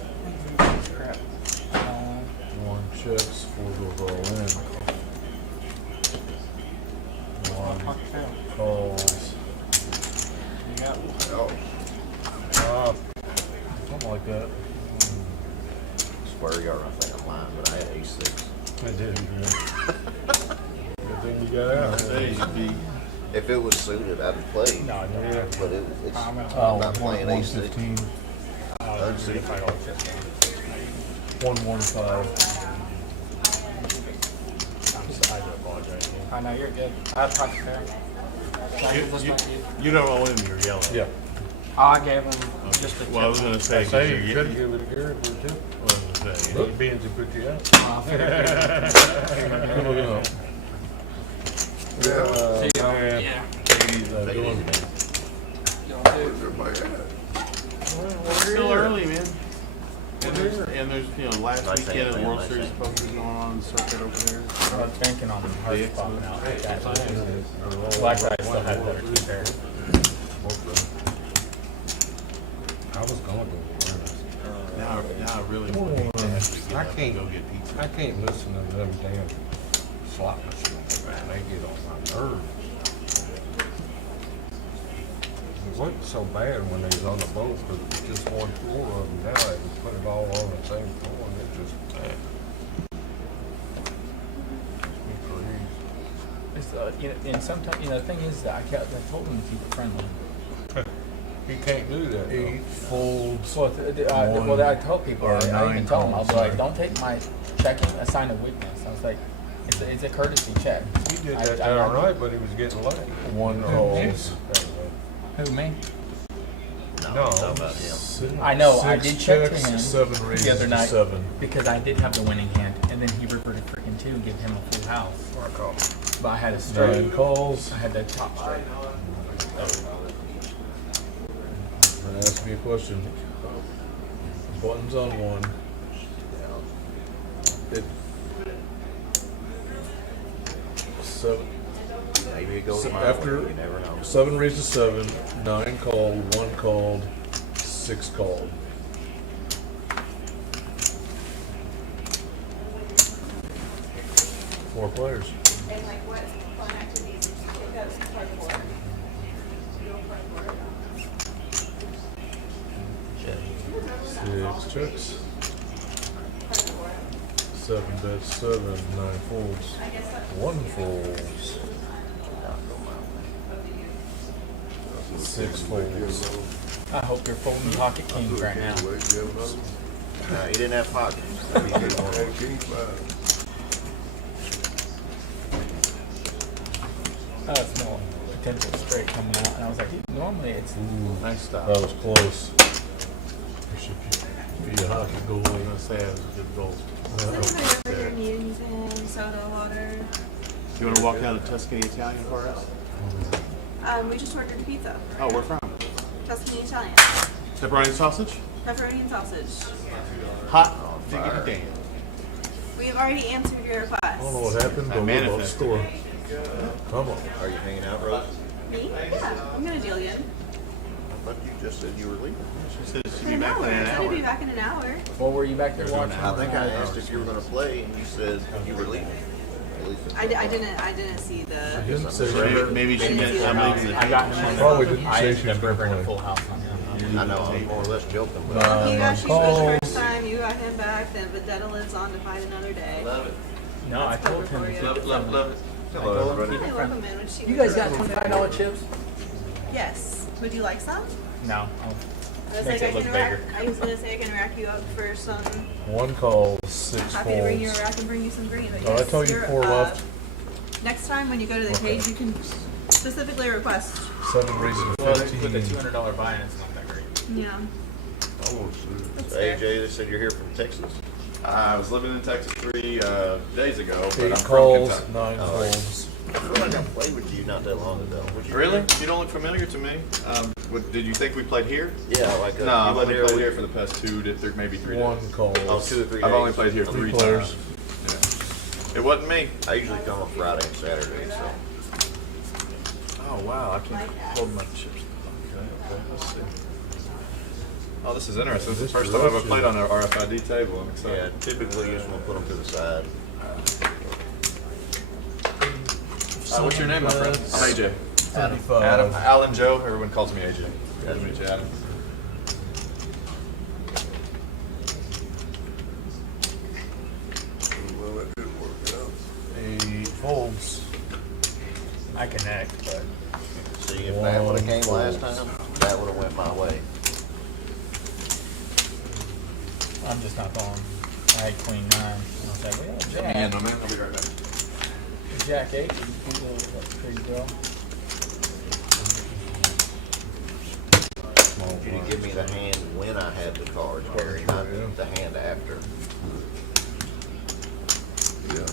crap. 1 checks, 4 goes all in. 1 calls. You got Something like that. Swear you are, I think I'm lying, but I had ace 6. I did. Good thing you got out. If it was suited, I'd have played. No, Yeah. But it's, I'm I'm not playing ace 6. 115. Unsuited. 115. I do apologize. I know, you're good. I have pocket pair. You don't owe him your yellow. Yeah. I gave him just a Well, I was tip. gonna say, Say you're you could give it a Gary for a tip. Those beans will put you out. Good looking up. Yeah. Where's everybody at? Still early, man. And there's last Nice weekend of the hand, World nice Series hand. poker going on in the circuit over there. I was banking on them hearts The popping out. X- Black guy still had better 2 pairs. I was gonna go with Now I really want to I can't go get pizza. I can't listen to them damn slot machines, man. They get on my nerves. It wasn't so bad when they was on the boat because it was just 1 floor of them. Now they can put it all on the same floor and it just, It's, and sometimes, the thing is that I told them to keep it friendly. you can't do that. though. 8 folds. Well, I tell people, or I even 9 tell them, I'll be like, calls. don't take my checking a sign of weakness. I was like, it's a courtesy check. He did that all right, but he was getting late. 1 calls. Who, me? No, I'm talking about him. I know, I 6 did check to checks, him 7 raises the other to night 7. because I did have the winning hand. And and then he reverted freaking 2 and gave him a full house. Or a call. But I had a straight. 9 calls. I had the top straight. Ask me a question. Buttons on 1. It 7. Maybe it goes my After way, you never know. 7 raised to 7, 9 called, 1 called, 6 called. Four players. And like what fun activities did you pick up card for? Check. 6 checks. 7 bets, 7, 9 folds. 1 folds. 6 folds. I hope you're folding pocket kings right now. No, he didn't have pockets. That'd be good one. King 5. I had a small potential straight coming out, and I was like, normally it's Nice stop. That was close. Should be a hockey goal. I was gonna say it was a good goal. Does anybody over here need anything? Soda, water? You wanna walk down to Tuscany Italian for us? We just ordered pizza. Oh, where from? Tuscany Italian. Pepperoni sausage? Pepperoni and sausage. Hot diggity damn. We have already answered your request. I don't know what happened, but we're about to manifested. score. Come on. Are you hanging out, Rose? Me? Yeah, I'm gonna deal again. I thought you just said you were leaving. She said she'd In be an back hour. in I an said I'd be hour. back in an hour. What were you back there watching? I think I asked if you were going to play, and you said you were leaving. At least I didn't see the. Didn't say Maybe she meant I something. got him on Probably the didn't I say ended she was up gonna revering a play. full house on him. I know I'm more or less joking, but He got she calls. the first time. You got him back. Then Vendetta lives on to fight another day. Love it. No, I told him. to keep Love it it, love it, friendly. love it. I Hello, told him to everybody. keep it Hey, friendly. welcome in. What she You guys got $25 chips? Yes. Would you like some? No. I was Makes like, it look I can rack. bigger. I was gonna say I can rack you up for some. 1 call, 6 Happy to bring you a folds. rack and bring you some green. But Oh, I yes, told you you're, 4 left. Next time when you go to the Okay. cage, you can specifically request. 7 raises to Well, with the 15. $200 buy-in, it's not that great. Yeah. I want to see it. That's AJ, fair. they said you're here from Texas. I was living in Texas 3 days ago, but 8 I'm from calls, Kentucky. 9 folds. I feel like I played with you not that long ago. Would you- Really? You don't look familiar to me. Did you think we played here? Yeah, like No, I've you only wasn't played here with- for the past 2 to maybe 3 days. 1 calls. Oh, 2 or 3 days. I've only played here 3 3 players. times. Yeah. It wasn't me. I usually come on Friday and Saturday, so. Oh wow, I can't hold my chips. Okay, let's see. Oh, this is interesting. This is the first time I've ever played on an RFID table. I'm Yeah, excited. typically you just want to put them to the side. What's your name, my friend? I'm AJ. 35. Adam. Alan Joe. Everyone calls me AJ. Nice to meet you, Adam. Well, that didn't work out. 8 folds. I connect, but See, if that would have came last time, that would have went my way. I'm just not going. I had Queen 9. And I was like, well, Yeah, Jack. my man. I'll be right back. Jack 8. That's pretty girl. You to give me the hand when I had the cards, Barry, not the hand after. Yeah.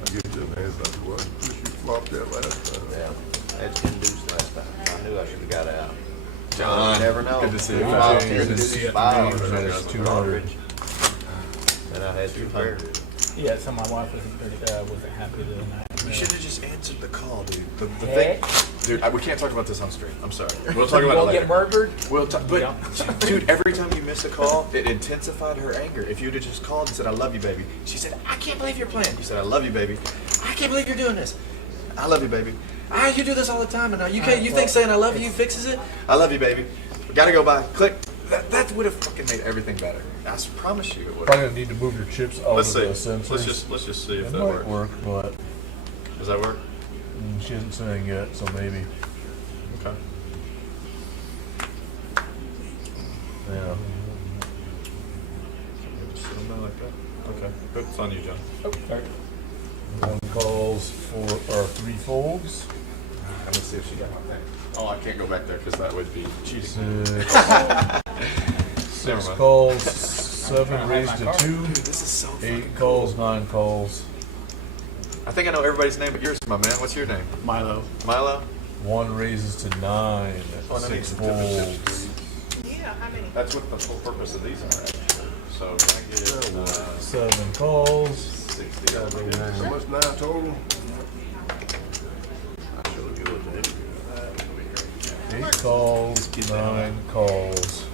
I get you an hands out the way. Wish you flopped that last time. Yeah, that's been deuce last time. I knew I should have got out. John. You never know. Good to see you. Five, Good ten to deuce, see you. five, Minus 200. and I had 2 pairs. Yeah, so my wife wasn't happy the night. We should have just answered the call, dude. The Hey. thing, dude. We can't talk about this on stream. I'm sorry. We'll talk You about it won't get later. murdered? We'll talk. But Yeah. dude, every time you missed a call, it intensified her anger. If you'd have just called and said, "I love you, baby," she said, "I can't believe you're playing." You said, "I love you, baby." I can't believe you're doing this. I love you, baby. You do this all the time, and now you can't. You think saying "I love you" fixes it? I love you, baby. We gotta go by. Click. That would have fucking made everything better. I promise you it would. Probably gonna need to move your chips out Let's of the see. sensors. Let's just see if It that might works. work, but Does that work? she isn't saying yet, so maybe. Okay. Yeah. Something like that. Okay. Good. It's on you, John. Oh, sorry. 1 calls, 3 folds. Let me see if she got my thing. Oh, I can't go back there because that would be cheating. 6 Never mind. calls, 7 raised to 2. Dude, this is so fucking 8 calls, 9 calls. I think I know everybody's name but yours, my man. What's your name? Milo. Milo? 1 raises to 9. Oh, no, 6 it's folds. Yeah, how many? That's what the full purpose of these are, actually. So can I get 7 calls. 60? How much 9 total? 8 calls, 9 calls.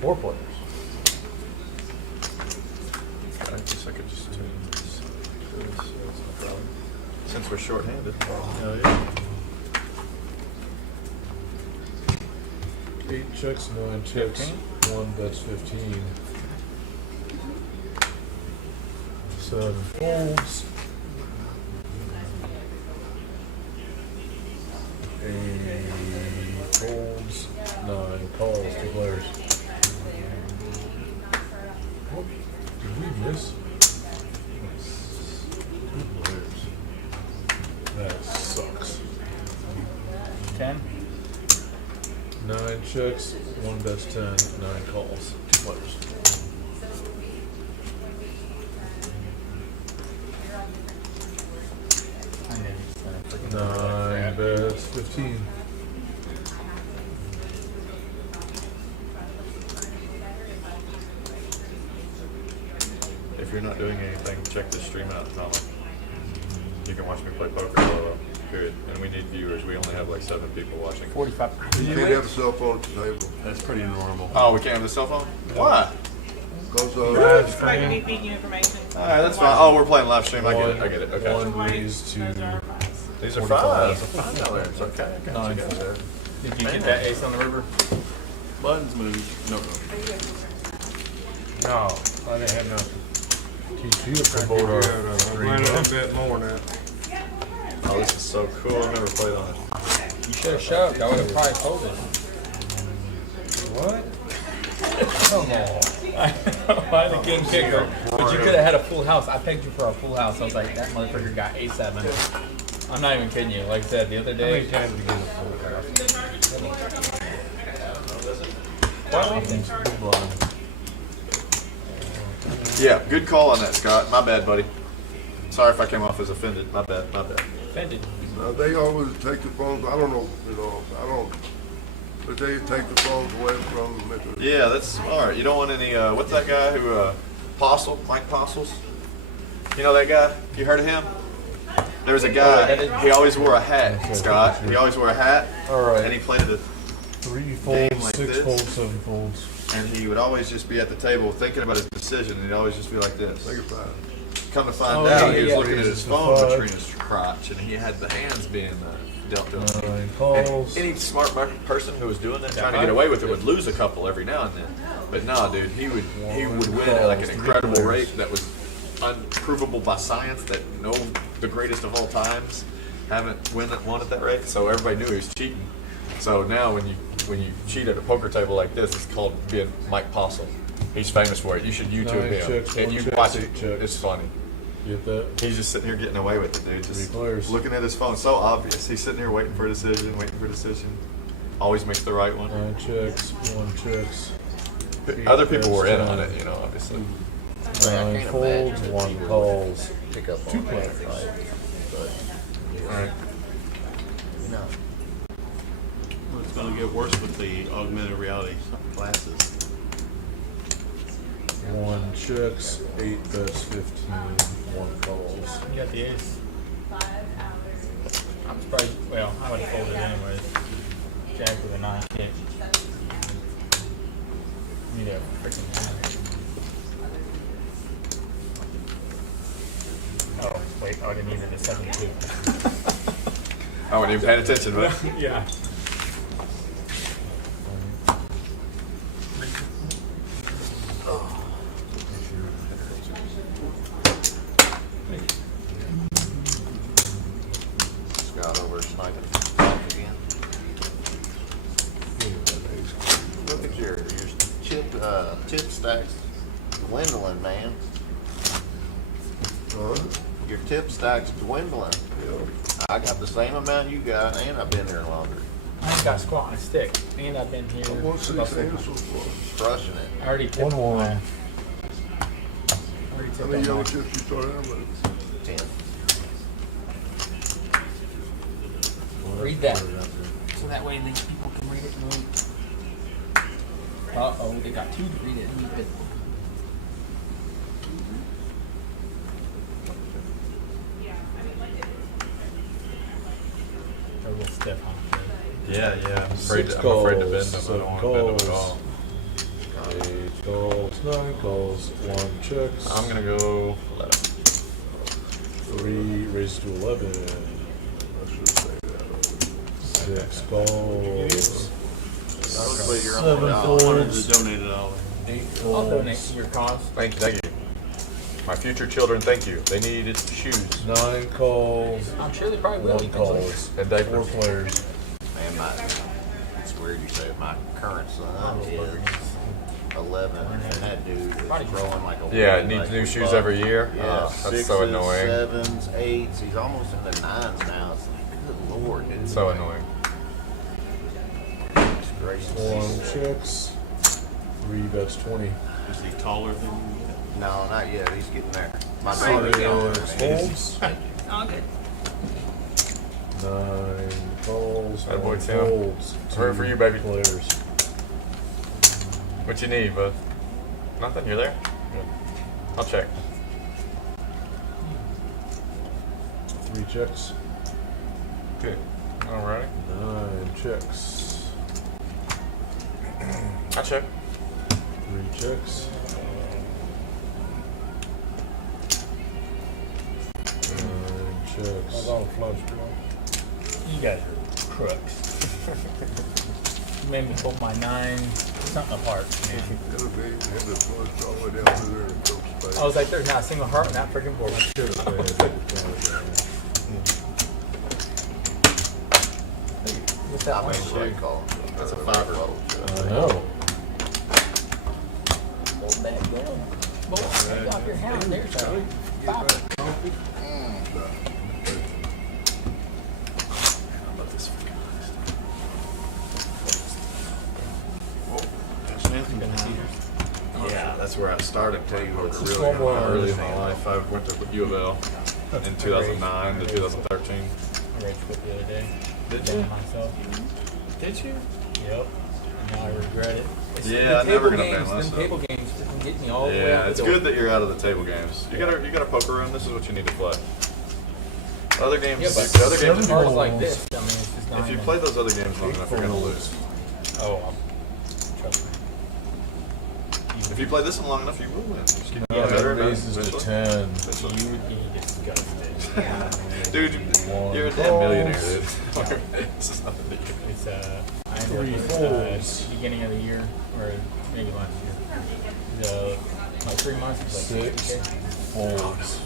Four players. I guess I could just do this. Since we're short-handed. Oh, yeah. 8 checks, 9 checks. 1 bets 15. 7 folds. 8 folds. 9 calls. 2 players. Oh, did we miss? 2 players. That sucks. 10. 9 checks, 1 bets 10, 9 calls, 2 players. I knew it. 9 bets 15. If you're not doing anything, check this stream out, Tom. You can watch me play poker solo, period. And we need viewers. We only have like 7 people watching. 45. You can't have a cell phone at the table. That's pretty normal. Oh, we can't have the cell phone? Why? Because It's like me feeding you information. All right, that's fine. Oh, we're playing live stream. I get it. I get it. Okay. 1 raised Those to are fives. These are 45. $5. Okay. I got 9 you guys. folds. Did you get that ace on the river? Buttons move. No. No, I didn't have nothing. Teach you to promote our I'm stream. playing a little bit more now. Oh, this is so cool. I've never played on it. You should have shoved. I would have probably told it. What? Come on. Why the king kicker? But you could have had a full house. I pegged you for a full house. I was like, that motherfucker got A7. I'm not even kidding you. Like I said the other How many day. times did you get a full house? Why do you think? Yeah, good call on that, Scott. My bad, buddy. Sorry if I came off as offended. My bad. My bad. Offended. they always take the phones. I don't know, I don't. But they take the phones away from them. Yeah, that's smart. You don't want any. What's that guy who? Postle, Mike Postles. You know that guy? You heard of him? There was a guy. He always wore a hat, Scott. He always wore a hat. All right. And he played the 3 folds, like 6 this. folds, 7 folds. And he would always just be at the table thinking about his decision, and he'd always just be like this. Come to find out, he was looking at his phone between his crotch, and he had the hands being dealt to him. 9 calls. Any smart person who was doing that, trying to get away with it, would lose a couple every now and then. But nah, dude, he would win at like an incredible rate that was unprovable by science, that the greatest of all times haven't won at that rate. So everybody knew he was cheating. So now when you cheat at a poker table like this, it's called being Mike Postle. He's famous for it. You should YouTube 9 him. checks, And 1 you check, watch 8 it. checks. It's funny. Get that? He's just sitting here getting away with it, dude. Just 3 players. looking at his phone. So obvious. He's sitting here waiting for a decision, Always makes the right one. 9 checks, 1 checks. Other people were in on it, obviously. 9 folds, 1 calls. Pick up 2 on that, players. right? But, All right. no. Well, it's going to get worse with the augmented reality classes. 1 checks, 8 bets 15, 1 calls. You got the ace. I'm surprised. Well, I would have folded anyways. Jack with a 9 kick. Need a freaking hand. Oh, wait. I would have needed a 7-2. I wasn't even paying attention, but Yeah. Scott over sniping again. Look at your tip stacks dwindling, man. Your tip stacks dwindling. I got the same amount you got, and I've been here longer. I ain't got squat on a stick, and I've been here. One six about and 4 so months. far. Crushing it. I already tipped. 1-1. Already How tipped many on yellow mine. chips you start out with? 10. Read that. So that way these people can read it and read. Uh-oh, they got 2 to read it. Read it. They're a little stiff, huh? Yeah. I'm afraid Six to calls, bend them. I seven don't want to bend them at calls. all. 8 calls, 9 calls, 1 checks. I'm gonna go 11. 3 raises to 11. I should say that. 6 calls. Hopefully you're on 7 the I wanted folds. to donate it all. 8 I'll donate folds. to your cause. Thank you. My future children, thank you. They needed shoes 9 calls. I'm sure they probably will. 1 calls. and 4 diapers. players. Man, it's weird you say it. My current son is 11, and that dude is growing like a Yeah, weed, it needs like new a shoes bug. every year. Yeah, That's sixes, so annoying. 7s, 8s. He's almost in the 9s now. It's like, good lord, dude. So annoying. It's crazy. 1 checks. 3 bets 20. Is he taller than you? No, not yet. He's getting there. My Right. daughter's younger. 6 man. folds. All good. 9 calls. That boy, 1 Tim. folds. Hurry for you, baby. Players. What you need, bud? Nothing. You're there. I'll check. 3 checks. Good. Alrighty. 9 checks. I'll check. 3 checks. 9 checks. You guys are crooks. You made me pull my 9 something apart. The other day, they had the flush all the way down through there and Coach Space. I was like, there's not a single heart in that freaking board. What's that I one? mean, what call him? That's a 5er. I know. Hold back down. Boy, take off your hat. There's a 5. Yeah, that's where I started playing poker It's really small early in blind. my life. I went to U of L in 2009 to 2013. I rage quit the other day. Did Done you? it myself. Did you? Yep. And now I regret it. It's Yeah, the I'm never table gonna ban games, them myself. table games freaking get me all the way Yeah, out it's the door. good that you're out of the table games. You got a poker room. This is what you need to play. Other games, Yeah, but the other games, cards like this, I mean, it's just not if you even- play those other games long enough, you're gonna lose. Oh, trust me. If you play this one long enough, you will win. Just keep Yeah, getting better and better raises to eventually. 10. Eventually. You would be disgusted. Dude, you're a damn calls. millionaire, dude. This is nothing to you. It's I ended 3 up folds. beginning of the year, or maybe last year. Like 3 months, it was like 6 60K. folds.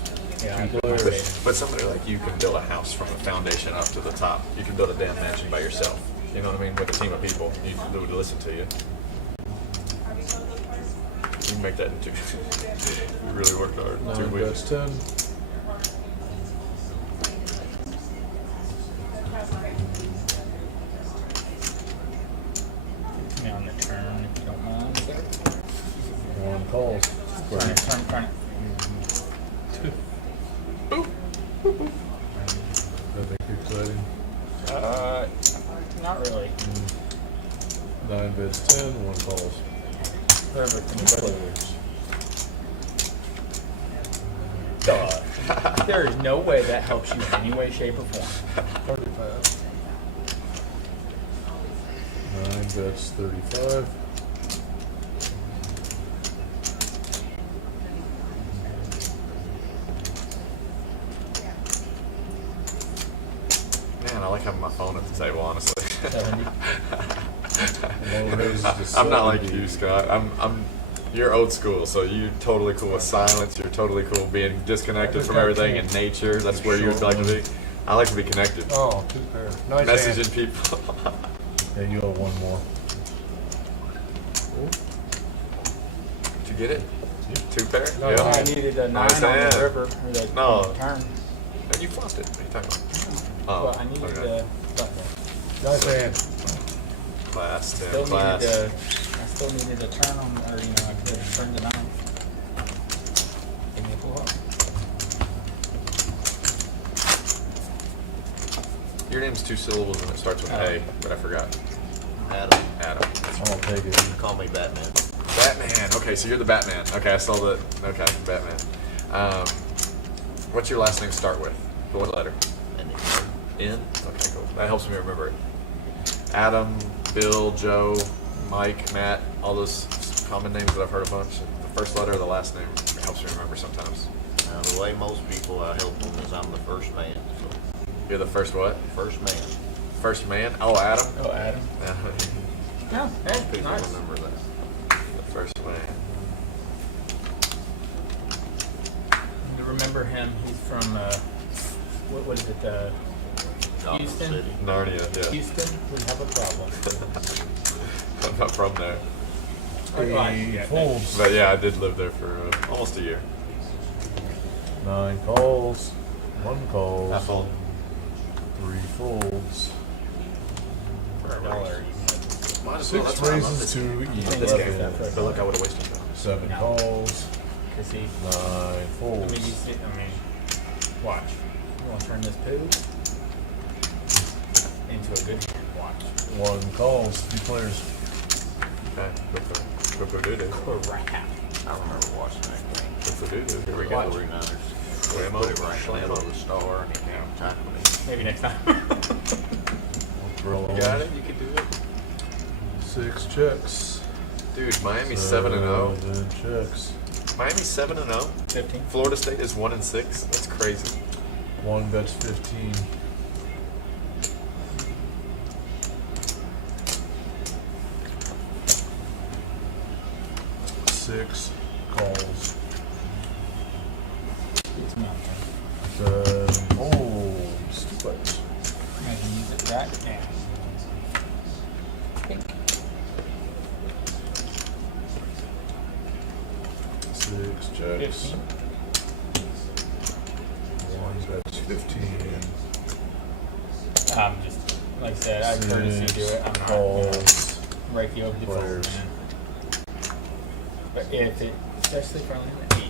Yeah, I 2 put my players. savings. But somebody like you can build a house from the foundation up to the top. You can build a damn mansion by yourself. You know what I mean? With a team of people, you would listen to you. You can make that in 2. You really worked hard. 2 9 weeks. bets 10. Put me on the turn if you don't mind. 1 calls. Turn it, turn it. That make you exciting. Not really. 9 bids 10, 1 calls. Perfect. Players. Duh. There is no way that helps you in any way, shape, or form. 9 bets 35. Man, I like having my phone at the table, honestly. 70. Low raises to I'm not like 70. you, Scott. You're old school, so you're totally cool with silence. You're totally cool being disconnected from everything and nature. That's where you would like to be. I like to be connected. Oh, 2 pair. Nice Messaging people. Yeah, you have 1 more. Did you get it? 2 pair? No, Yeah. I needed a 9 Nice on hand. the river, or the No. turn. You fluffed it. What are you talking about? But I needed okay. the button. Nice hand. Class, Still damn class. I still needed a turn on, or you know, I could have turned it on. Give me a pull up. Your name's 2 syllables and it starts with A, but I forgot. Adam, Adam. I'll take you it. can call me Batman. Batman. Okay, so you're the Batman. Okay, I saw the. Okay, Batman. What's your last name start with? What letter? N. Okay, cool. That helps me remember it. Adam, Bill, Joe, Mike, Matt, all those common names that I've heard a bunch. The first letter of the last name helps me remember sometimes. Now, the way most people I help them is I'm the first man. So. You're the first what? First man. First man? Oh, Adam? Oh, Adam. Yeah, hey, People nice. remember that. The first man. You remember him? He's from what is it? Houston. City. Narnia, yeah. Houston, we have a problem. I'm not from there. Folds. But yeah, I did live there for almost a year. 9 calls. 1 calls. I fold. 3 folds. For $1. Might as well. 6 That's why I love raises this to game. This game. 11. But look, I would have wasted time. 7 No. calls. Cause he, 9 I folds. mean, watch. You want to turn this poo into a good hand. Watch. 1 calls. 3 players. Okay, go for doo-doo. Crap. I remember watching that game. Go for doo-doo. Here we The go. 49ers. Whammo. Put it right in the middle of the star and he can't tackle me. Maybe next time. Throw You got it? You can do it. 6 checks. Dude, Miami's 7-0. 7 checks. Miami's 7-0. 15. Florida State is 1-6. That's crazy. 1 bets 15. 6 calls. It's mountain. 7 folds. 2 bets. Imagine use it right now. Pink. 6 checks. 15. 1 bets 15. I'm just, like I said, I courtesy do it. I'm not Calls. break you over the phone, Players. man. But if it, especially for only an 8.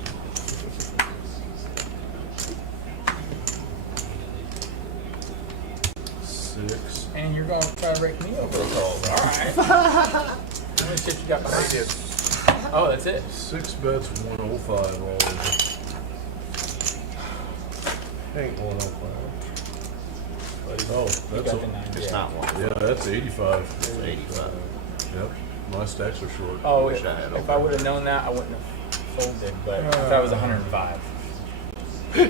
6. And you're going to try to break me over the calls. All right. How many chips you got behind you? Oh, that's it. 6 bets 105 all in. Ain't 105. Oh, You that's got the 9. It's not one. yeah, that's 85. It's 85. Yep, my stacks are short. Oh, Wish if I had I over. would have known that, I wouldn't have folded. But I thought it was 105.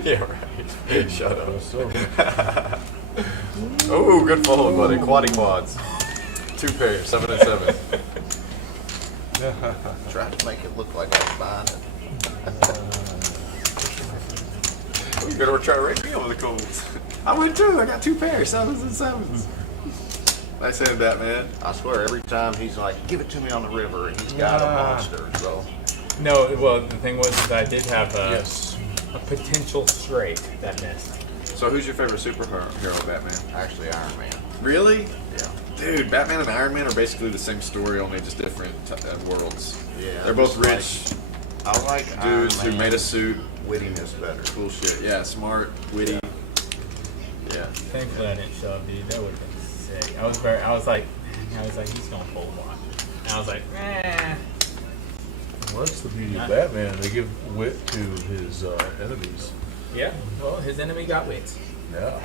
Yeah, right. Shut up. So, Oh, good fold, buddy. Quaddy quads. 2 pairs, 7 and 7. Tried to make it look like I was buying it. You're gonna try to rake me over the coals. I went too. I got 2 pairs, 7s and 7s. Nice hand, that man. I swear, every time he's like, give it to me on the river, and he's got a monster, so. No, well, the thing was that I did have yes. a potential straight that missed. So who's your favorite superhero, Batman? Actually, Iron Man. Really? Yeah. Dude, Batman and Iron Man are basically the same story, only just different worlds. Yeah. They're both just rich I like dudes Iron who Man. made a suit. Wittiness better. Cool shit. Yeah, smart, witty. Yeah. Thankfully, I didn't show up, dude. That would have been sick. I was like, he's gonna fold one. And I was like, Well, that's the beauty of Batman. They give wit to his enemies. yeah. Well, his enemy got wits, Yeah.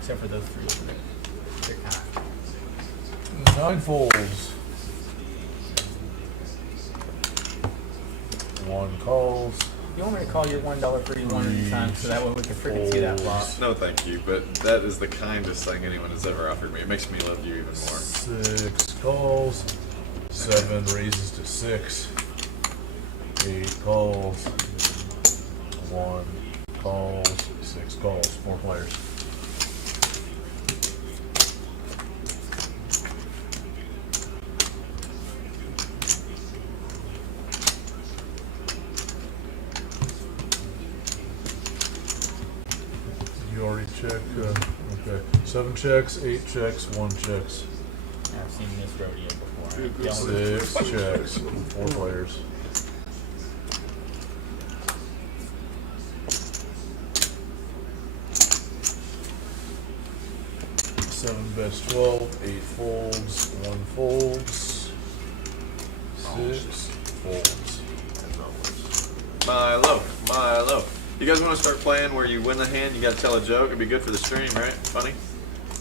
except for those 3. They're kind of- 9 folds. 1 calls. You want me to call your $1 free one at a time so that way we can freaking see that flop? No, thank you, but that is the kindest thing anyone has ever offered me. It makes me love you even more. 6 calls. 7 raises to 6. 8 calls. 1 calls. 6 calls. 4 players. You already checked. Okay. 7 checks, 8 checks, 1 checks. I've seen this rodeo before. Yeah, Yeah, 6 checks, 4 players. Seven best 12, 8 folds, 1 folds, 6 folds. Milo. You guys want to start playing where you win the hand, you got to tell a joke? It'd be good for the stream, right? Funny?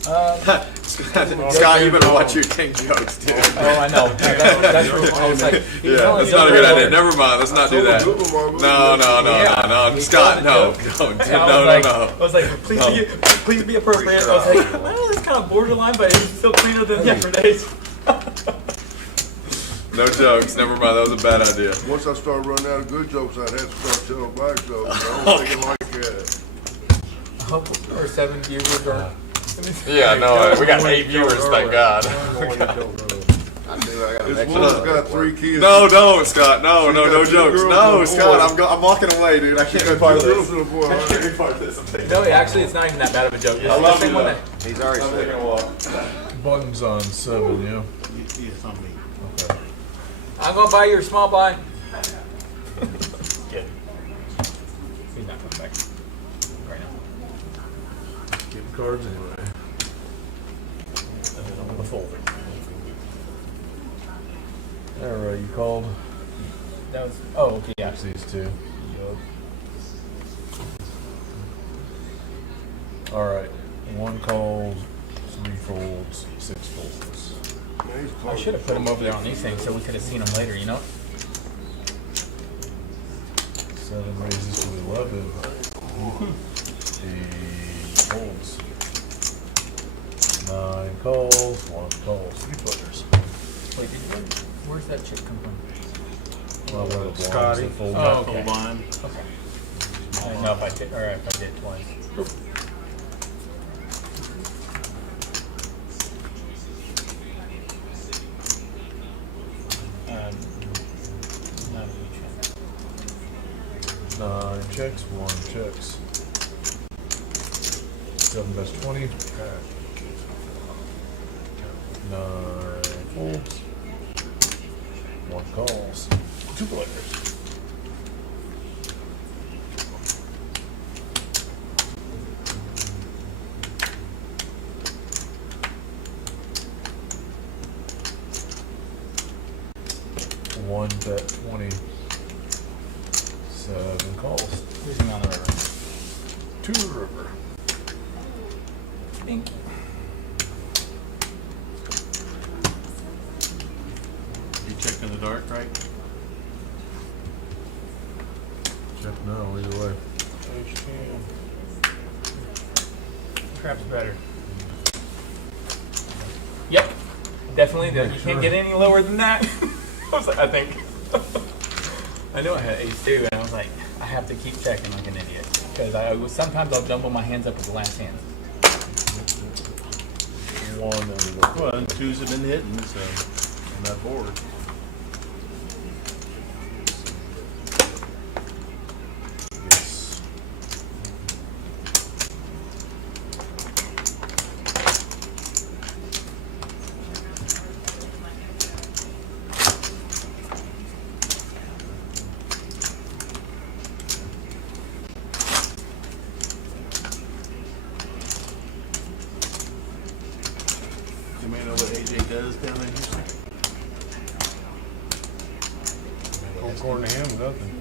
Scott, you better watch your king jokes, dude. Oh, I know. That's what I was like. Yeah, that's not a good idea. Never mind. Let's not do that. No. Scott, no. I was like, please be appropriate. I was like, well, it's kind of borderline, but it's still cleaner than yesterday's. No jokes. Never mind. That was a bad idea. Once I start running out of good jokes, I'd have to start telling black jokes. I don't think it like that. I hope our 7 viewers are. Yeah, no, we got 8 viewers, thank God. This woman's got 3 kids. No, don't, Scott. No jokes. No, Scott, I'm walking away, dude. I can't be part of this. I can't be part of this. No, actually, it's not even that bad of a joke. I love you, though. He's already I'm said taking it. a walk. Buttons on 7, yeah. Yes, on me. Okay. I'm gonna buy your small blind. Kid. He's not coming back right now. Keep cards anyway. I'm gonna fold it. Alright, you called. That was. Oh, okay, yeah. These 2. Alright. 1 calls, 3 folds, 6 folds. I should have put him over there on these things so we could have seen him later, you know? 7 raises to 11. 8 folds. 9 calls, 1 calls, 3 players. Wait, where's that chip come from? Well, one of the Scotty. blinds that fold Oh, back. okay. Blind. Okay. I didn't know if I did, or if I did twice. Not a good check. 9 checks, 1 checks. 7 best 20. 9 folds. 1 calls. 2 players. One bet 20. 7 calls. Who's him on the river? 2 river. Thank you. You checked in the dark, right? Check no, either way. Crap's better. Yep. Definitely. You can't get any lower than that. I think. I knew I had ace 2, and I was like, I have to keep checking like an idiot. Because sometimes I'll jumble my hands up with the last hand. 1 and the Well, and 2s have been hitting, so on that board. yes. You may know what AJ does down in Houston. According to him, nothing.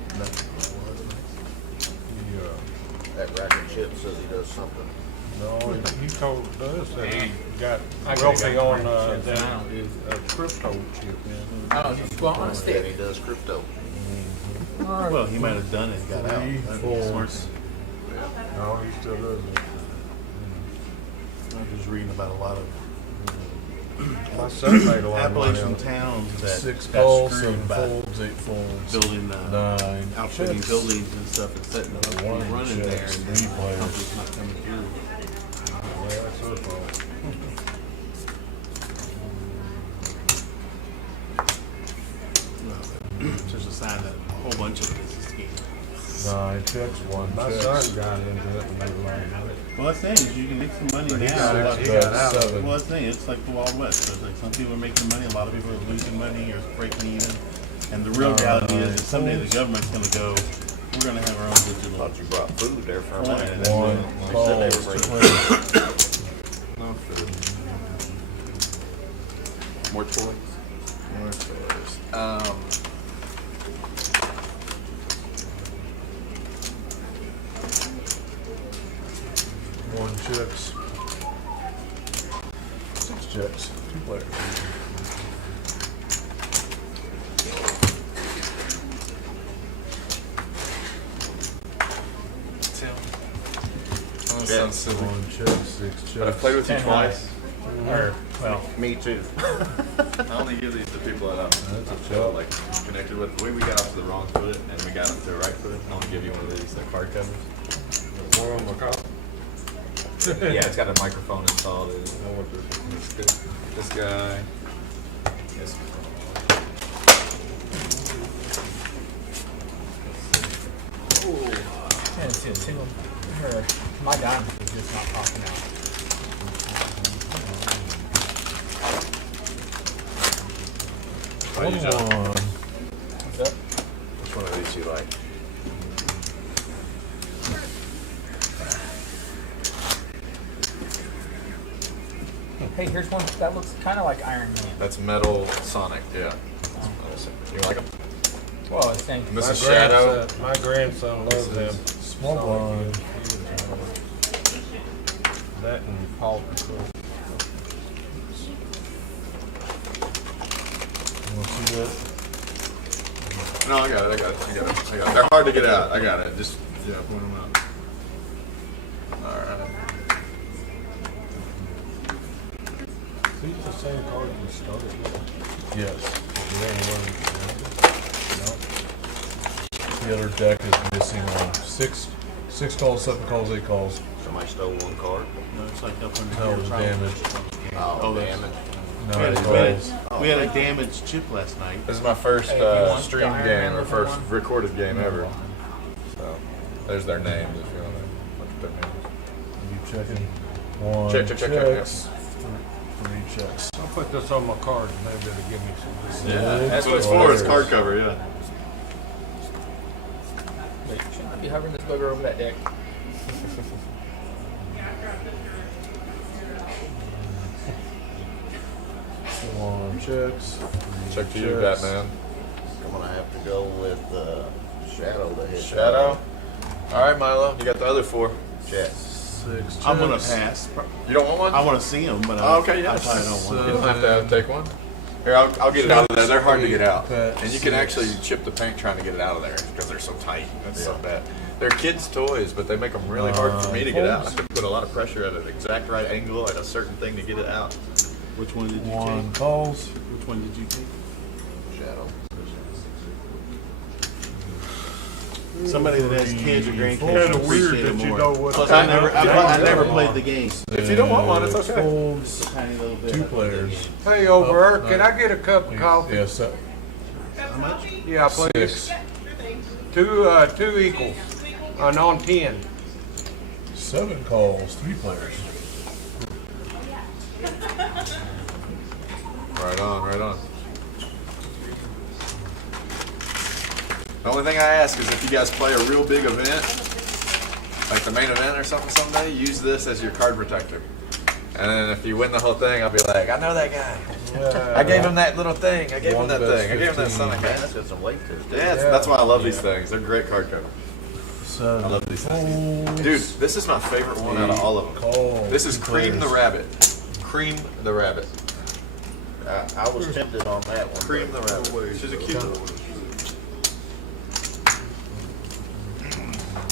That racket chip says he does something. No, he told us that he got I could've wealthy got on mine. that is a crypto chip. Oh, just well on a And stick. he does crypto. Well, he might have done it and got out. 3 That'd be smart. folds. No, he still does it. I'm just reading about a lot of My son made a lot of money on Appalachian it. towns that 6 got calls, screwed 7 by folds, 8 folds. building 9 outfitting checks. buildings and stuff and setting up One and running there, checks, and 3 then players. companies not coming through. Well, that's her fault. Well, it's just a sign that a whole bunch of it is a scheme. 9 checks, 1 My check. son got into it and made a lot of money. Well, that's the thing is you can make some money But he now. got A lot out- of he people- got out. 7. Well, that's the thing. It's like the Wild West. So it's like some people are making money, a lot of people are losing money or breaking even. And the real reality is that someday the government's going to go, we're going to have our own digital. Thought you brought food there for a coin, minute. and then 1 They calls, said they 2 were bringing- players. No food. More toys. More toys. 1 checks. 6 checks, 2 players. Tim. Oh, That so sounds silly. 1 check, 6 checks. But I've played with you 10 twice. Or, well, Me too. I only give these to people that That's a I'm joke. like connected with. The way we got off to the wrong foot and we got up to the right foot, I only give you one of these card covers. More on my car. Yeah, it's got a microphone installed. I want this guy. This and see a single, or my diamond is just not popping out. Oh, you know. 1. What's up? Which one of these you like? Hey, here's one that looks kind of like Iron Man. That's Metal Sonic, yeah. You like them? Well, it's saying And this is Shadow. My grandson loves them. Small blind. That and Paul Patrol. You want to see that? No, I got it. They're hard to get out. I got it. Just, yeah, point them out. Alright. These are the same cards we started with. Yes. You ain't one- The other deck is missing on 6 calls, 7 calls, 8 calls. Somebody stole 1 card. No, it's like up under No, here, it was probably. damaged. Oh, that's- damn it. 9 calls. We had a damaged chip last night. This is my first Hey, do you want stream the Iron game, Man or looking first one? recorded game ever. So, there's their names if you want to look at their names. You checking? 1 Check, checks. yeah. 3 checks. I'll put this on my card and maybe it'll give me some. Yeah, Six that's what it's for. It's players. card cover, yeah. Wait, shouldn't I be hovering this bugger over that deck? 1 checks. 3 Check to you, checks. Batman. I'm gonna have to go with Shadow to hit. Shadow. All right, Milo, you got the other 4. Check. 6 checks. I'm going to pass. You don't want one? I want to see them, but Oh, okay, yeah. I probably don't want You them. don't have to take one. Here, I'll get it out of there. They're hard to get out, Pat, and you can 6. actually chip the paint trying to get it out of there because they're so tight. That's so bad. They're kids' toys, but they make them really hard for me to get out. I have to put a lot of pressure at an exact right angle at a certain thing to get it out. Which one did you 1 take? calls. Which one did you take? Shadow. Somebody that has kids or grandkids Kinda should weird appreciate that it you more. know what. Plus, I never played the game. If you don't want one, it's okay. Folds. A tiny little bit. 2 players. Hey, over Oh, there, can I get a cup of coffee? Yeah, so How much? Yeah, please. 6. 2 equals. On 10. 7 calls, 3 players. Right on, right on. The only thing I ask is if you guys play a real big event, like the main event or something someday, use this as your card protector. And then if you win the whole thing, I'll be like, I know that guy. I gave him that little thing. I gave him that thing. I gave him that Sonic Man, hat. that's got some weight to it. Yeah, that's why I love these things. They're great card cover. 7 I love these things. folds. Dude, this is my favorite one out of all of them. Calls. This is 2 Cream the players. Rabbit. Cream the Rabbit. I was tempted on that one. Cream the Rabbit. She's a cute little one.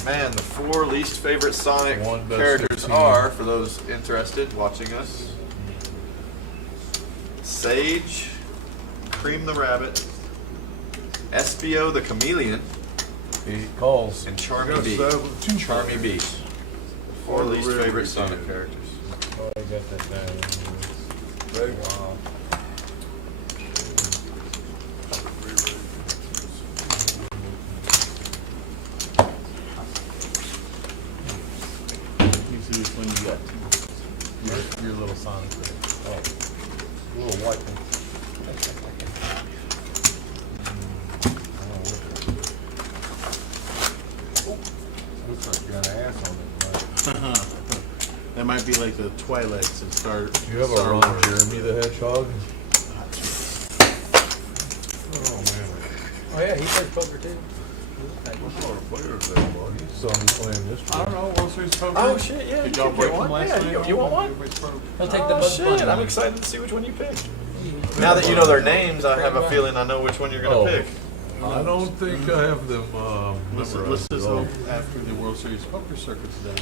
Man, the 4 least favorite Sonic 1 best characters 15. are, for those interested watching us, Sage, Cream the Rabbit, Espio the Chameleon, 8 calls. and Charmy B. 2 Charmy B. 4 least Really favorite good. Sonic characters. Oh, I got that down. Wow. Sonic. Oh, little white one. Looks like you got an ass on it. That might be like the Twilights and start. Do you have a Star Ron Wars. Jeremy the Hedgehog? Oh, man. Oh yeah, he plays poker too. What sort of players they, buddy? So I'm playing this I don't know. World Series Poker. Oh shit, yeah. Did You y'all can break get them one? last Yeah, night? you want one? He'll take the Oh Bugs shit, Bunny I'm one. excited to see which one you pick. Now that you know their names, I have a feeling I know which one you're gonna Oh. pick. I don't think I have them Let's memorized just at all. hope after the World Series Poker circuit's done,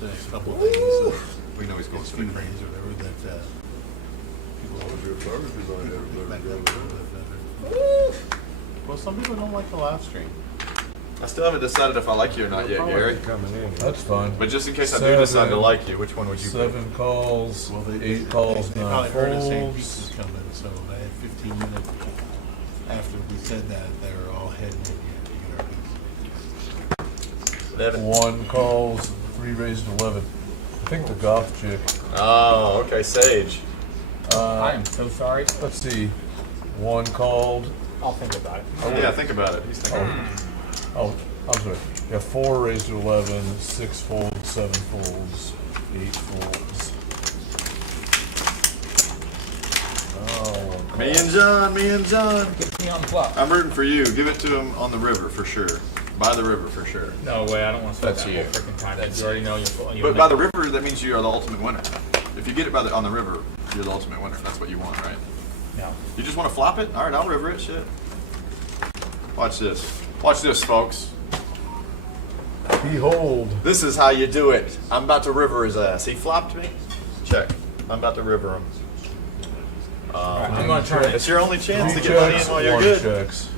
the next couple of things, We know he's going to speed speak. range or whatever, that people Oh, your Thursday night get back had up a better little bit better. Well, some people don't like the live stream. I still haven't decided if I like you or not yet, Gary. coming in. That's fine. But just in case I do decide to like you, which one would you pick? 7 calls, Well, 8 calls, they 9 probably heard us saying folds. pizza's coming, so I had 15 minutes after we said that, they were all heading in here to get our pizza. Devin. 1 calls, 3 raised 11. I think the golf chick. Oh, okay, Sage. I am so sorry. Let's see. 1 called. I'll think about it. Yeah, think about it. He's thinking. Oh, I'm sorry. Yeah, 4 raised to 11, 6 folds, 7 folds, 8 folds. Oh, Me and John, me and John. Get me on the flop. I'm rooting for you. Give it to him on the river for sure. By the river for sure. No way, I don't want to spend That's that you. whole freaking time. You already know you're But by the river, that means you are the ultimate winner. If you get it on the river, you're the ultimate winner. That's what you want, right? No. You just want to flop it? All right, I'll river it. Shit. Watch this. Watch this, folks. Behold. This is how you do it. I'm about to river his ass. He flopped me. Check. I'm about to river him. I'm gonna try it. It's your only chance to 3 get money in checks, while you're 1 good. checks.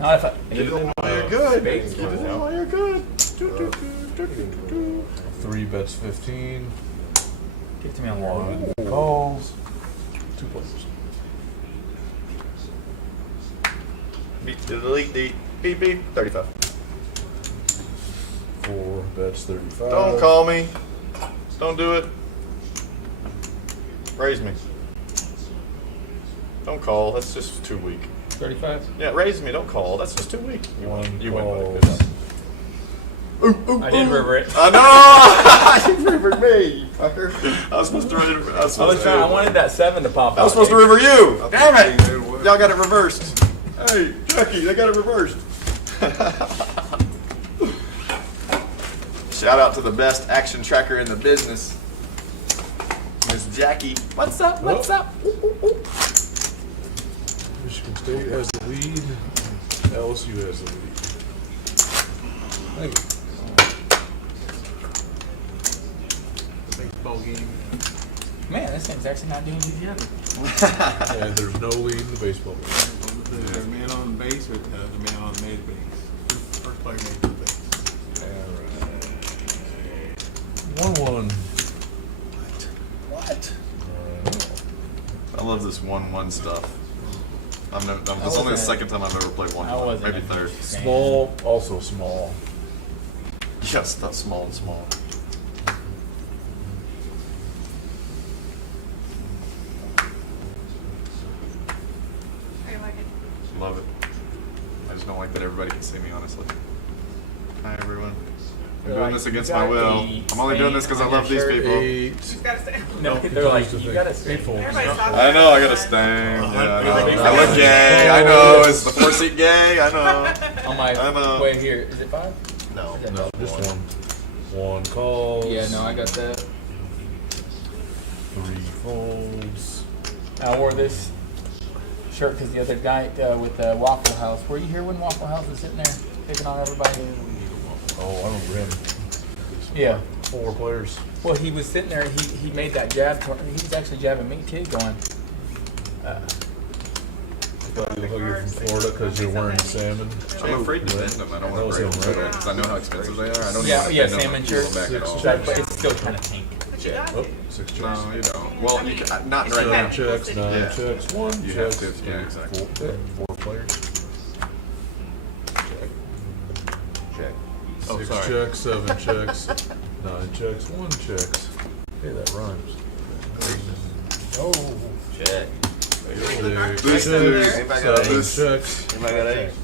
Not if I. Get it in while you're good. Spades, Get it in while you're good. 3 bets 15. Give it to me on wall. 1 calls. 2 players. Beat the delete the beep beep 35. 4 bets 35. Don't call me. Don't do it. Raise me. Don't call. That's just too weak. 35. Yeah, raise me. Don't call. That's just too weak. You win. You win. calls. Good job. I did river it. I know. You rivered me, you fucker. I was supposed to river. I was I was trying. I to. wanted that 7 to pop out. I was supposed to river you. Damn it! Y'all got it reversed. Hey, Jackie, they got it reversed. Shout out to the best action tracker in the business, Miss Jackie. What's up? What's up? Michigan State has the lead. LSU has the lead. Thank you. Baseball game. Man, this thing's actually not doing too good. And there's no lead in the baseball game. The man on base or the man on made base? First player made the base. 1-1. What? I love this 1-1 stuff. It's only the second time I've ever played 1-1. Maybe third. Small, also small. Yes, that's small and small. I like it. Love it. I just don't like that everybody can see me, honestly. Hi, everyone. I'm doing this against my will. I'm only doing this because I love these people. 8. Just gotta stay. No, they're like, you gotta stay. Everybody stop. I know, I gotta stand. Yeah, I know. I look gay. I know. Is the 4-seat gay? I know. On my I know. way here, is it 5? No. No. Just 1. 1 calls. Yeah, no, I got that. 3 folds. I wore this shirt because the other guy with Waffle House. Were you here when Waffle House was sitting there picking on everybody? Oh, I remember him. Yeah. 4 players. Well, he was sitting there. He made that jab. He was actually jabbing me too, going. You look like you're from Florida because you're wearing salmon. I'm afraid to bend them. I don't want to break them because I know how expensive they are. I don't Yeah, want to yeah, bend them salmon and peel them shirts. back at all. But it's still kind of pink. But you got Oh, it. 6 checks. No, you don't. Well, you can, not right 7 now. checks, 9 Yeah. checks, 1 You check. have to, yeah, exactly. 4 players. Check. Oh, 6 sorry. checks, 7 checks, 9 checks, 1 checks. Hey, that rhymes. Oh, Check. This Anybody got is ace? check. Anybody got ace?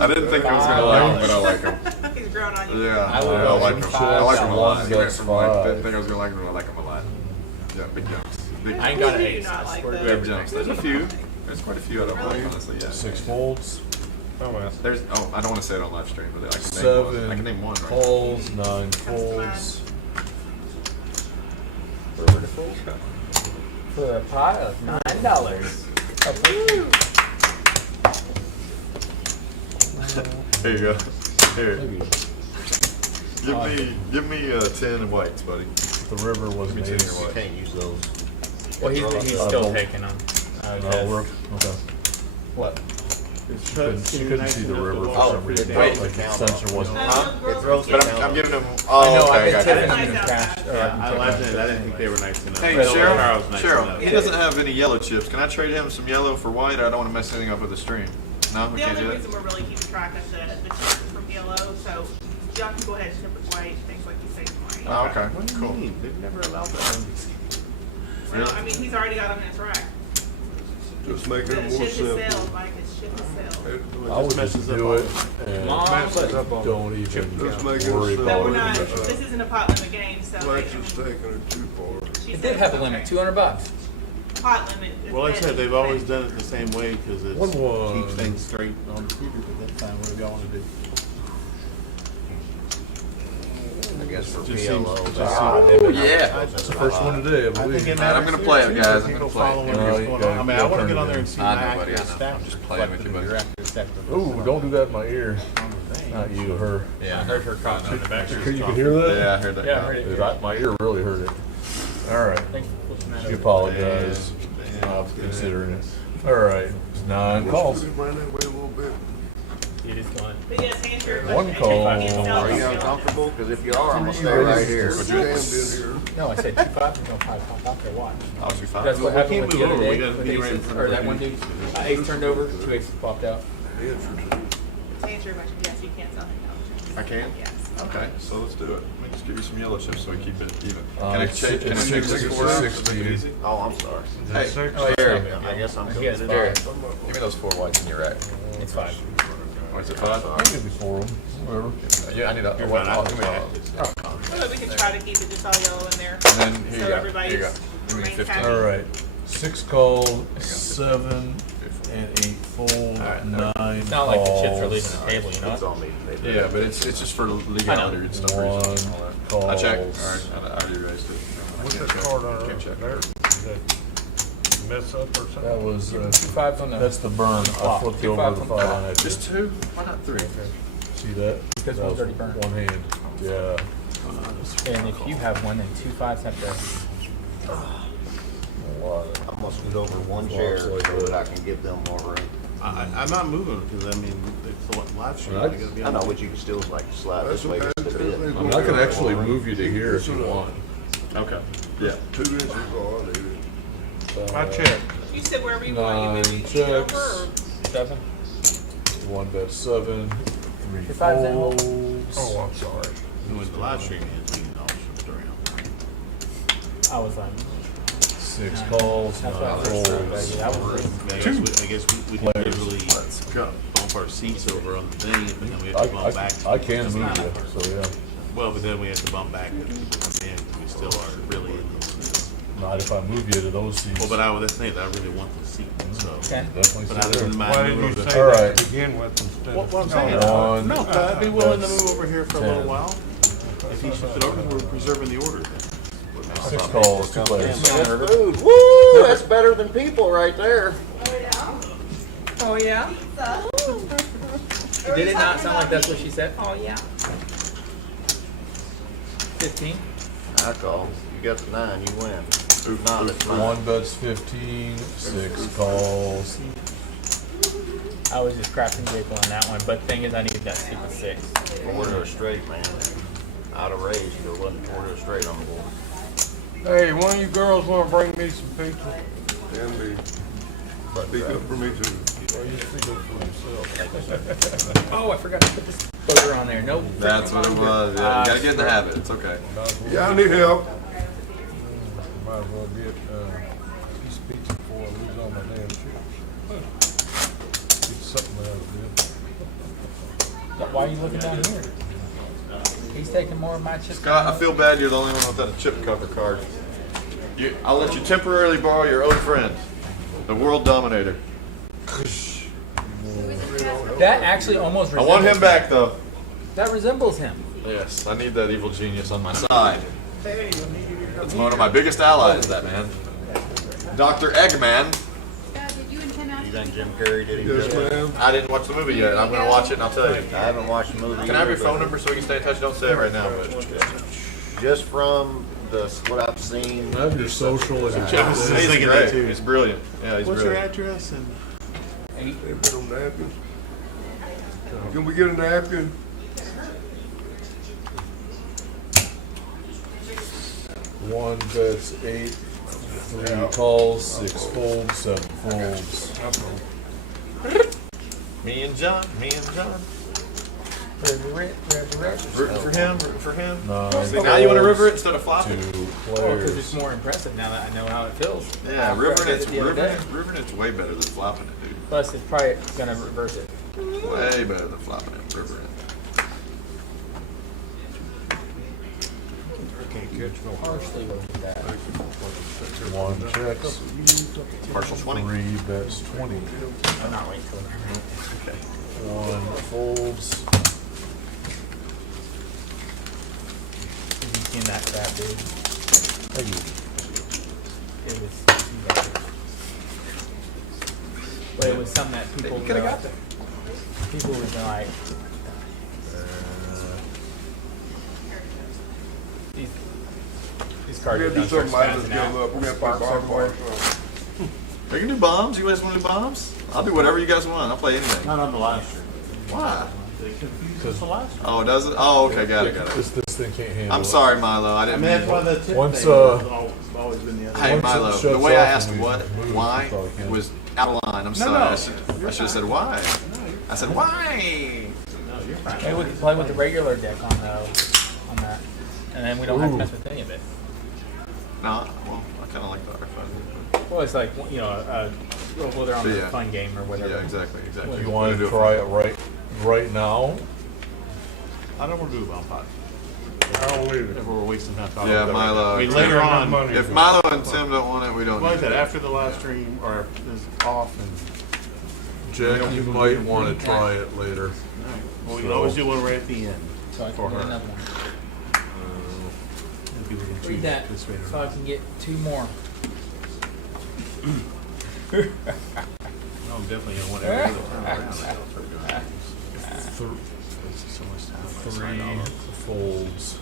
I didn't think I was gonna like him, but I like him. He's grown on you. Yeah, I would I like him. five I like him a lot. dollars. He went from like Five. didn't think I was gonna like him, but I like him a lot. Yeah, big jumps. Big I ain't got an Who do you ace. not I like swear to the- God. big jumps. There's a few. There's quite a few I don't like, honestly. Yeah. 6 folds. There's I don't want to say it on live stream, but I can name one. I 7 can name one. Right? calls, 9 folds. For a pot of $9. Here you go. Here. Give me 10 and whites, buddy. The river was Give me an 10 and ace. You whites. can't use those. Well, he's still taking them. We're, okay. What? She couldn't see the river for Oh, some reason. wait. Like the sensor wasn't. Huh? It throws the But count. I'm giving him. I Oh, know, okay, I've been gotcha. tipping them Nice in out cash. back. or Yeah, I've been I tipping last them. night I didn't think they were nice enough. Hey, But Cheryl. Charles nice enough. Cheryl, he doesn't have any yellow chips. Can I trade him some yellow for white? I don't want to mess anything up with the stream. No, we The can't only do reason that. we're really keeping track of the chips from yellow, so y'all can go ahead and chip with white, things like you say with white. Oh, okay. What do you Cool. mean? They've never allowed that. Well, I mean, he's already got them in his rack. Just make So it it's more ship his simple. sales, Mike, it's ship his sales. I would just do it and don't even Just make it worry simple. But about we're not, it. this isn't a pot limit game, so. Flex is taking it too far. she It said did have a it's limit, okay. $200. Pot limit. is Well, like I bad. said, they've always done it the same way because it 1-1. keeps things straight on the computer. But that's fine. Whatever y'all want to do. I guess for Just PLO. seems- Yeah. It's the first one today, I I think believe. it Man, I'm gonna play it, guys. I'm People gonna play it. following No, what's you going gotta- on. I mean, you I want gotta to get turn on it there in. and see I my know, buddy, accurate I know. stats. I'm just playing with you, buddy. Your accurate stats. Ooh, don't do that in my ear. Not you, her. Yeah, I heard her caught on the back. You can hear that? Yeah, I heard that. Yeah, I heard it. Dude, my ear really hurt it. All right. Thanks for flipping that She over. apologized. I was considering it. All right. It's 9 calls. Just run that way a little bit. It is going. But yes, to answer your One question, call. you can't tell Are you them. uncomfortable? Because if you are, I'm gonna stay right here. Jammed in here. No, I said 2-5, there's no 5 pop out there, watch. I'll do five. That's what We happened can't with the move other over. We day, gotta with be right in aces, front or of that the one dude, ace turned over, 2 aces popped out. The entrance. To answer your question, yes, you can sell him couches. I can? Yes. Okay, so let's do it. Let me just give you some yellow chips so we keep it even. Uh, Can I it's check? Can I six- check it's this six- for us? 16. Make it easy? Oh, I'm sorry. Hey, Oh, Jared, I guess I'm He has good. Jared. Give me those 4 whites in your rack. It's 5. oh, is it five? I'll give you 4 of them. Whatever. Yeah, I need a. You're what- fine. oh, I give me a- Well, we can try to keep it just all yellow in there. And then here you So go. everybody's Here you go. Give me remains 15. happy. All right. 6 call, 7 and 8 fold, 9 It's not like the chips are calls, leaving the table, you know? It's on me. Yeah, but it's just for legality and stuff. One reasons. calls. I check. All right, I already raised it. What's Can't that check. card on Can't check. there? Is that mess up or something? That was, 2 5s on the. that's the burn. I Flop. flipped 2 over fives the on 5 the on that. Just 2? Why not 3? See that? Because That one's was already burned. one hand. Yeah. And if you have one, then 2 5s have to. A lot of- I'm gonna scoot over one chair so that I can give them more room. I'm not moving because I mean it's a live stream. Right. I gotta be I on know, the- but you can still like slide this way just a bit. I mean, I can actually move you to here if you want. Okay. Yeah. 2 inches all I needed. I check. You said wherever you want, you 9 maybe eat over checks. or 7. 1 bet 7. 3 Your fives in, Will? folds. Oh, I'm sorry. When the live stream is, we can all shift around. I was like, 6 calls, that's 9 what I was folds. saying. That was I guess we can literally bump our seats over on the thing, but then we have to bump back. I can move you, so yeah. Well, but then we have to bump back when people come in. We still are really in those seats. Not if I move you to those seats. Well, but that's the thing. I really want the seat. So, Okay. Definitely but I sit didn't there. mind Why didn't moving you over say there. All that right. to begin with instead of? What I'm saying? One. No, I'd be willing to That's move over here for a little 10. while. If he shifted over, we're preserving the order. Then. 6 calls, 2 players. Food. Woo! That's better than people right there. Oh, yeah? Did it not sound like that's what she said? Oh, yeah. 15. I call. You got the 9, you win. Not it's mine. 1 bets 15, 6 calls. I was just crafting vehicle on that one, but the thing is, I needed that stupid 6. 4 to a straight, man. Out of raise, there wasn't 4 to a straight on the board. Hey, one of you girls wanna bring me some pizza? And me. Speak up for me too. Or you speak up for yourself? Oh, I forgot to put this booger on there. Nope. That's what it was. Yeah, you gotta get in the habit. It's okay. Yeah, I need help. Might as well get, Man, get something out of it. Why are you looking down here? He's taking more of my chips. Scott, I feel bad you're the only one without a chip cover card. I'll let you temporarily borrow your old friend, the world dominator. That actually almost I resembles want him back, though. That resembles him. Yes, I need that evil genius on my side. That's one of my biggest allies, that man. Dr. Eggman. You think Jim Carrey did Yes, good? ma'am. I didn't watch the movie yet. I'm going to watch it and I'll tell you. I haven't watched the movie. Can I have your either, phone but number so we can stay in touch? Don't say it right now, but just from what I've seen, I have your social and I was he's thinking great. that too. He's brilliant. Yeah, he's What's your brilliant. address? And They put on napkins. Can we get a napkin? One bets 8, 3 calls, 6 folds, 7 folds. Me and John. Rooting For him. For him. 9 See, now you want to river it instead of flopping? 2 because it's players. more impressive now that I know how it feels. Yeah, After I did it the other day. rivering it's way better than flopping it, dude. Plus, it's probably gonna reverse it. Way better than flopping it, rivering it. Harshly will do that. 1 checks, Partial 20. 3 bets 20. I'm not waiting till it. 1 folds. Have you seen that crap, dude? Thank you. It was. But it was something that people. You could have got that. People would be like. These We're cards gonna are do done start something like this, spazzing give out. up. We're gonna play Sparks bar everywhere. We can do bombs. You guys want to do bombs? I'll do whatever you guys want. I'll play anything. not on the last stream. Why? They confused us the last stream. Oh, does it? Oh, okay. Got it. This thing can't handle I'm it. sorry, Milo. I I didn't mean, that's mean. why the tip Once, thing has always been the other Hey, Once it Milo. The shuts way I off asked and we what, move, why, we probably can. was out of line. I'm sorry. no. I should have said why. I said why. No, you're fine. Maybe we could play with the regular deck on that, and then we don't have to mess with any of it. No, well, I kind of like the R5. Well, it's like they're on the Yeah. fun game or whatever. Yeah, exactly. You want to try it right now? I don't want to do a bomb pot. I don't either. If we're wasting time talking Yeah, about Milo. it. I mean, Tim, later on, money. If Milo and Tim don't want it, we don't like need that, it. after the live stream or is off and. Jack, you might want to try it later. Alright. Well, we can always do one right at the end. So I For can get her. another one. And people can Read choose that, this way or so I not. can get 2 more. No, I'm definitely gonna want every other turn around. Th- So much time. 3 folds.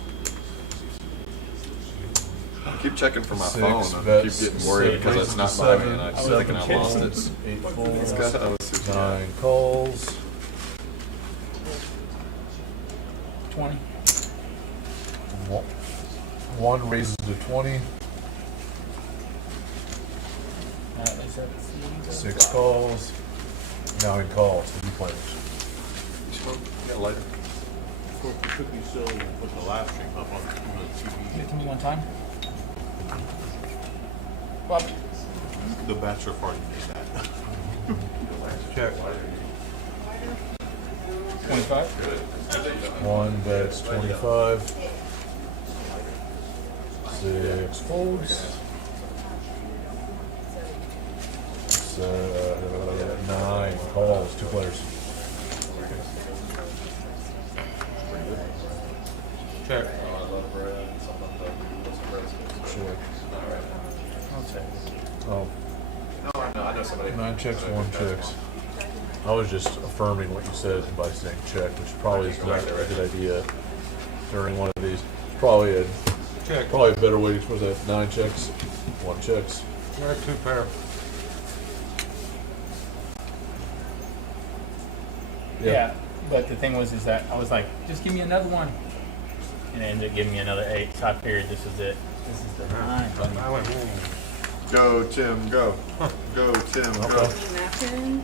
I keep checking for my 6 phone. I keep bets, getting worried because it's not by me, and I keep thinking I lost it. 8 folds. Scott, I was super- 9 calls. 20. 1 raises to 20. Let's see. 6 calls. 9 calls. 3 players. Yeah, later. Of course, the cookie still will put the live stream up on the TV. Give it to me one time. Well, The bachelor party did that. Check. 25. 1 bets 25. 6 folds. 9 calls. 2 players. Check. Check. I'll check. Oh, No, I know somebody. 9 checks, 1 checks. I was just affirming what you said by saying check, which probably is not a good idea during one of these. Probably a better way to express that. 9 checks, 1 checks. I got 2 pair. Yeah, but the thing was, is that I was like, just give me another one, and it ended up giving me another 8. So I figured this was it. This is the 9. I went home. Go, Tim, go. Go, Tim, go. Napkin.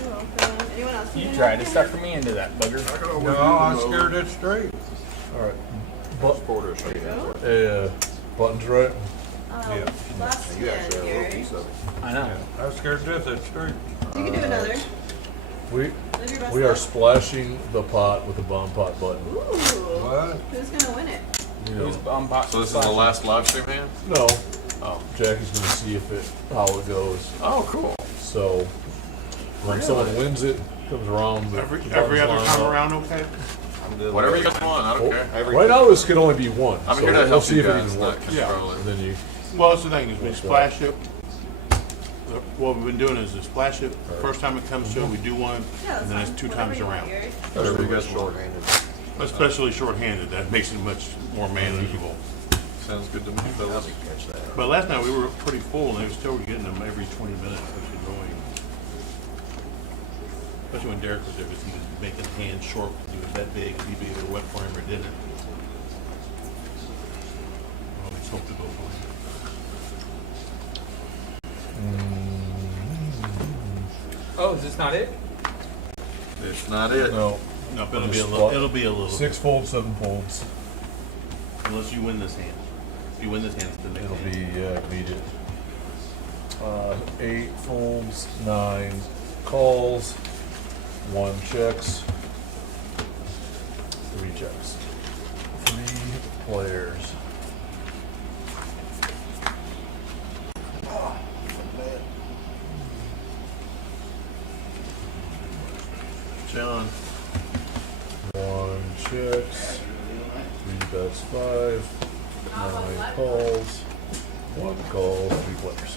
You're welcome. Anyone else? need You a tried to napkin? sucker me into that bugger. No, I scared it straight. All right. Porter, Go. Buttons right. Last You hand, actually have a little Gary. piece of it. I know. I was scared to death that street. You can do another. We Live your best we are life. splashing the pot with the bomb pot button. Ooh. What? Who's gonna win it? You know, Who's on box? So this is the last live stream hand? no, Oh. Jackie's gonna see if it how it goes. Oh, cool. So when someone wins it, comes around. Every other time around, okay? I'm good. Whatever you guys want, I don't care. Right now, this can only be one. I'm so here to we'll help see you if it guys, even not works. control And it. then you. Well, that's the thing, is we splash it. What we've been doing is to splash it, first time it comes to it, we do one, Yeah, and then it's fine. two Whatever times you want, around. Gary. Whatever you guys want. Short-handed. Especially short-handed, that makes it much more manageable. Sounds good to me, I'll fellas. catch that. But last night we were pretty full, and they were still getting them every 20 minutes, which is annoying. Especially when Derek was there, because he was making hands short, he was that big, he'd be either wet for him or didn't. Well, let's hope to go for him. Oh, is this not it? It's not it. No. No, it'll be a Just little, spot. it'll be a little. 6 folds, 7 folds. Unless you win this hand. If you win this hand, it's the next It'll hand. be immediate. 8 folds, 9 calls, 1 checks, 3 checks. 3 players. John. 1 checks, 3 bets 5, 9 calls, 1 call, 3 players.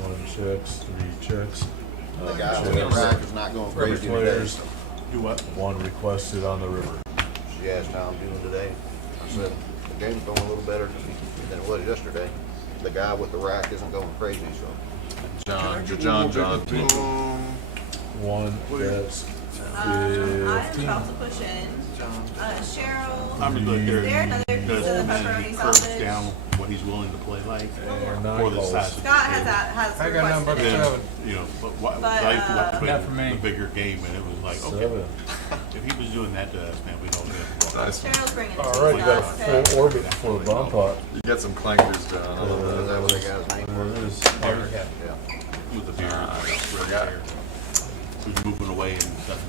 One checks, 3 checks. The guy with the rack is not going crazy today. Players, Do what? 1 requested on the river. She asked how I'm doing today. I said, the game's going a little better than it was yesterday. The guy with the rack isn't going crazy, so. John. 1 bets I'm 15. about to push in. Cheryl. I'm just looking Is there another piece of the he pepperoni curbs sausage? down what he's willing to play like And for 9 the calls. size of the Scott has table. has I got number requested it. 7. You know, but what, But, I used to watch Not for me. the bigger game, and it was like, okay, 7. if he was doing that to us, man, we don't have. Nice. Cheryl's bringing it to All right, you got a us. full orbit for the bomb pot. You got some clankers, John. I love Is that. that what they got his name There for? it is. Yeah. With the beer, I got it. he was moving away and stuff.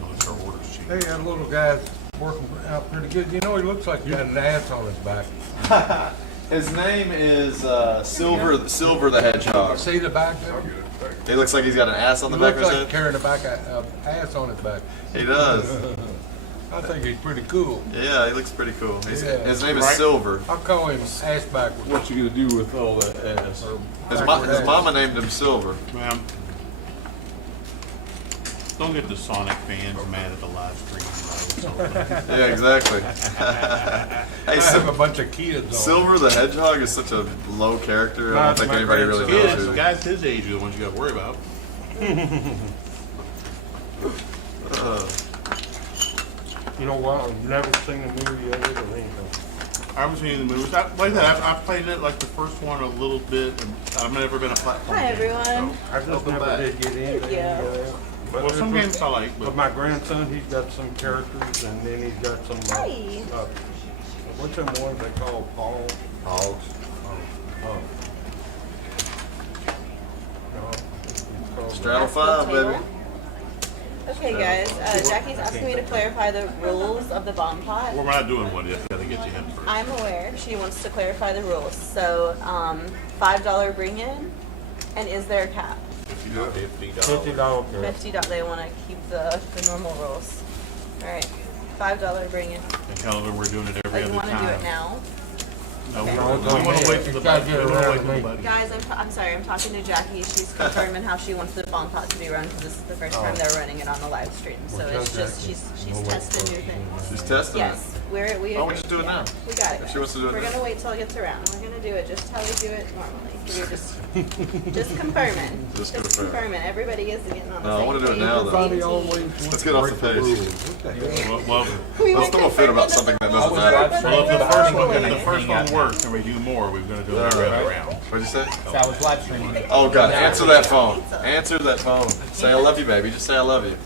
No, it's our orders sheet. Hey, that little guy's working out pretty good. You know, he looks like he got an ass on his back. His name is Silver the Hedgehog. See the back there? He looks like he's got an ass on He the back looks of his like head. carrying a back ass on his back. He does. I think he's pretty cool. Yeah, he looks pretty cool. Yeah. His name is Right. Silver. I'll call him ass backwards. What you gonna do with all that ass? His mama named him Silver. Ma'am, don't get the Sonic fans mad at the live stream. Yeah, exactly. Hey, I have a bunch of kids on. Silver the Hedgehog is such a low character. I don't think My anybody really grandson. knows Kids, who. guys his age are the ones you got to worry about. You know what? I've never seen a movie of it or anything. I haven't seen any of the movies. Like that, I've played it like the first one a little bit. And I've never been a platform. Hi, game, everyone. I just never did get into you. it. Well, some games I like, But but my grandson, he's got some characters, and then he's got some. Hi. What's them ones they call Paul? Hogs. Oh. No, it's called- Straddle 5, baby. Okay, guys. Jackie's asking me to clarify the rules of the bomb pot. we're not doing one yet. Got to get to him first. I'm aware. She wants to clarify the rules. So, $5 bring in, and is there a cap? $50. $50. $50. They want to keep the normal rules. All right, $5 bring in. And tell them we're doing it Oh, every you other want to do time. it now? No, Okay. we want to wait for the buddy. We want to wait for the buddy. Guys, I'm sorry. I'm talking to Jackie. She's confirming how she wants the bomb pot to be run because this is the first time they're running it on the live stream. So it's just she's testing new things. She's testing it. Yes, We Why don't we just do it now? We got it. If she wants to do it We're now. gonna wait till it gets around. We're gonna do it just how we do it normally. You're just confirming. Just Just confirm. confirming. Everybody is getting on the No, I same wanna do it page now, with though. the Everybody team. always Let's get off the break page. rules. What the hell? We Let's were throw a fit about something that doesn't matter. Well, if the first one, Hang if the first one works and we do more, we're gonna do it every other round. What'd you say? So I was live streaming. Oh God, answer that phone. Answer that phone. Say I love you, baby. Just say I love you.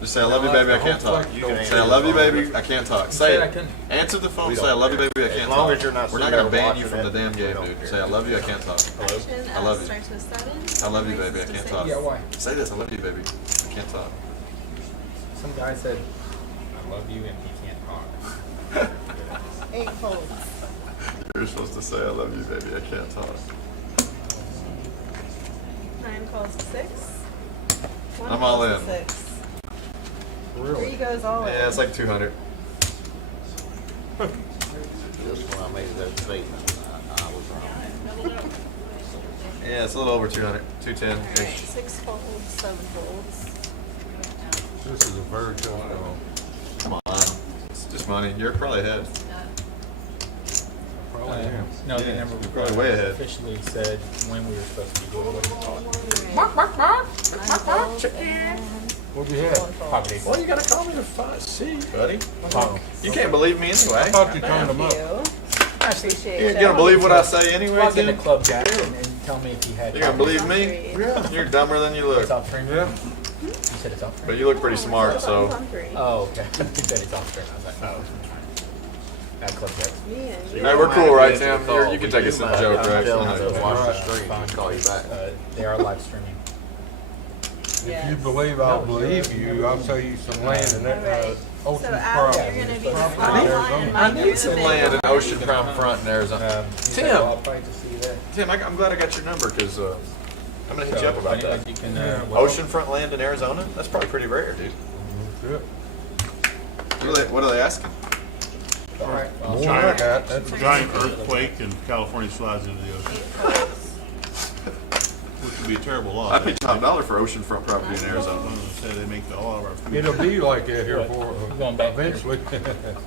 Just say I love you, baby. I can't talk. Say I love you, baby. I can't talk. Say said I it. couldn't. Answer the phone. Say I love you, baby. I can't As long talk. as you're not We're not sitting gonna there ban you watching from the it, damn we game, don't dude. care. Say I love you. I can't talk. Action, I love you. starts with 7. I love you, baby. I raises to can't 6. talk. Yeah, why? Say this. I love you, baby. I can't talk. Some guy said, I love you, and he can't talk. 8 folds. You're supposed to say I love you, baby. I can't talk. 9 calls to 6. 1 I'm all calls in. to 6. Really? 3 goes all in. Yeah, it's like 200. Just when I made that statement, I was wrong. Yeah, it's a little over 200. 210 Alright, ish. 6 folds, 7 folds. This is a very tough call. Come on. It's just money. You're probably ahead. Probably am. No, they Yeah, never you're probably way ahead. officially said when we were supposed to be doing what it's called. What'd you have? Poverty. Well, you gotta call me to see, buddy. Oh. You can't believe me I anyway. thought you turned them Thank up. you. I appreciate You're it. gonna believe what I say anyway, Log into dude? Club Jack and tell me if you had. You're gonna believe me? Yeah. You're dumber than you It's look. off stream. Yeah. You said it's off But stream. you look pretty smart, so. Oh, okay. You said it's off stream. I was like, oh. At Club Jack. Me and you. Hey, we're cool, right, Tim? You can take us as a joke, right? Tell You them know. to watch the stream and call you back. They are live streaming. If you believe I'll believe you, I'll tell you some land in that Alright. So Ocean Al, Prime. you're gonna be the I small need- one and I Mike, you're need the some big land in one. Ocean Prime Front in Arizona. So Tim, I'll probably just see you there. Tim, I'm glad I got your number because I'm gonna hit you up about that. You can, Oceanfront land in Arizona? That's probably pretty rare, dude. Yeah. What are they asking? All right. Well, More than I got, that's Giant earthquake and California slides into the ocean, which would be a terrible loss. I paid $5 for oceanfront property in I was Arizona. gonna say they make a lot of our food. It'll be like that here What? for We're going back there. eventually.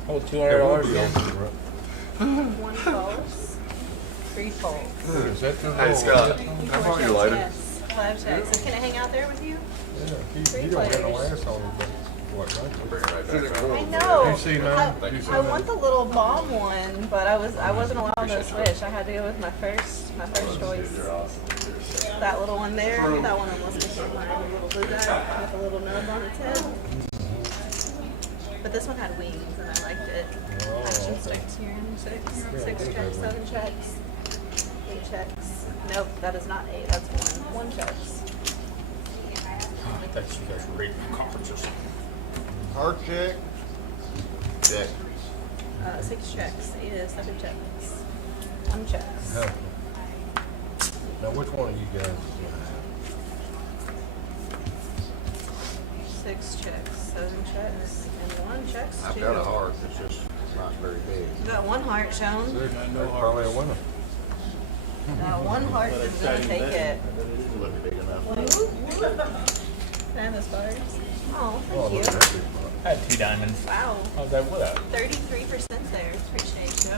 hold There will $200 be again. ocean, right? 1 falls, 3 folds. Is that too Hey, low? Scott, Four how far are you checks, lighter? yes. 5 checks. So can it hang out there with you? Yeah, he Three don't got no players. ass on him, but what, right? Bring it right back. I know. You see now? I, You see I now? want the little bomb one, but I wasn't allowed to switch. I had to go with my first choice. That little one there. That one almost became mine. A little blue guy with a little nub on its head. But this one had wings, and I liked it. Action starts here in 6 checks, 7 checks, 8 checks. Nope, that is not 8. That's 1. 1 checks. I thought you guys were reading conferences. Hard check. Check. 6 checks, 8 is 7 checks. 1 checks. Huh. Now, which one of you guys is 6 checks, 7 checks, and 1 checks. I've too. got a heart, it's just not very big. You got 1 heart shown. gonna have? That's probably a winner. 1 heart is gonna take it. Look big enough. Can I have those stars? Oh, Oh, thank look at you. that big one. I had 2 diamonds. Wow, I was like, what up? 33% there. Appreciate you.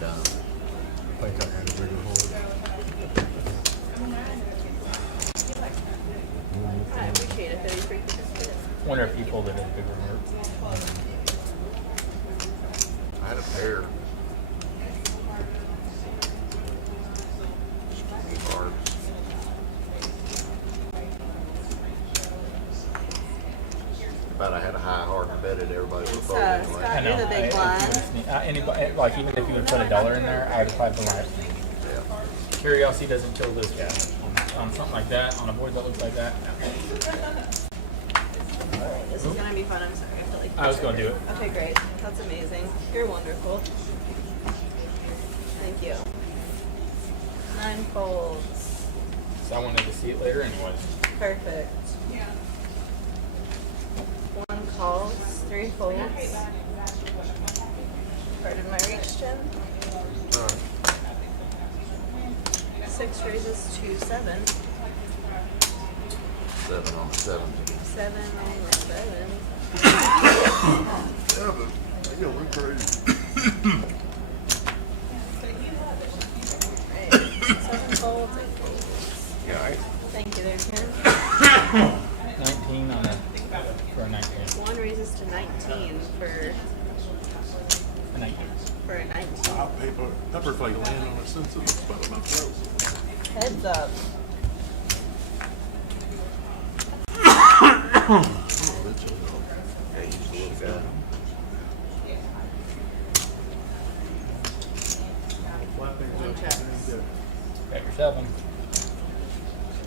Done. I think I had a bigger hole. I appreciate it. 33%. Wonder if people that have bigger heart. I had a pair. Hard. Bet I had a high heart and betted everybody would vote anyway. Scott, you're the big blind. Anybody, like even if you would put $1 in there, I would probably be like, Yeah. curiosity doesn't kill this guy. On something like that, on a board that looks like that. Alright, this is gonna be fun. I'm sorry. I feel like I was gonna do it. Okay, great. That's amazing. You're wonderful. Thank you. 9 folds. So I wanted to see it later anyways. Perfect. 1 calls, 3 folds. Pardon my reach, Jim. 6 raises to 7. 7 on 7. 7 on the 7. Seven. Yeah, we're crazy. Seven folds, 8 folds. Yeah, right. Thank you there, Ken. 19 on a, for a 19. One raises to 19 for A 19. a 19. Pepper flake land on a sensitive spot in my throat. Heads up. Yeah, he's the little guy. One checks. Got your 7.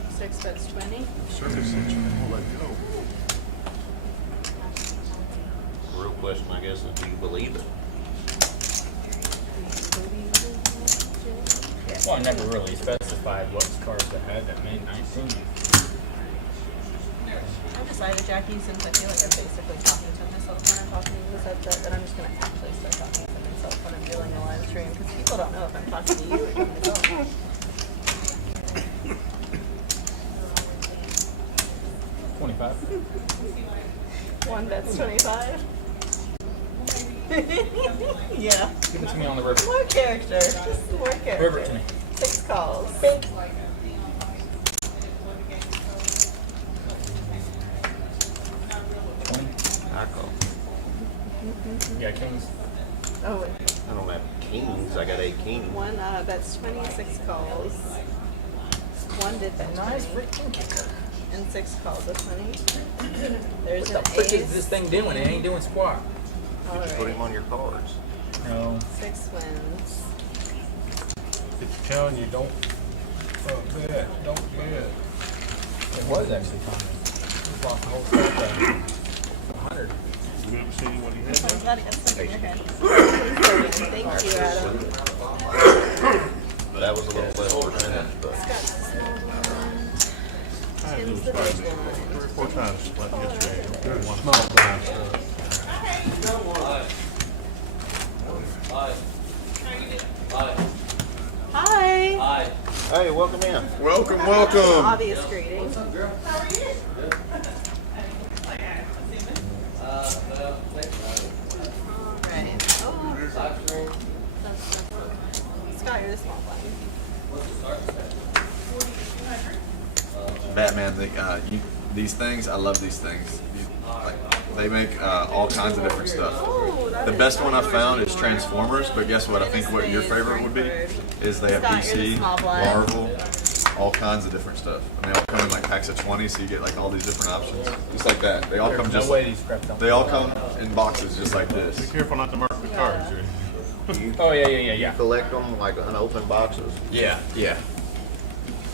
6 bets 20. Circus section, I'll let go. Real question, I guess, is do you believe it? Well, I never really specified what cards I had that made 19. I decided, Jackie, since I feel like I'm basically talking to myself when I'm talking to this headset, that I'm just going to actually start talking to myself when I'm doing a live stream, because people don't know if I'm talking to you or to myself. 25. One bet's 25. Yeah. Give it to me on the river. More character. Just more character. River it to me. 6 calls. 20. I call. You got kings. Oh, wait. I don't have kings. I got 8 kings. One bet's 26 calls. One did bet 20. Nice freaking kicker. And 6 calls of 20. There's What an the frick is ace. this thing doing? It ain't doing squat. You just put him Alright. on your cards. No. 6 wins. It's telling you don't bet, don't bet. It was actually fun. Just lost the whole stack of 100. You ever seen what he had I'm there? glad you got something in your hand. Thank you, Adam. That was a little less percentage, but Scott's the small one. Tim's the big one. 3 or 4 times split yesterday. One Small blind stuff. Hi. hey, welcome in. Welcome, welcome. Obvious greeting. Alright. Oh. Scott, you're the small blind. Batman, these things, I love these things. They make all kinds of different stuff. Oh, that The is best one I yours found if is you want. Transformers, but guess what? I think what your favorite would be is they have Scott, you're the DC, small blind. Marvel, all kinds of different stuff. And they all come in like packs of 20, so you get like all these different options. Just like that. They all come There's just no way these crap don't. they all come in boxes just like Be this. careful not to mark the cards. Oh, yeah. Collect them like unopened boxes. Yeah, yeah.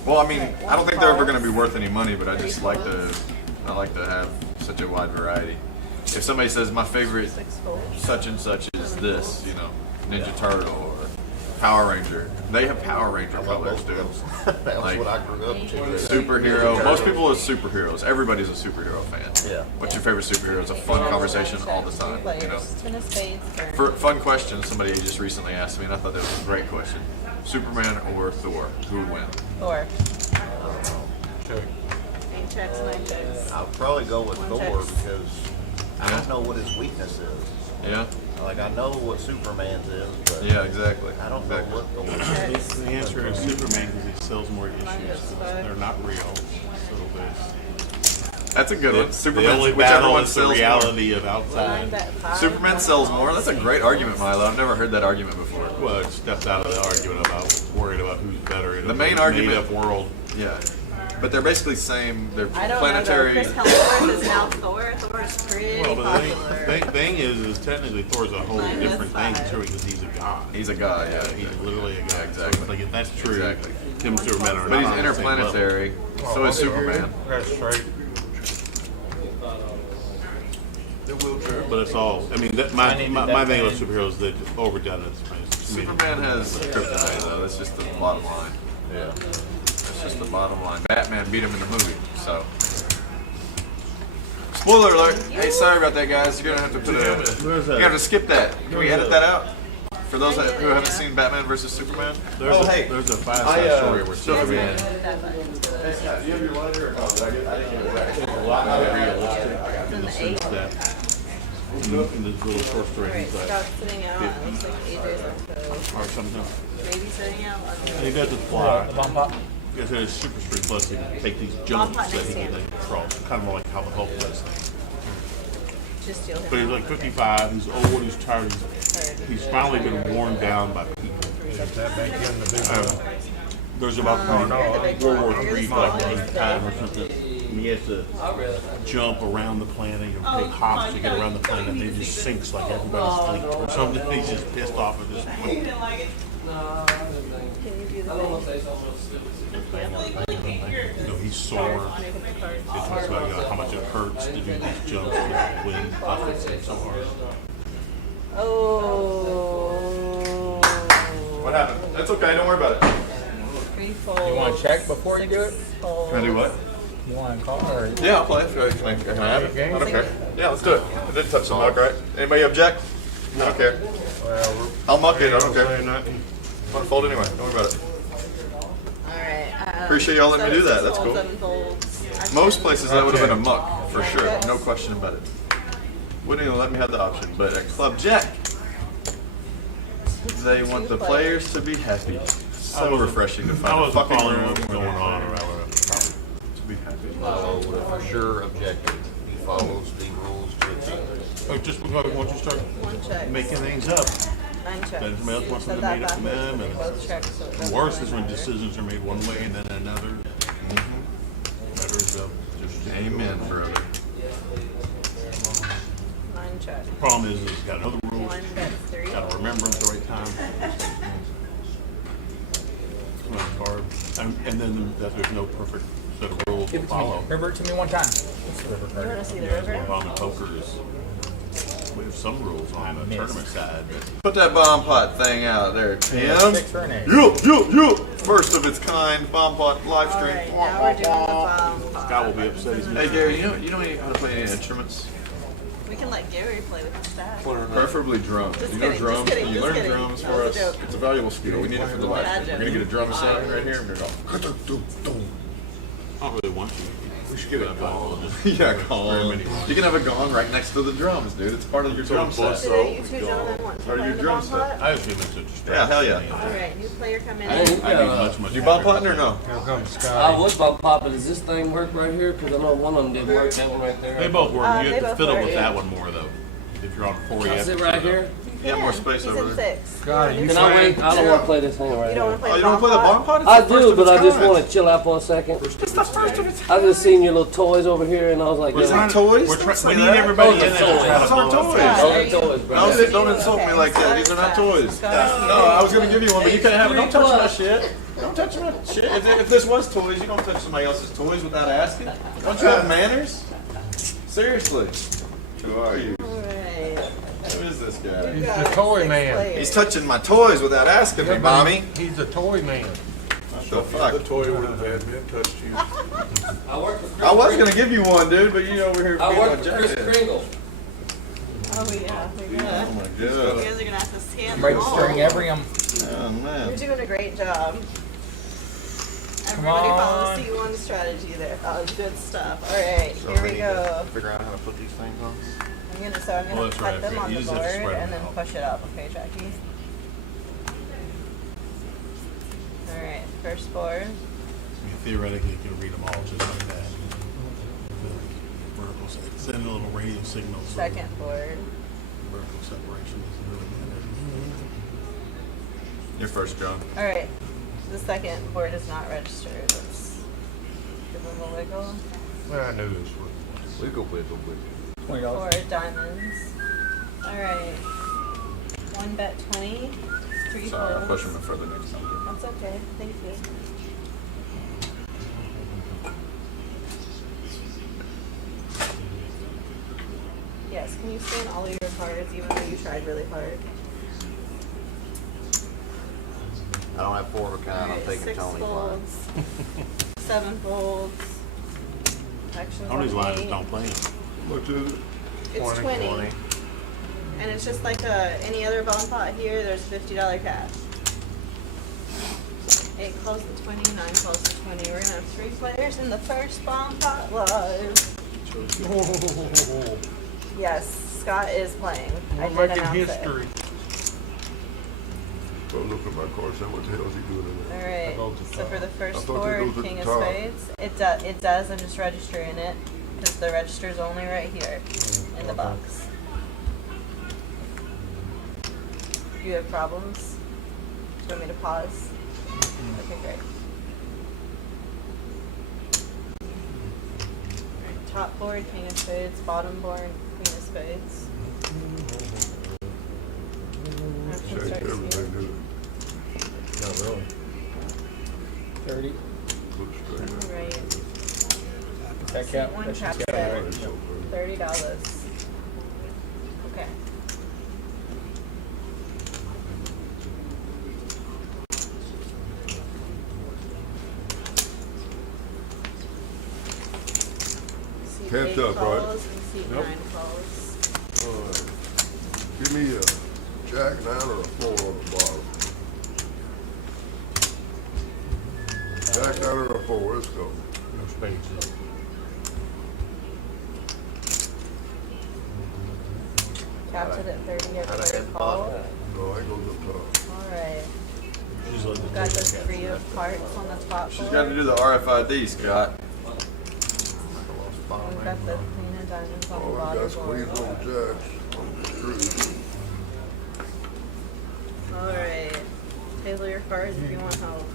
Well, I mean, I don't think they're ever going to be worth any money, but I just like to have such a wide variety. If somebody says my favorite 6 folds. such and such is this, Ninja Turtle or Power Ranger, they have Power Ranger I love colors, both dude. of those. That was Like, what I grew up to. Superhero. Most people are superheroes. Everybody's a superhero fan. Yeah. What's your favorite superhero? It's a fun conversation all the time. Players. 10 of spades. Burn. For fun question, somebody just recently asked me, and I thought that was a great question. Superman or Thor? Who would win? Thor. Check. 8 checks, 9 checks. I'll probably go with One Thor checks. because I don't know what his weakness is. Yeah? Like I know what Superman's is, but Yeah, exactly. I don't know Exactly. what Thor's is. The answer is Superman because he sells more issues. Minus 'Cause 5. they're not real. So there's That's a good one. the Superman, only whichever battle one is the sells more. reality of 9 outside. bet 5. Superman sells more? That's a great argument, Milo. I've never heard that argument before. Well, it steps out of the argument about worried about who's better in The a main argument- made-up world. Yeah. But they're basically same. They're I don't planetary. know though. Chris Hemsworth is now Thor. Thor is pretty Well, the popular. thing is technically Thor's a whole Minus different thing 5. too because he's a god. He's a god, yeah. He's literally a god. Yeah, exactly. So, like, if that's true, Exactly. Tim Superman are But not he's on the same level. interplanetary. So is Superman. That's straight. It will true, but it's all. I mean, that, my thing about superheroes is that overdone it. Superman has kryptonite, though. That's just the bottom line. Yeah. That's just the bottom line. Batman beat him in the movie, so. Spoiler alert! Hey, sorry about that, guys. You're gonna have to put Where's You that? have to skip that. Can we edit that out? For those who haven't seen Batman vs Superman. There's there's a 5-star story where Superman. Do you have your lighter or no? I didn't get it right. A lot more realistic in the sense that in this little short story. Alright, He's like, Scott's sitting out. It looks like AJ's on or something. maybe sitting out. And he does it fly. The bomb pop. Because it is super street plus he can take these Bomb jumps pot that next he hand. can cross. Kind of like how the Hulk does. Just steal him. But he's like 55, he's old, he's tired, he's finally been worn down by people. There's about World War III, like the time or something. And he has to jump around the planet or take hops to get around the planet, and he just sinks like everybody's asleep or something. He's just pissed off at this point. Can you do the You know, he's sore. He talks about how much it hurts to do these jumps when buffets him so hard. Oh. What happened? That's okay. Don't worry about it. Three folds. You want to check before you do it? Can I do what? You want to call or? Yeah, I'll play. Can I have it? I don't care. Yeah, let's do it. I didn't touch the mug, right? Anybody object? I don't care. I'll muck it. I don't care. I'm gonna fold anyway. Don't worry about it. Alright. Appreciate y'all letting me do that. That's cool. 7 folds. Most places that would have been a muck, for sure. No question about it. Wouldn't even let me have the option. But at Club Jack, they want the players to be happy. So refreshing to I find a wasn't fucking following room what was going on around to be happy. Follow for sure objective. He follows the rules to a T. Oh, just because once you start One check. making things up, 9 checks. then somebody else wants them Said to made that up to them, backwards. Both checks, so it and doesn't worse really is when matter. decisions are made one way and then another. Better is just Amen, brother. 9 checks. The problem is he's got other rules. 1 bet 3. Got to remember them at the right time. Card. And then there's no perfect set of rules to Give it to me. follow. River it to me one time. What's the river You card? want to see the That's river? one problem with poker is we have some rules on the missed. tournament side, but Put that bomb pot thing out there, Tim. 6 for an 8. Yo. First of its kind bomb pot live stream. Alright, now we're doing the bomb pot. Scott will be upset. He's Hey Gary, you don't know how to play any instruments? We can let Gary play with the staff. Preferably drums. Just You know kidding, drums? just kidding, Can you just learn kidding. drums That for was us? a joke. It's a valuable skill. We need it for the live stream. We're gonna get a drum sound right here and we're gonna go. I don't really want you. We should get a gong. Just- Yeah, Very gong. many. You can have a gong right next to the drums, dude. It's part of your drum set. So you two gentlemen want to Part of play your the drum bomb set. pot? I assume it's a distraction. Yeah, hell yeah. Alright, new player coming I in. ain't- I need much You bomb potting or no? Here comes I Scott. would bump pop, but does this thing work right here? Because I know one of them didn't work. That one right there. They both work. They You have to both fiddle work. with that one more though. If you're on 4, you have Is to it right fiddle. here? Yeah, more space He's over in there. 6. Scott, you Can I wait? I don't want to play this thing right You don't here. want to play Oh, the you don't bomb play the pot? bomb pot? It's I the first do, of but its I just kind. want to chill out for a second. It's the first of its I just seen your little toys over here, and I was like, We're yo, trying not toys. We're Don't try- say we need that. everybody in Those there are to try toys. to Those blow aren't up. toys. those Scott, are toys, bro. Don't insult me like that. These are not toys. No, I was gonna give you one, but you can't have it. Don't touch my shit. Don't touch my shit. If this was toys, you don't touch somebody else's toys without asking. Don't you have manners? Seriously. Who are you? Alright. Who is this guy? He's the toy man. He's touching my toys without asking me, mommy. He's the toy man. The fuck? The toy would have had been touched you. I work for Chris I was Kringle. gonna give you one, dude, but you over here I being work a for Chris jackass. Kringle. Oh yeah, we got Oh it. my You god. guys are gonna have to scan them Registering all. every Oh man. You're doing a great job. Everybody follow on. C1 strategy there. Oh, good stuff. Alright, So here we we need go. to figure out how to put these things on. I'm gonna Well, that's put right. them on You the just have to board spread and them then out. push it up. Okay, Jackie? Alright, first board. I mean, theoretically, you can read them all just like that. Vertical, send a little radio signal. so Second board. Vertical separation doesn't really matter. You're first, John. Alright, the second board is not registered. Let's give them a wiggle. Well, I knew this was. Wiggle, wiggle, wiggle. $20. 4 diamonds. Alright. 1 bet 20. 3 Sorry, I'll push folds. him further next time. That's okay. Thank you. Yes, can you scan all of your cards even though you tried really hard? I don't have 4 of a kind. I'm Alright, taking 6 Tony line. folds. 7 folds. Actions All these on lines eight. don't play them. What is it? It's 20. And it's just like any other bomb pot here, there's $50 cash. 8 calls to 20, 9 calls to 20. We're gonna have 3 players in the first bomb pot live. Yes, Scott is playing. I We're did making announce history. I look at my card, say, what the hell is he doing in it. there? Alright, That goes at so the for the I first thought that board, goes at King the of top. Spades, it does, I'm just registering it, because the register's only right here, in the box. Do you have problems? Do you want me to pause? Okay, great. Alright, top board, King of Spades, bottom board, Queen of Spades. Action Shake starts everything, here. do it. Not really. 30. Look straight up. Alright. Check Seat out. one That tap should be set, all right. $30. Okay. Seat Can't 8 tell, right? calls and seat Nope. 9 calls. Alright. Give me a jack, 9, or a 4 on the bottom. Jack, 9, or a 4, let's go. No spades. Capped it at 30, Out of everybody head call. bottom. No, I go up top. Alright. She's letting We've got the 3 of hearts on the top She's board. got to do the RFID, Scott. And we've got the Queen of Diamonds on the Oh, bottom that's board. queens on jacks. On the truth. Alright. Tailor your cards if you want help.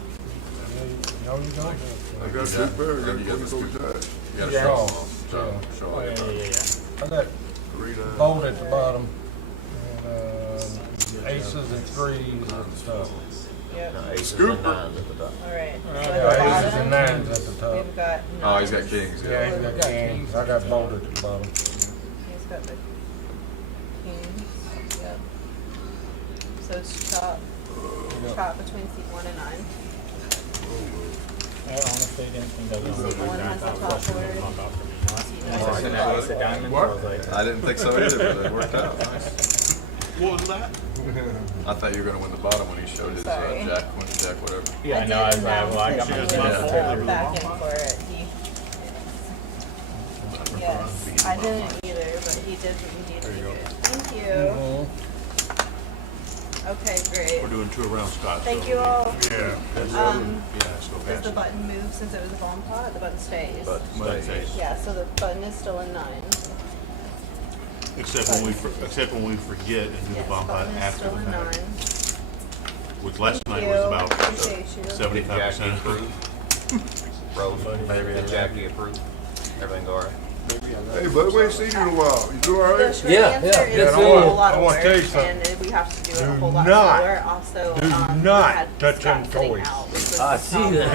No, you don't. I got two pairs, I got queens on jacks. You gotta Yeah. show them So, all. Show Oh, yeah, them. yeah, yeah. I got 3, 9. gold at the bottom. And aces and threes and stuff. Yep. No, aces and nines at the top. Alright. So Yeah, at Yeah, aces the and bottom, nines at the top. we've got Oh, he's got nines. kings. Yeah, Yeah. he's got kings. I got gold at the bottom. He's got the kings. Yep. So it's chop. Chop between seat 1 and 9. I honestly didn't think that was Seat 1 has the top board. Seat 9 Oh, has the yeah. bottom It's a board. diamond. I was like, I didn't think so either, but it worked out. Nice. What was that? I thought you were going to win the bottom when he showed his Sorry. jack, queen, jack, whatever. yeah, I know. I was like, well, I got my did yeah. announce that he was back in for it. Yes, I didn't either, but he did what he needed to do. Thank you. Okay, great. We're doing 2 around Scott. Thank you all. Yeah. Yeah, let's go Does past the it. button move since it was a bomb pot? The button stays. But Stays. Yeah, so the button is still in 9. Except when we forget and do the Yes, bomb pot button is after still the in 9. fact. Which last Thank night you. was about Appreciate you. Did 75%. Jackie approve? Rose, maybe did Jackie approve? Everything go all right? Hey, bud, we ain't seen you in a while. You do all The right? short Yeah, answer yeah, is good a seeing whole you. lot of I wanna work, tell you something. and we have to do it a Do whole lot not- slower. Also, do we not had touch Scott them sitting toys. out, which was I the see problem. that.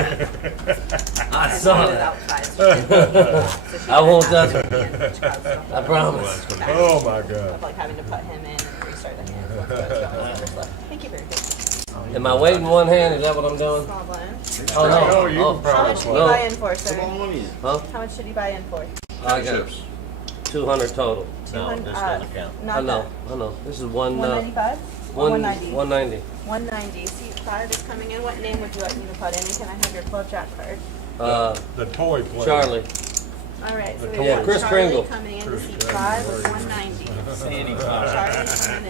I His saw mom is that. outside, so she didn't I won't have touch to be in, which caused the whole I promise. back Oh my of God. like having to put him in and restart the hand. So that's what's going on with this. Thank you very much. Am I waiting one hand? Is that what I'm doing? Problem. Oh, no. No, you Oh, can How probably much did you No. buy in for, sir? Come on in. Huh? How much did you buy in for? I got Chips. 200 total. No, this doesn't count. I Not know, that. I know. This is one, 195? Or 190? 190. 190. Seat 5 is coming in. What name would you like me to put in? Can I have your club jack card? The toy player. Charlie. All right, so The we Yeah, got Chris Charlie Kringle. coming in to Chris seat Kringle. 5 with 190. Sandy. Charlie coming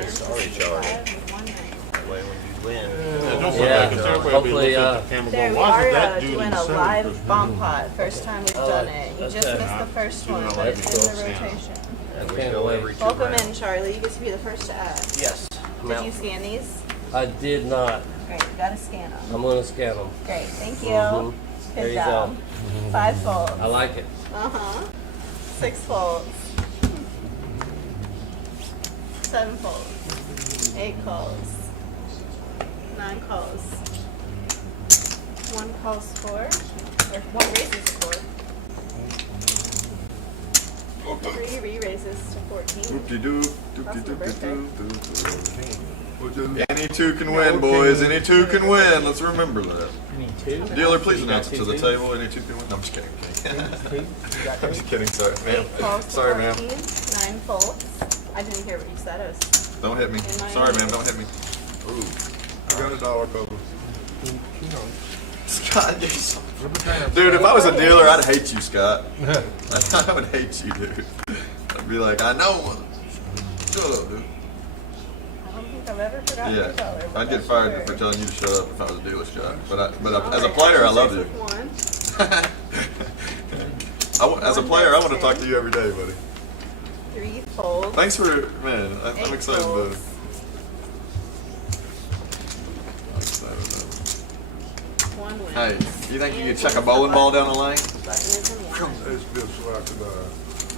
in to Sorry, seat Charlie. 5 with 190. That way when you win. Don't Yeah, forget, 'cause everybody will be hopefully, looking at the camera There, going, we why are is that dude doing in a center? live bomb pot. First time we've done it. He that's just good. missed the first Doing one, a but live it's in the show. rotation. And we Can't go wait. every 2 Welcome rounds. in, Charlie. You get to be the first to ask. Yes. Did you scan these? I did not. Great, you gotta scan them. I'm going to scan them. Great, thank you. Mhm. There Good you job. 5 folds. I like it. Uh-huh. 6 folds. 7 folds. 8 calls. 9 calls. 1 calls 4. Or 1 raises to 4. 3 re-raises to 14. Doop-de-doop, That's my birthday. doop-de-doop-doop-doop. Any two can win, boys. Any two can win. Let's remember that. You need 2? Dealer, please You announce got it to the 2? table. Any two can win. No, I'm just kidding. Two? You got I'm 2? just kidding. Sorry, ma'am. 8 calls to Sorry, 14. ma'am. 9 folds. I didn't hear what you said. I was Don't hit me. In my Sorry, ma'am. ears. Don't hit me. Ooh, I got a dollar cover. Scott, you're so... Dude, if I was a dealer, I'd hate you, Scott. I would hate you, dude. I'd be like, I know. Shut up, dude. I don't think I've ever forgotten your color. Yeah, but I'd get that's fired sure. for telling you to shut up if I was a dealer's job. But as a player, I love you. One. As a player, I want to talk to you every day, buddy. 3 folds. Thanks for, man. I'm 8 excited to. folds. I'm excited. 1 win. Hey, you think you could chuck a bowling ball down the lane? Button is in 1. It's just so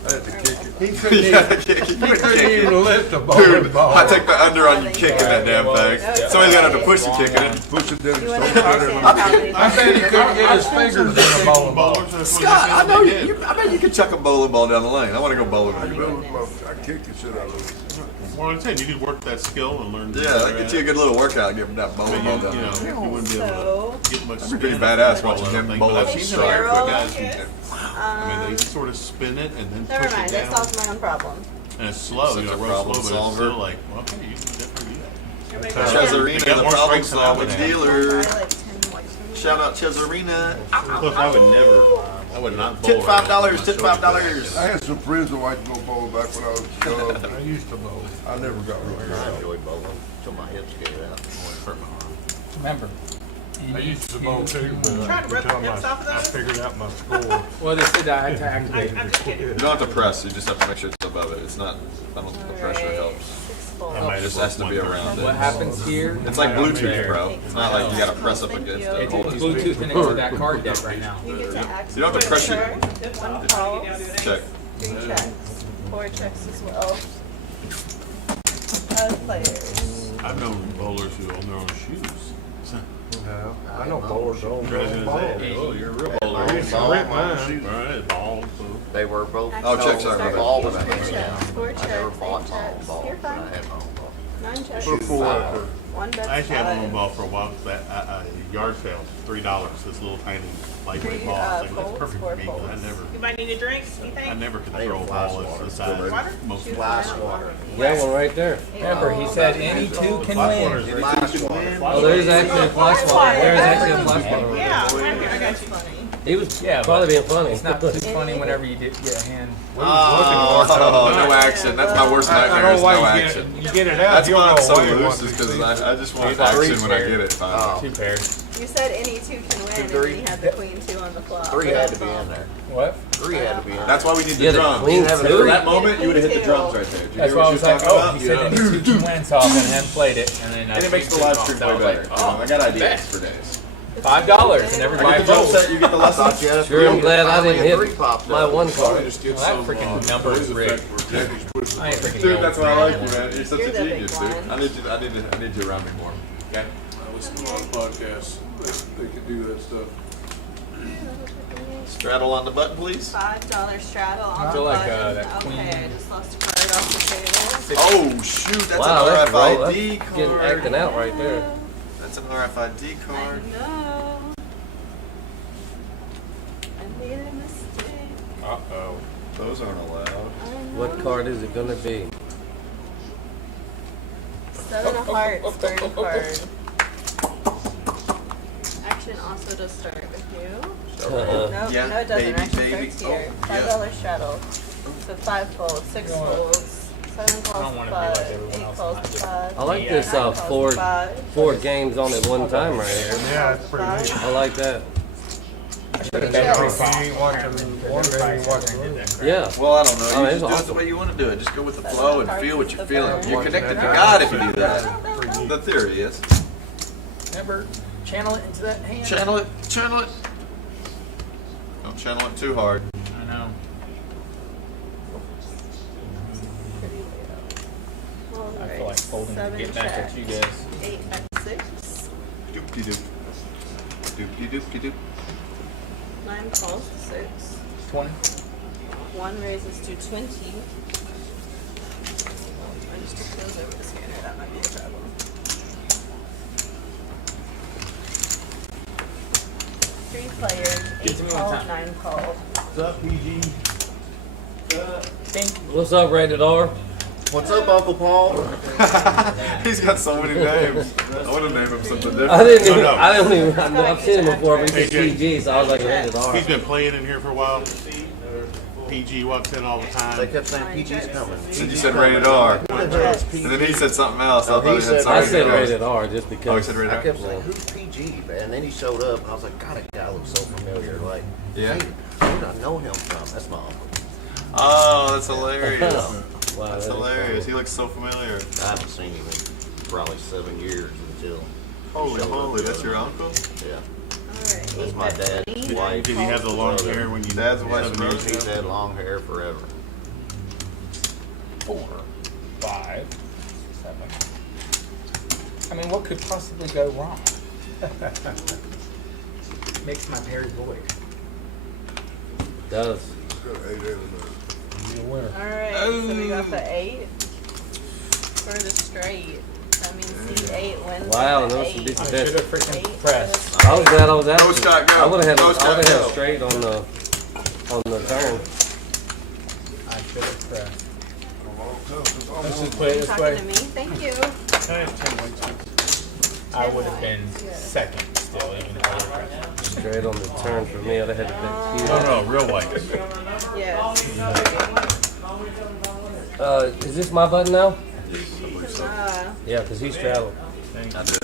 I had to kick it. He couldn't Yeah, even, kick it. he You would couldn't kick even it. lift a bowling Dude, ball. I take the under on you kicking that damn thing. Somebody's gonna have to push you kicking it. Push it down You the want stone to better than understand how I bet he couldn't get his fingers in a bowling ball. Scott, I know you. I bet you could chuck a bowling ball down the lane. I want to go bowling with you. I kicked the shit out of it. Well, I'm saying you could work that skill and learn. Yeah, that gets you a good little workout getting that bowling ball You down. know, you wouldn't be able So, to get much. That'd be pretty spin badass on watching the him thing, bowl but that I've seen strike. the guys who can- I mean, um, they sort of spin it and then never push mind. it That down. solves my own problem. And it's slow, Such you know, a real problem slow, but solver. it's still like, well, okay, you can definitely do that. Chesarina, Got the more problem strikes than I would solving have. dealer. I like 10 whites. Shout out Chesarina. Look, I would never, I would not bowl. Tip $5, tip $5. I had some friends that liked to go bowling back when I was young. I used to bowl. I never got real good. I enjoyed bowling until my hips gave out. Remember, I used to bowl too, but Trying to rip the until hips off of I those? figured out my score. well, they said I had to activate I it. just can't do You it. don't have to press, you just have to make sure it's above it. It's not, I don't think the pressure Alright, helps. 6 I folds. might It just have has to be worked around What it. happens here? It's like Bluetooth, there. bro. It's not like you gotta press up against it. It's Hold it. Bluetooth into that card deck right now. You get to act You don't have to press pressure. it. 1 call. Check. 3 checks. 4 checks as well. Players. I've known bowlers who own their own shoes. No, I know bowlers don't President bowl. said, oh, you're a real bowler. I used to rip mine. Right, ball, so. They were both. Oh, check, sorry, my bad. Ball was a 4 hand checks. 4 I never checks. bought 8 my own checks. ball. You're but I fine. had my own ball. 9 checks. Put 4 out there. 1 bet. I actually had my own ball for a while. That yard sale, $3. This little tiny lightweight ball. I was like, that's perfect for me. 'Cause I never, You might need a drink, you I think? never could I need a throw a glass ball water. that's the size Water? most Glass water. That one right there. Remember, he said any two can win. Glass water. Oh, there's actually a flash water. There's actually a flash water. over Yeah, there. I got you. He was Yeah, probably but being funny. it's not too funny whenever you get a hand. Oh, no action. That's my worst I nightmare don't is know why no you action. get, you get it out. That's you why I'm don't know so why you loose want is to because see. I just want He's action when I three get it. Finally. Two pairs. You said any 2 can win, and then you had the queen 2 on the flop. 3 had to be in there. What? 3 had to be in there. That's why we need Yeah, the the drums. queen For two. that moment, you would have hit the drums right there. Did you That's hear why I what was she like, was talking oh, about? he said any two can win, so I went ahead and played it, and then And it makes the live stream way better. I got ideas for days. $5 and I everybody get the drum votes. set, you get the I thought lessons. you had a Sure, I'm three. glad I didn't Finally a hit 3 popped my up. one Probably card. just get Well, that some freaking number is rigged. I ain't freaking Dude, yelling. that's why I like you, man. You're such You're a the big genius, dude. one. I need you around me more. Okay? I listen to a lot of podcasts. They can do that stuff. Straddle on the button, please. $5 straddle on I the feel like, button. that queen- Okay, I just lost a card off the table. Oh shoot, that's Wow, an that's roll. RFID That's getting card. acting out right there. That's an RFID card. I know. I made a mistake. Uh-oh. Those aren't allowed. I know. What card is it gonna be? 7 of hearts, third card. Action also does start with you. No, Yeah, no, it doesn't. baby, Action baby. starts here. Oh, $5 straddle. So 5 folds, 6 You know what? folds, 7 I don't calls, wanna be like 5, everyone 8 else calls, and I do. 5. I like this 9 calls, four 5. games on at one time right here. Yeah, it's pretty neat. I like that. Should've If been you every ain't watching one game, you watch the other. Yeah. Well, I don't know. Oh, You it's just do it the awesome. way you want to do it. Just go with the Seven flow of and feel what hearts you're is the feeling. third. You're connected to God if you do that. The theory is. Remember, channel it into that hand. Channel it. Channel it. Don't channel it too hard. I know. I feel like folding to 7 get back at you guys. 8 at 6. Doop de doop. Doop de doop de doop. 9 calls to 6. 20. 1 raises to 20. I just took those over the scanner. That might be a problem. 3 players, Give it 8 to me one calls, time. 9 calls. What's up, PG? What's up, Rated R? What's up, Uncle Paul? He's got so many names. I want to name him something different. I didn't even. no. I don't even. I've seen him before, but he's Hey, Jay. PG, so I was like, Rated R. He's been playing in here for a while. PG walks in all the time. They kept saying PG's coming. Then you PG's said coming. rated R. What the hell's PG? And then he said something else. No, I thought he he said had I something said else. rated R just Oh, he because. said rated I R? kept saying, who's PG? And then he showed up, and I was like, God, that guy looks so familiar. Like, Yeah. hey, where did I know him from? That's my uncle. Oh, that's hilarious. Wow, That's that is hilarious. funny. He looks so familiar. I haven't seen him in probably 7 years until. Holy showed up moly, the that's other your night. uncle? Yeah. Alright. That's my dad's wife. Did he have the long hair when you? Dad's wife's seven brother? years He's ago? had long hair forever. 4, 5, 7. I mean, what could possibly go wrong? Makes my Perry void. Does. Got 8 in there. You winner. Alright, so we got the 8 for the straight. That means C8 wins. Wow, with the that was some 8. decent I bets. should have freaking Eight pressed. I was glad I was out. Go, Scott, go. I would have Go, had Scott, a go. straight on the turn. I should have pressed. Let's just Are you talking to me? Thank you. I would have been second still, even if I would have pressed. Straight on the turn for me. I'd have had to bet huge. No, real white. Yes. Is this my button now? Uh, Yeah, because he's traveled. I did. I did.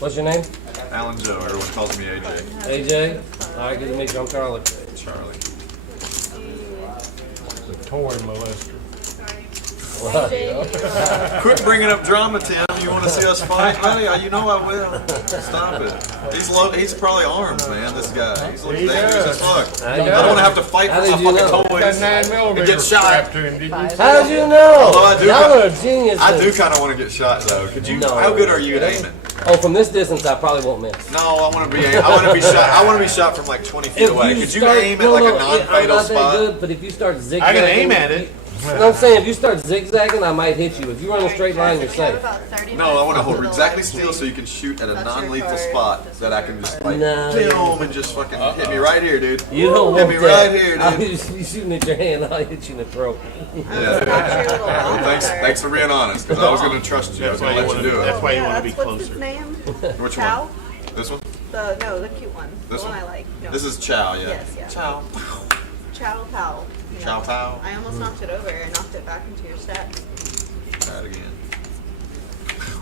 What's your name? Alan Joe. Everyone calls me AJ. AJ? All right, good to meet you. I'm Charlie. Charlie. The toy molester. Quit bringing up drama, Tim. You want to see us fight, buddy? You know I will. Stop it. He's probably armed, man. This guy. He's looking dangerous as fuck. I don't want to have to fight How for my did you fucking know? toys That 9mm and get shot. strapped to him, didn't you? How'd you know? Although I do, Y'all are geniuses. I do kind of want to get shot though. Could you? No. How good are you at aiming? Oh, from this distance, I probably won't miss. No, I want to be. I want to be shot. I want to be shot from like 20 feet away. Could you aim at like a I'm non-fatal not that spot? good, but if you start zigzagging, I can aim at it. You know what I'm saying? If you start zigzagging, I might hit you. If you run a straight line, you're safe. No, I want to hold exactly still so you can shoot at a non-lethal spot that I can just like No. boom and just fucking hit me right here, dude. You don't hit want me that. right here, I'll dude. you shooting at your hand, I'll hit you in the throat. Yeah. Well, thanks for being honest, because I was going to trust you. I was going to let you do it. That's why you want to be What's his closer. name? Which Chow? one? This one? The cute one. This the one one? I like. No. This is Chow, yeah. Yes, yeah. Chow. Chow Pal. Yeah. Chow Pow. I almost knocked it over and knocked it back into your stacks. Try it again.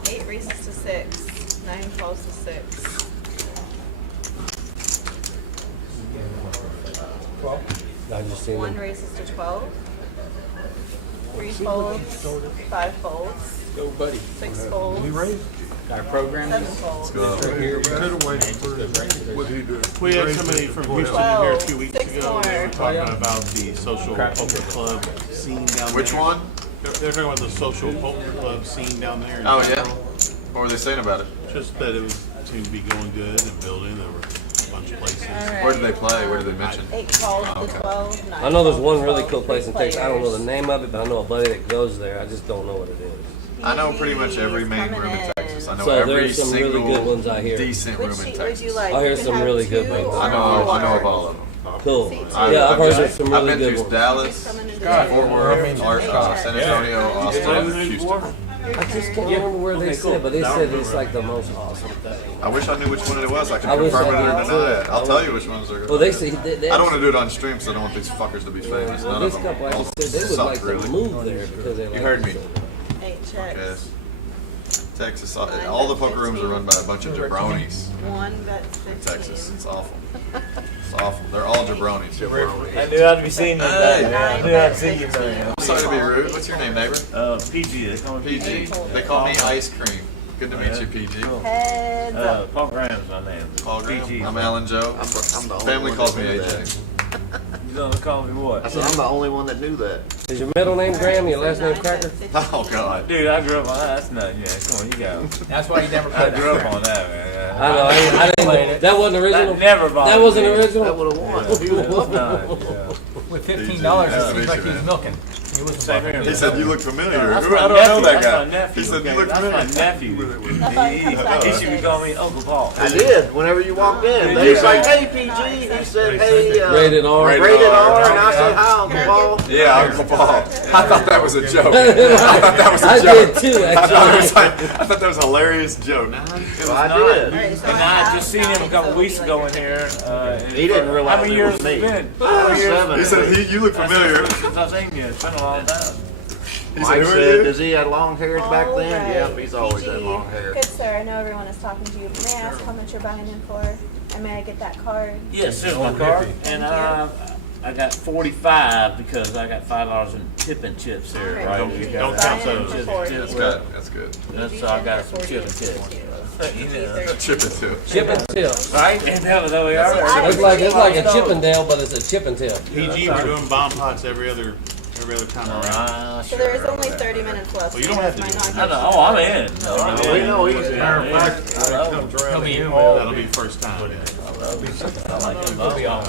8 races to 6. 9 falls to 6. 12. I just seen 1 him. races to 12. 3 folds. 5 folds. Go, buddy. 6 folds. Got a program. 7 folds. Let's go. What did he do? We had somebody from Houston in here a few weeks 6 ago. more. They were talking about the social poker club scene down there. Which one? They're talking about the social poker club scene down there. in Oh, yeah. general. What were they saying about it? Just that it was seemed to be going good and building. There were a bunch of places. Alright. Where did they play? Where did they mention? 8 falls Oh, to okay. 12. 9 I know there's falls one to really 12, cool place in 3 Texas. I don't know the players. name of it, but I know a buddy that goes there. I just don't know what it is. I know pretty much every main Coming room in in. Texas. I know So every there's some really single good ones I hear. decent room Which in would Texas. you like? I hear You can some have really 2 good ones. or I know of 4. all of them. Cool. See, Yeah, I've heard there's some I've really been good through ones. Dallas, Coming into Scott, the- Fort Worth, Arkansas, Yeah. San Antonio, Austin, and Houston. I just can't remember where they said, but they said it's like the most awesome thing. I wish I knew which one it was. I can I wish confirm it I or could, deny it. too. I'll tell you which ones are good. Well, they say I don't want to do it on stream because I don't want these fuckers to be famous. Well, None this of them couple, like I all said, they would suck, like to really. move there because they like You heard it me. so much. 8 checks. Yes. Texas, all the poker rooms are run by a bunch of jabronis. 1 bet In 15. Texas, it's awful. It's awful. They're all jabronis. I knew I'd be seeing you. Hey. I knew I'd see you, man. I'm sorry to be rude. What's your name, neighbor? PG. They call me PG. They call me Ice Cream. Good to meet you, PG. Heads up. Paul Graham's my name. Paul Graham. PG. I'm Alan Joe. I'm the only Family one calls that me knew AJ. that. You don't call me what? I said, I'm the only one that knew that. Is your middle name Graham? Your last name Cracker? Oh God. Dude, I grew up on that's not. Yeah, come on, you go. That's why you never I played grew that up on that, man. I know. I didn't. That wasn't original. That never bothered That wasn't me. original. That would have won. He was done. Yeah. With $15, it seems like he was milking. He was Same here. He said you look familiar. That's Who? my I don't know nephew. that That's guy. my nephew. He said you Okay, look that's familiar. my nephew. He should be calling me Uncle Paul. I did. Whenever you walked in, they was like, "Hey, PG." He said, "Hey, Rated R. rated R," and I said, "Hi, Uncle Paul." Yeah, Uncle Paul. I thought that was a joke. I thought that was a I joke. did too, I thought, it was actually. like, I thought that was a hilarious joke. So I did. And I just seen him a couple weeks ago in here. He didn't realize How many it years was has it me. been? How many years? He said you look familiar. Since I've seen you, it's been a long time. He Mike "Who are said, you?" "Does he have long hairs back then?" Alright. Yep, he's always had PG. long hair. Good sir, I know everyone is talking to you, but may I ask how much you're buying in for? And may I get that card? Yes, here's my card. And I got 45 because I got $5 in tip and chips here. Alright, Don't- PG, don't buying count in those. for 40. That's good. That's good. That's I got some chip and tips. Yeah. Chip it to. Chip and tail. Right? And hell, there we are. It's like a Chippendale, but it's a chip and tail. PG, we're doing bomb pots every other time around. So there is only 30 minutes left. Well, you don't have to might do not it. get Oh, I'm in. We know he's Matter of fact, when it comes around to him, That'll be first time. Yeah. We'll be on.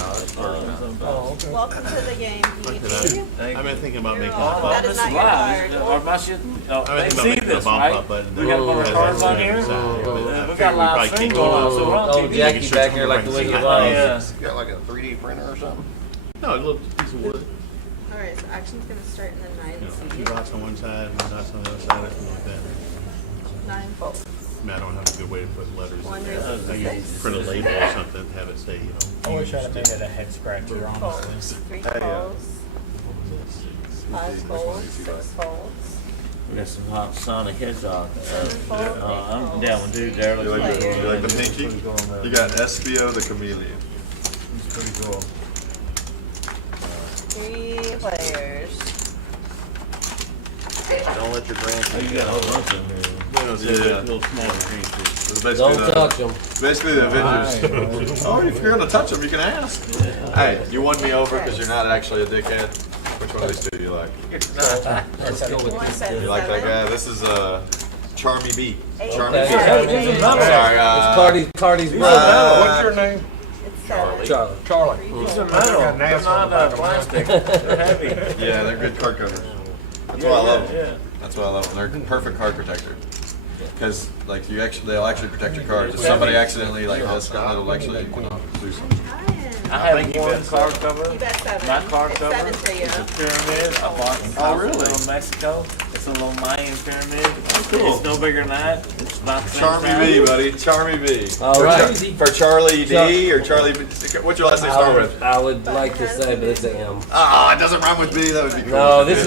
Welcome to the game, Look at PG. that. I've been thinking about making a Oh, That bomb. is not your card. Or my shit. Oh, I've been they thinking about see making a this, bomb right? pop button. We got our cards on here. We We got live stream going on, so we're on Oh, TV. Jackie back here like the Wizard of Oz. Yeah. You got like a 3D printer or something? No, a little piece of wood. Alright, so action's gonna start in the You know, 9 a few seed. dots on one side, and dots on the other side, or something like that. 9 folds. I mean, I don't have a good way to put letters One in there. is I can six. print a label or something, have it say, you I know. wish I'd have made it a head scratcher, honestly. Folds. 3 folds. 5 folds. 6 folds. We got some hot Sonic Hedgehog. Fold, I'm down with dude there. You like the pinky? You got Espio the chameleon. It's pretty cool. 3 players. Don't let your Oh, grandkids you got a whole bunch of them here. Yeah. Little smaller pieces. It's basically Don't touch them. Basically the Avengers. Oh, if you're gonna touch them, you can ask. Hey, you won me over because you're not actually a dickhead. Which one of these two do you like? Let's go with One this. says You like that 7. guy? This is Charmy B. Charmy Okay. B. It's Sorry, Cardi's brother. what's your name? It's 7. Charlie. Charlie. These are Got metal. an They're ass on not the back of plastic. They're heavy. Yeah, they're good card covers. That's why I love them. Yeah. That's why I love them. They're perfect card protector. Because like they'll actually protect your cards. If somebody accidentally like does something, it'll actually do something. I have one card cover. You bet 7. My card It's cover. 7 for you. It's a pyramid. I bought in Oh, really? Cozumel, Mexico. It's a little Mayan pyramid. cool. It's no bigger than that. It's about the same Charmy size. B, buddy. Charmy B. All right. For Charlie D or Charlie B. What's your last name start with? I would like to say, but it's an M. Ah, it doesn't rhyme with B. That would be cool. No, this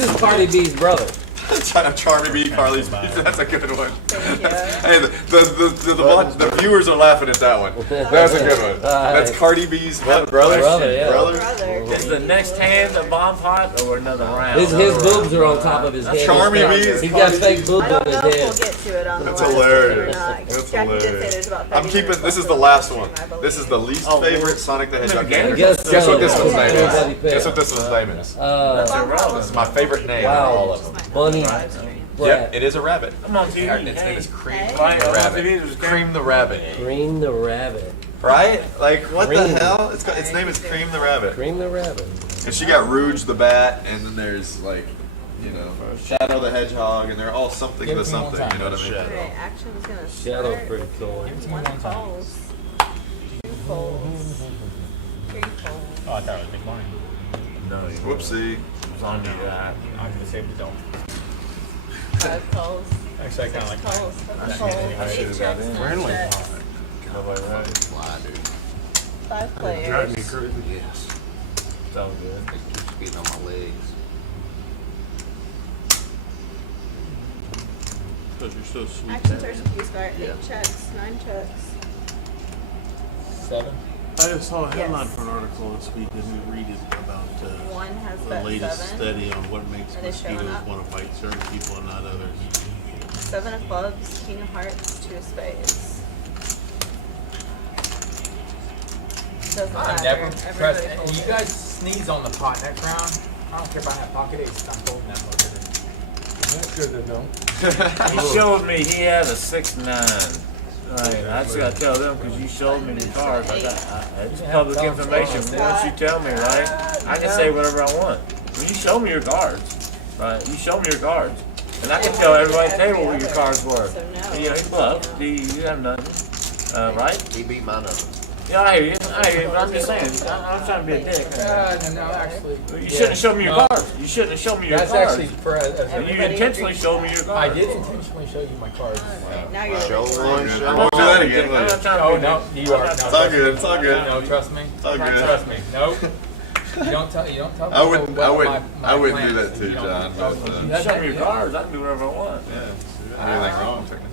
is Cardi B's brother. Charmy B, Carly's B. That's a good one. Thank you. Hey, the viewers are laughing at that one. That's a good one. That's Cardi B's brother. Brother, yeah. Brother. Brother. Is the next hand a bomb pot or another round? His boobs are on top of his head. Charmy B is He's got fake boobs I don't on his know if we'll head. get to it on the That's last hilarious. one or not. That's Jackie did say hilarious. there's about I'm 30 keeping. minutes This is left the of last game, one. I believe. This is the least Oh, favorite Sonic the Hedgehog character. Guess Guess what so. this one's name Everybody is? pick. Guess what this one's name is? That's irrelevant. This is my favorite name out of all Wow. of them. Bunny. Yep, it is a rabbit. I'm on TV. Its name is Cream Right, the I'm on Rabbit. TV, there's Cream the Rabbit. Cream the rabbit. Right? Like, what the Cream. hell? Its name is Cream the Rabbit. Cream the rabbit. And she got Rouge the Bat, and then there's like, you know, Shadow the Hedgehog, and they're all something Give to it to me one something. time. You know what I mean? Alright, action's gonna Shadow's start. pretty cool. Give it to me 1 one time. folds. 2 folds. 3 folds. Oh, I thought it was big money. No, you Whoopsie. was on me that. I could have saved it, don't. 5 folds. Actually, I kind of 6 like folds. 7 that. folds. I 8 should've got checks. in. 9 checks. Nobody right. 5 Drive players. me crazy. Yes. It's all good. It keeps getting on my legs. Because you're so sweet. Action starts if you start. 8 Yeah. checks. 9 checks. 7. I just saw a headline Yes. for an article this week. Didn't read it about 1 has the bet latest 7. study on what makes Are they showing mosquitoes up? want to bite certain people and not others. 7 of clubs. King of hearts. 2 of spades. Doesn't I matter. never Everybody press. folds You it. guys sneeze on the pot next round. I don't care if I have pocket ace. I'm folding that motherfucker. That's good to know. He showed me he had a 6-9. Right, I just gotta tell them because you showed me the cards. It's public information. Once you tell me, right, I can say whatever I want. You show me your cards, right? You show me your cards, and I can tell everybody at the table what your cards were. So no. You know, he bluffed. You have nothing, right? He beat my numbers. Yeah, I hear you. I hear you. But I'm just saying. I'm trying to be a dick. No, actually. You shouldn't have shown me your cards. You shouldn't have shown me your That's cards. actually for You intentionally showed me your I cards. did intentionally show you my cards. Alright, now you're Show one, show I'm one. not trying to be a dick. I'm not trying to Oh be a no, dick. you are. No, It's all trust good, me. it's all good. No, trust me. It's all good. Trust me. Nope. You don't tell. You don't tell. I wouldn't- people I what wouldn't- my I wouldn't do plans. that too, You don't- John, oh, but, you You have show that, me your yeah. cards. I can do whatever I want. Yeah. Anything wrong? Technically.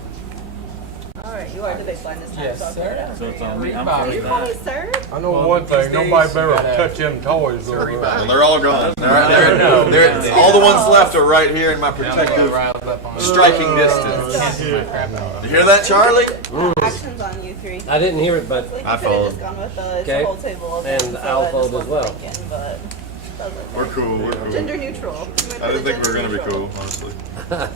Alright, you are the big blind this time, Yes, so I'll sir. put it out So for it's you. on me. I'm Bobby. Do you 49. call me sir? I know Well, one these thing, days, nobody you better gotta- touch them toys over there. Well, they're all gone. No. They're, all the ones left are right here in my Now I'm protective riled up on striking distance. my crap out. You hear that, Charlie? Actions on you three. I didn't hear it, but Like, I you could've followed. just gone with it's Okay. a whole table of And them, so I'll I fold just as wasn't well. thinking, but doesn't We're matter. cool. We're cool. Gender neutral. You went I for didn't the think we were gender gonna be neutral. cool, honestly.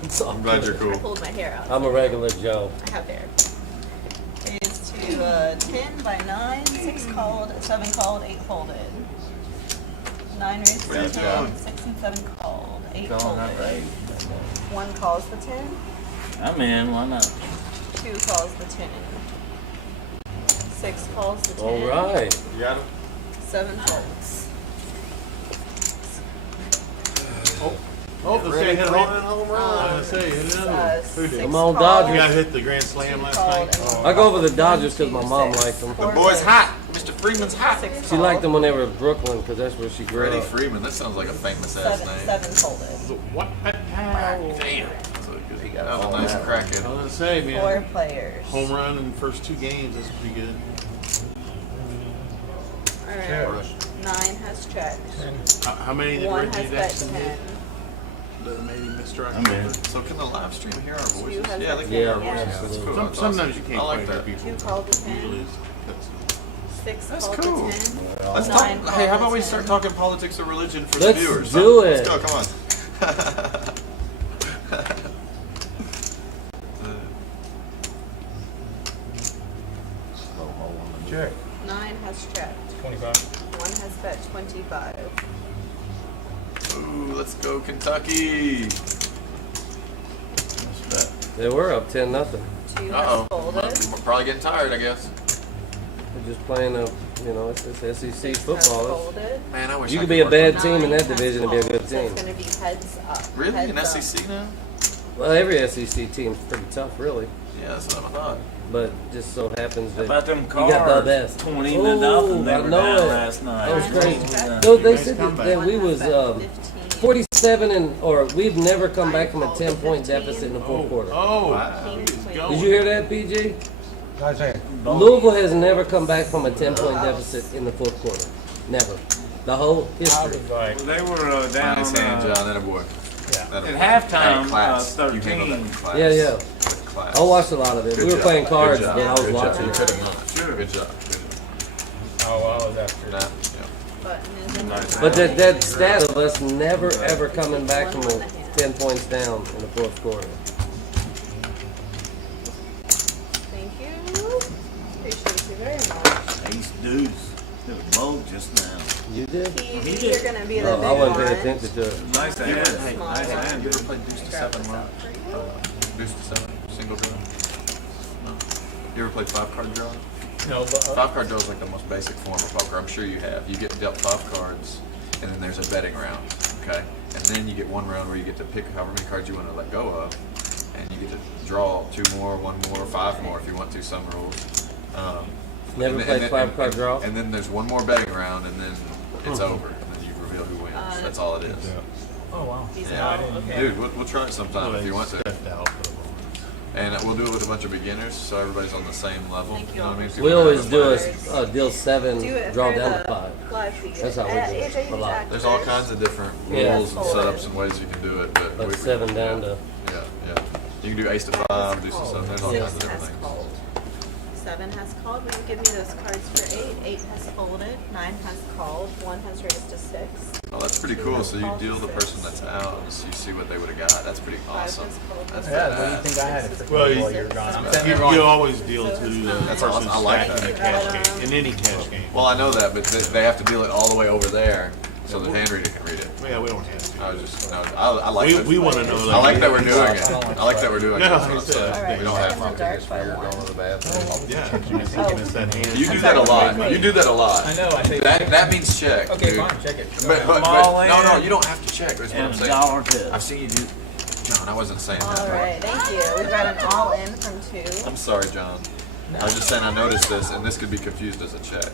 It's all I'm glad good. you're I cool. pulled my hair out. I'm a regular Joe. I have hair. Is to 10 by 9, 6 called, 7 called, 8 folded. 9 raised to Good 10, job. 6 and 7 called, 8 Going up, folded. right? 1 calls the 10, I'm in. Why not? 2 calls the 10. 6 calls the 10. All right. You got him? 7 folds. Oh, the Ready hit for a it? home run. I was gonna say, hit another one. Who did? 6 Come on, called, Dodgers. You got hit the grand slam 2 last called, night. and I go over the Dodgers because my 2, mom 6. liked them. The 4 boy's raised. hot. Mr. Freeman's hot. 6 She liked them called, when they were in Brooklyn because that's where she grew Freddie up. Freeman. That sounds like a famous ass 7, name. 7 folded. What? Damn. That was a nice crack I in. was gonna say, 4 man, players. home run in the first 2 games. That's pretty good. Alright. 9 has checked. How many did 1 Reggie has bet Jackson 10. hit? That maybe Mr. I'm in. So can the live stream hear our voices? You have Yeah, they that can hear our too, yeah. voices. That's cool. That's Sometimes awesome. you can't I like play that. people. 2 called the 10. Usually it's- 6 That's called cool. the 10. Let's 9 talk. Hey, how called about the we 10. start talking politics or religion for Let's the viewers? do Let's it. go. Come on. Check. 9 has checked. 25. 1 has bet 25. Ooh, let's go Kentucky. They were up 10-0. 2 Uh has oh. folded. We're probably getting tired, I guess. They're just playing it's SEC 6 has football. folded. Man, I wish You I could be a work bad on team in 9 that has division and be a called, good so team. it's going to be heads up. that. Really? Heads In up. SEC now? Well, every SEC team's pretty tough, really. Yeah, that's what I thought. But just so happens How that about them you got the cards? best. 20 to Oh, nothing. They I were know down it. last night. That was 9 crazy. has bet So they Nice said comeback. that we 1 was has bet 15. 47 or we've never come back from a 10-point deficit in the fourth quarter. Oh, King, he's queen. going. Did you hear that, PG? Nice hand. Louisville has never come back from a 10-point deficit in the fourth quarter. Never. The whole I history. was like, They were down Nice hand, John. That a boy. yeah. at halftime. Hey, class. 13. You handled that in class. Yeah, yeah. With class. I watched a lot of it. Good We were job. playing cards, Good job. but I was Good job. watching You it. could have not. Sure. Good job. Good Oh, I was after job. that. Nah, yeah. Button is in the But that stat of us never ever coming back from a 10 points down in the fourth quarter. Thank you. Appreciate you very much. Ace deuce. It was low just now. You did? PG, you're going to be the Oh, big I wasn't one. paying attention to it. Nice You ever, hand. hey, Small nice one. hand. You ever played deuce to Grab seven, this Mark? out for you. Deuce to seven, single draw? No. You ever played 5-card draw? No, but 5-card draw is like the most basic form of poker. I'm sure you have. You get dealt 5 cards, and then there's a betting round, okay? And then you get one round where you get to pick however many cards you want to let go of, and you get to draw 2 more, 1 more, 5 more if you want to, some rules. Never played 5-card draw? And then there's one more betting round, and then it's over, and then you reveal who wins. That's all it is. oh wow. He's Yeah. out. Okay. Dude, we'll try it sometime if you want to. Stepped out for the moment. And we'll do it with a bunch of beginners, so everybody's on the same level. Thank you You know what I mean? all. People We always have do fun. a deal 7, Do it draw for down the to 5. live feed. That's how we do it, AJ, a lot. active. There's all kinds of different Yeah. rules and setups and ways you can do it, but Like 7 down to. Yeah, yeah. You can do ace to 5, do some stuff. There's all Yeah. kinds of 6 different has things. called. 7 has called. Will you give me those cards for 8? 8 has folded. 9 has called. 1 has raised to 6. Oh, that's pretty cool. So you deal the person that's out, so you see what they would have got. That's pretty 5 awesome. has called. That's Yeah, what do you badass. think I had it Well, while you were gone? I'm sitting You, there going, you always deal to So the it's That's person's awesome. I like stack in that. a cash game, in any cash game. Well, I know that, but they have to deal it all the way over there so the hand reader can read it. Yeah, we don't have to. I was just, no, I like that. We want to know. I like that we're doing it. I like that we're doing it. No, That's what I'm it's, saying. Alright, We don't have in the dark by You're one. going to the bathroom. Yeah, you're taking us that hand. You do that a lot. You do that a lot. I know, I think. That means check. Okay, dude. fine, check it. But all no, in. you don't have to check. That's what I'm And a saying. dollar tip. I've seen you do. John, I wasn't saying that. Alright, thank you. We've got an all in from 2. I'm sorry, John. I was just saying I noticed this, and this could be confused as a check.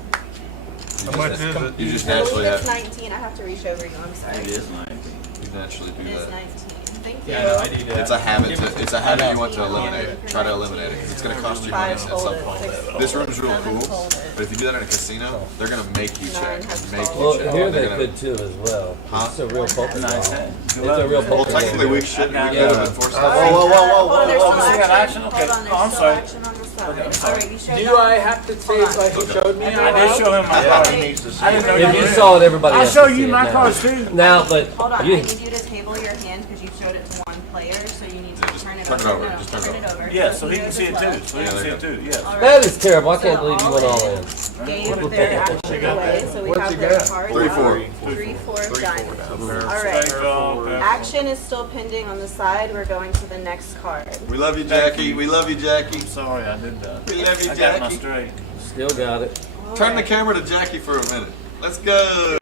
How much is it? You just I naturally believe it's have. 19. I have to reach over you. I'm sorry. It is nice. You naturally do It is that. 19. Thank you. Yeah, no, I do that. It's a habit. It's a habit you want to Yeah. eliminate. Try to eliminate it because it's going to cost you money at 5 some folded, point. 6 folded, This room's real 7 cool, folded. but if you do that in a casino, they're going to make you check and make Well, you check. here They're they gonna- could too as well. Huh? It's a real poker Nice game. hand. It's a real Well, poker technically, game. we should. We could Yeah. have enforced All that. right, whoa, whoa, whoa, hold on, there's whoa, still whoa. action. Action? Hold Okay. on, Oh, I'm there's still sorry. action on the side. Okay, I'm sorry. Alright, you showed Do that? I have to say Hold on. like you showed me? I did show him my Yeah. card. He needs to see I didn't know If you you did. saw it, everybody I'll has show to see you it my now. cards too. Now, but Hold on, you, I need you to table your hand because you showed it to one player, so you need to just turn it turn it over. over, No, just turn it turn it over. Yeah, so he can knows see as it well. too. So he can see it too. Yeah. All right. that is terrible. I can't So believe you went all in. Gave their action away, so we What's have he their got? cards 3-4. out. 3-4 of diamonds. Straight Alright. draw, pair. Action is still pending on the side. We're going to the next card. We love you, Jackie. We love you, Jackie. I'm sorry, I did that. We love you, I got my Jackie. straight. Still got it. Turn the camera to Jackie for a minute. Let's go.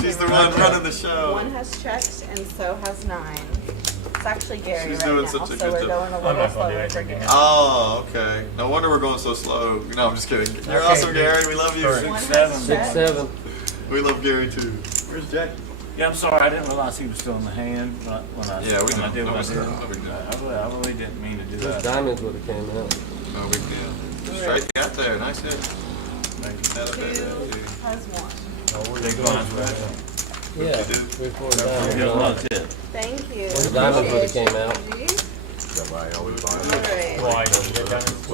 She's the one running the show. 1 has checked and so has 9. It's actually Gary She's right doing now, such a so good we're job. going a little slower for Gary. Oh, okay. No wonder we're going so slow. No, I'm just kidding. You're awesome, Gary. We love you. 1 6, has 7. 6, 7. We love Gary too. Where's Jackie? Yeah, I'm sorry. I didn't realize he was still in the hand when I Yeah, we when I know. did No, what I it's did. not. No big deal. I really didn't mean to do Those that. diamonds would have came out. No big deal. Straight got there. Nice hit. 2 has 1. Big blinds, right? Yeah, You did? 3-4 Give diamonds. him another tip. Thank you. Those diamonds would have came out. Somebody always buy Alright. Why? You get diamonds?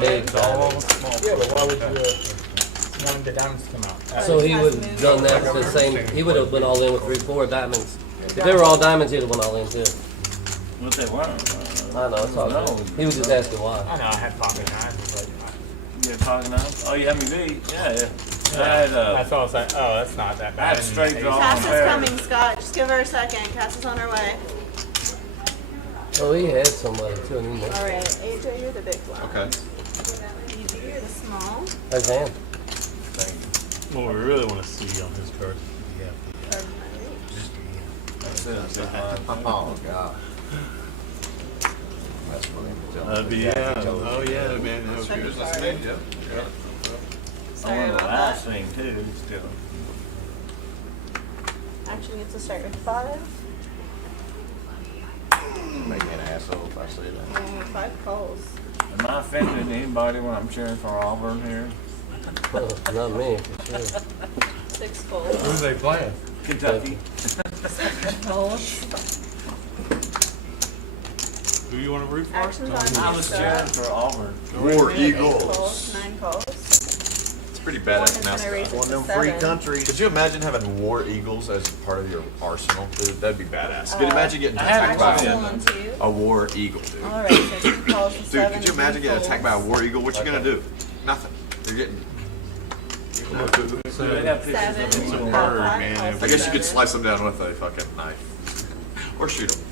Big diamonds. Yeah, but why would you want the diamonds to come out? So he would have done that the same. He would have went all in with 3-4 diamonds. If they were all diamonds, he'd have went all in too. What they were? I know, it's all good. He was just asking why. I know, I had pocket nines, but You're talking now? Oh, you had me beat? Yeah, yeah. I had, that's all I was like, oh, that's not that I bad. had straight draw. Cass is pair. coming, Scott. Just give her a second. Cass is on her way. Oh, he had somebody too. Didn't he? Alright, AJ, you're the big one. Okay. EB, you're the small. His hand. What we really want to see on his card. Card of my reach. That's it, that's it. Oh, God. That's funny. That'd be, yeah. Oh, yeah, man. That was Second good. card. Yep. I Sorry won the about last that. thing too, still. Action gets to start with 5. Make me an asshole if I say that. And 5 calls. Am I offending anybody when I'm cheering for Auburn here? Not me, for sure. 6 Who calls. they playing? Kentucky. 7 calls. Who you want to root for? Action's on I you, was Scott. cheering for Auburn. War 8 Eagles. calls, 9 calls. It's pretty 1 is badass gonna mascot. raise it One to of them free 7. countries. Could you imagine having War Eagles as part of your arsenal, dude? That'd be badass. Could you imagine getting I had attacked one. by Action's still on 2. a War Eagle, dude? Alright, so 2 calls to 7. Dude, could you imagine getting attacked by a War Eagle? What you gonna do? Nothing. You're getting. They got pictures of 7. them. It's a Five bird, calls man. to I guess you could 7. slice them down with a fucking knife, or shoot them.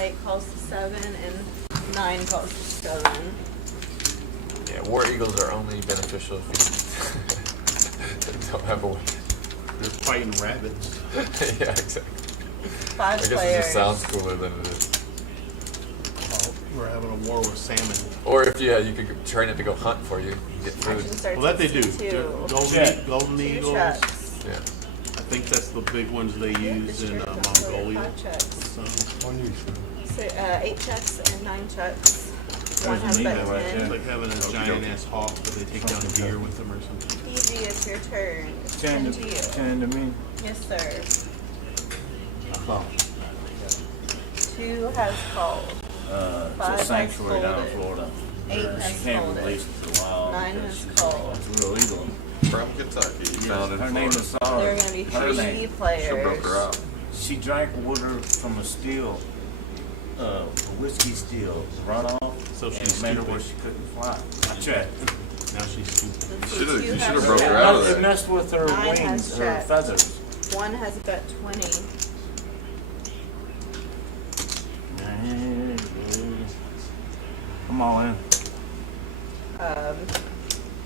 8 calls to 7 and 9 calls to 7. Yeah, War Eagles are only beneficial if you don't have a weapon. They're fighting rabbits. Yeah, exactly. 5 I guess players. it just sounds cooler than it is. Oh, we're having a war with salmon. Or if you could train it to go hunt for you, get food. Action starts Well, that they with do. 2. Golden 2 Eagles. checks. Yeah. I think that's the big ones they use in Mongolia. 5 checks. So, So, 8 checks and 9 checks. One There's has an bet eagle right 10. it's like having a giant ass hawk, but they take down deer with them or something. PG, it's your turn. It's 10 10 to, to you. 10 to me. Yes, sir. Oh. 2 has called. It's 5 a has sanctuary down in folded. Florida. 8 She has can't folded. release it for a while. 9 because has she's called. It's a real eagle. From Kentucky, found in Her name Florida. is Sarah. There are going to be Her 3 name. players. She broke her out. She drank water from a still, a whiskey still, runoff, So and she's it made her stupid. where she couldn't fly. I checked. Now she's stupid. So You 2 should have has broke her checked. out of It there. messed with her Nine has wings, her checked. feathers. One has bet 20. I'm all in.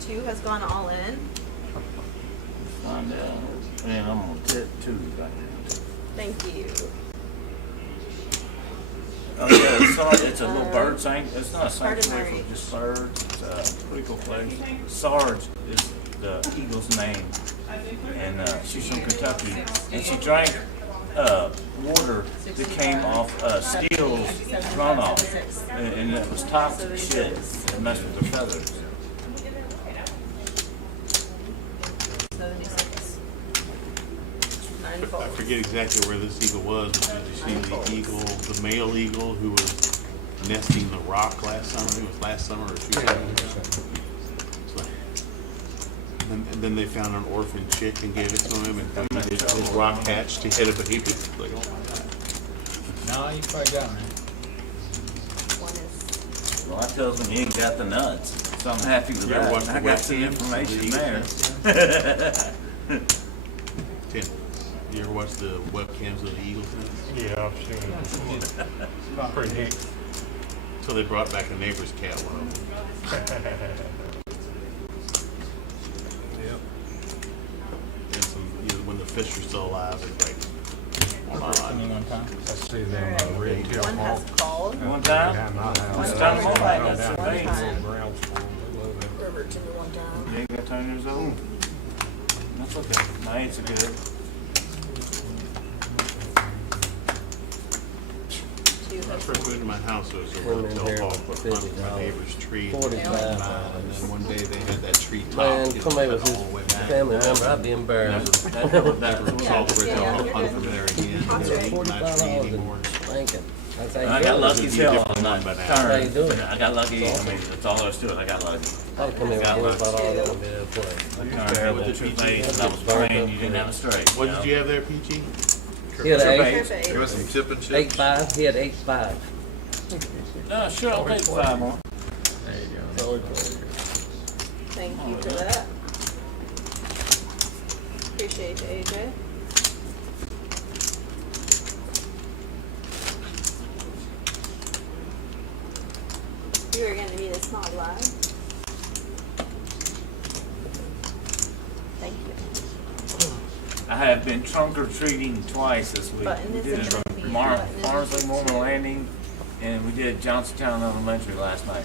2 has gone all in. Find out. Man, I'm on tip 2 right now. Thank you. Oh yeah, Sarge, it's a little bird sanctuary. It's not a Pardon sanctuary my- for just birds. It's a pretty cool place. Sarge is the eagle's name, and she's from Kentucky, and she drank water that came off Steele's runoff, and it was toxic shit. It messed with her feathers. 76. 9 I folds. forget exactly where this eagle was. Did you see the eagle, the male eagle who was nesting the rock last summer? I think it was last summer or 2 summers. And then they found an orphan chick and gave it to him, and his rock hatched. He had a baby. Like, oh my god. No, you probably got me. One is Well, that tells me he ain't got the nuts, so I'm happy with You ever watch that. the I got some webcams? information there. Tim, you ever watch the webcams of the eagles? Yeah, I've seen it. Pretty neat. So they brought back a neighbor's cat, one of them. Yep. And some, when the fish are still alive, it's like, Give me one time. I see them red tail one has hawk. called. One time? Yeah, my house. One time, They one go time, down that's there, amazing. they go ground squirrel, they love it. River to me one time. You ain't got 10 years old? That's okay. My eights are good. 2 I has first moved to my house, there was a Come in red-tailed here hawk with was hunting my $50. neighbor's tree. 45. And then one day they had that tree top. Man, you know, somebody cut was his all the way back. family member, I'd be embarrassed. Never Yeah, saw the red-tailed yeah, hawk you're hunt good. from there again. That's They right. don't eat my tree $45 anymore. and spanking. That's how I you got do lucky it. as It'd be a hell different on one that by now. turn. How you do it? I got lucky. I mean, that's all there is to it. I got lucky. I'd come in with Got $45 lucky. and be able to play. I turned terrible What two did face, and I was playing. You didn't have a straight. What did you have there, Peachy? He had Trip an eight. Trip Give us some tip and chips. 8-5, he had 8-5. No, sure, I'll take 5 more. There you go. Thank you for that. Appreciate you, AJ. You are gonna be the small live. Thank you. I have been trunk or treating twice this week. Button We is did it it gonna at be button is Farmsley it Mormon too? Landing, and we did Johnstown Elementary last night.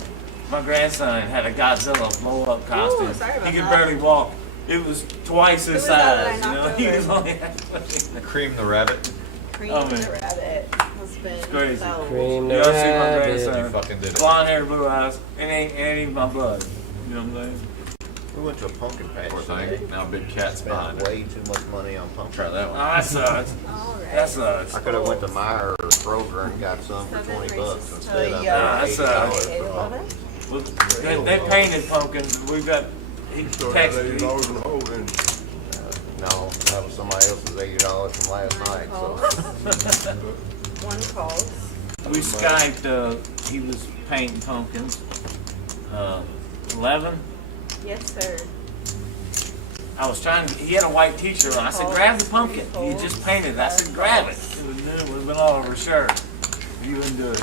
My grandson had a Godzilla blow-up costume. sorry about He could that. barely walk. It was twice his Who was that size. that I You know, knocked he over? was only halfway. Cream the rabbit. Cream Oh, man. the rabbit has been It's crazy. sold. Cream the You ever see my rabbit. grandson? You fucking did it. Blonde hair, blue eyes. It ain't even my blood. You know what I'm saying? We went to a pumpkin patch Poor today. thing. Now a big cat's Spent behind it. way too much money on pumpkin. Try that Oh, one. that sucks. Alright. That sucks. I could have went to Meyer or Kroger and got some for 20 bucks instead of Nah, that's, $80 $8 for pumpkin. Well, they painted pumpkins. We got. He So that's texted me. $80 in the hole, then. No, that was somebody else's $80 from last night, so. One calls. We Skyped, he was painting pumpkins. 11. Yes, sir. I was trying to, he had a white t-shirt on. I said, grab the pumpkin. He had just painted it. I said, grab it. It would have been all over his shirt. You wouldn't do it.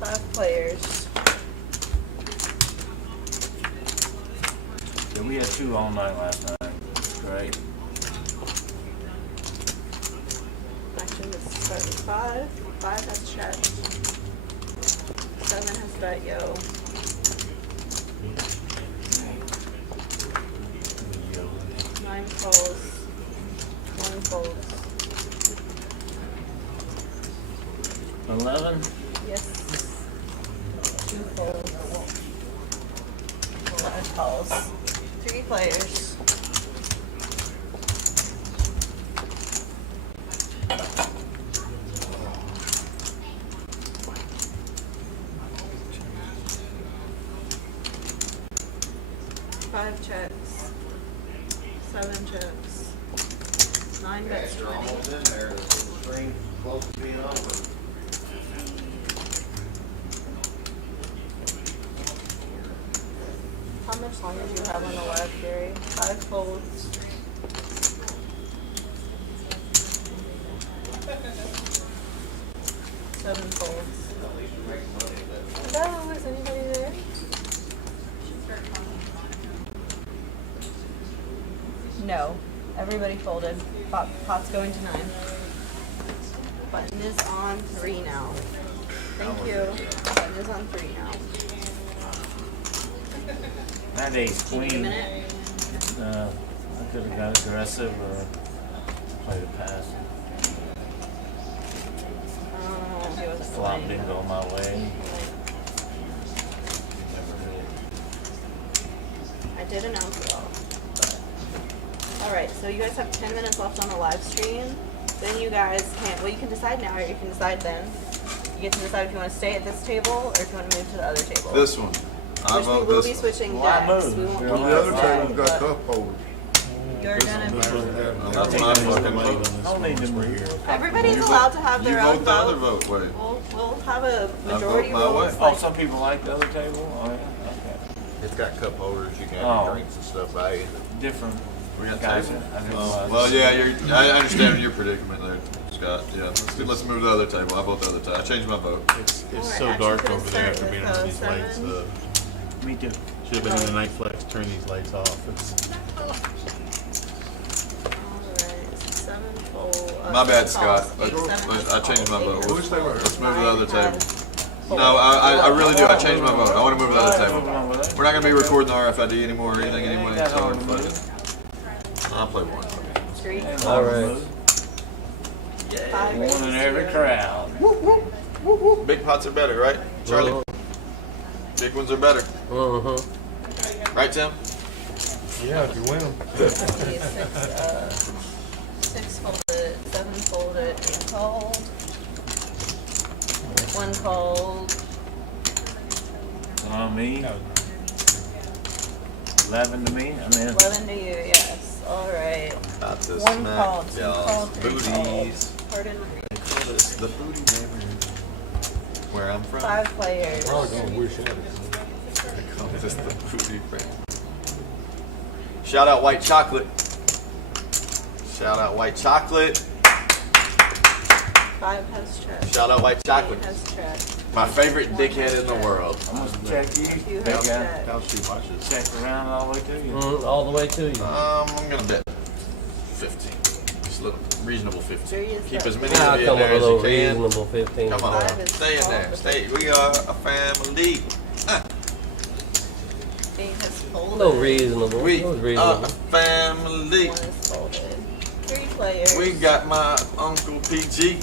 5 players. Yeah, we had 2 all night last night. Great. Action is start with 5. 5 has checked. 7 has bet yo. Nine calls. 1 folds. 11. Yes. 2 folds. 11 calls. 3 players. Five checks. 7 checks. 9 bets 20. Almost in there, this little string close to being over. How much longer do you have on the live, Gary? 5 folds. 7 folds. Hello, is anybody there? No. Everybody folded. Pot's going to 9. Button is on 3 now. Thank you. Button is on 3 now. That ace Do you need a queen. minute? I could have got aggressive or played a pass. Oh, he wasn't Flop playing. didn't go my way. I did announce it all. Alright, so you guys have 10 minutes left on the live stream. Then you guys can, well, you can decide now or you can decide then. You get to decide if you want to stay at this table or if you want to move to the other table. This one. I Which we vote will this be one. switching Why decks. move? We won't You're keep on The other it table's set, got but cup holders. you're gonna. That's my fucking vote. Don't need to move. Everybody's allowed to have You their vote own the other vote. vote, wait. We'll have a majority my way. rules. Oh, Like, some people like the other table? Oh, yeah, okay. It's got cup holders, you can have Oh. your drinks and stuff by it. Different. We got Gotcha. table? I didn't Oh, realize. well, yeah, I understand your predicament there, Scott. Yeah, let's move to the other table. I vote the other table. I changed my vote. It's Alright, so action dark for the over there start after being with, under these lights. 7. Me too. Should have been in the night flex, turn these lights off. Alright, so 7 fold. My bad, calls. Scott. 8, 7 I changed my vote. Which table? Let's move to the other table. Fold. No, I really do. I changed my vote. I want to move to the other table. Moving on with it. We're not going to be recording the RFID anymore or anything Ain't anyway, that so hard to fuck move. it. I'll play one. 3, Ain't All hard to right. move. 5, One in every 0. crowd. Big pots are better, right, Charlie? Big ones are better. Uh-huh. Right, Tim? Yeah, if you win them. 6 folded, 7 folded, 8 called. 1 called. On me. 11 to me. I'm in. 11 to you, yes. Alright. About to 1 smack called, 2 y'all's called, 3 booties. called. Pardon. It's the booty neighborhood. Where I'm from. 5 players. Probably gonna wish it. They call this the booty friend. Shout out white chocolate. Shout out white chocolate. 5 has check. Shout out white 8 chocolate. has check. My favorite dickhead in the world. I'm gonna check you. 2 Big has guy. check. How she watches. Check around all the way to you. All the way to you. I'm gonna bet 15. Just a little reasonable 15. 3 is Keep check. as many I'll of you in come with there a as little you can. reasonable 15. Come on, 5 is stay in there. called. Stay. We are a family. 8 has folded. No reasonable. We It was are reasonable. a family. 1 is folded. 3 players. We got my Uncle PG.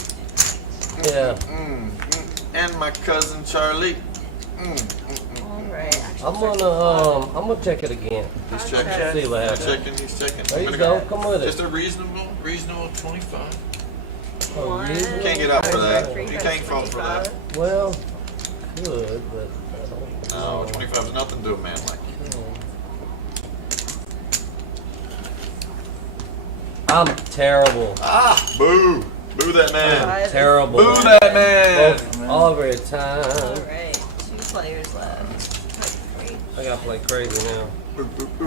Yeah. And my cousin Charlie. Alright. I'm gonna check it again. He's Check. checking. See what He's happens. checking. He's checking. There I'm you gonna go. Come with Just it. a reasonable 25. Oh, 1. reasonable. Can't get out for that. 3 You has can't fall for that. 25. Well, good, but I don't. No, 25 is nothing to a man like you. I'm terrible. Ah, boo. Boo that man. 5 is Terrible. Boo that man. Every time. Alright. 2 players left. 3. I gotta play crazy now.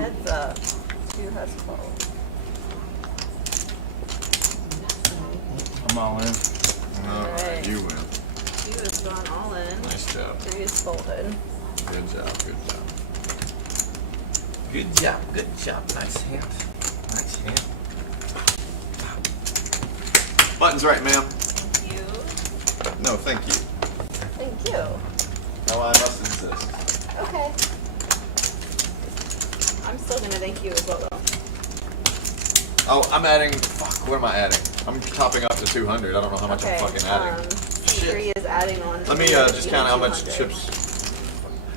Heads up. 2 has fold. I'm all in. Alright, you win. 2 has gone all in. Nice job. 3 is folded. Good job. Good job. Good job. Good job. Nice hand. Nice hand. Button's right, ma'am. Thank you. No, thank you. Thank you. No, I must insist. Okay. I'm still gonna thank you as well though. Oh, I'm adding. Fuck, what am I adding? I'm topping up to 200. I don't know how much I'm fucking adding. C3 is adding on. Let me just count how much chips.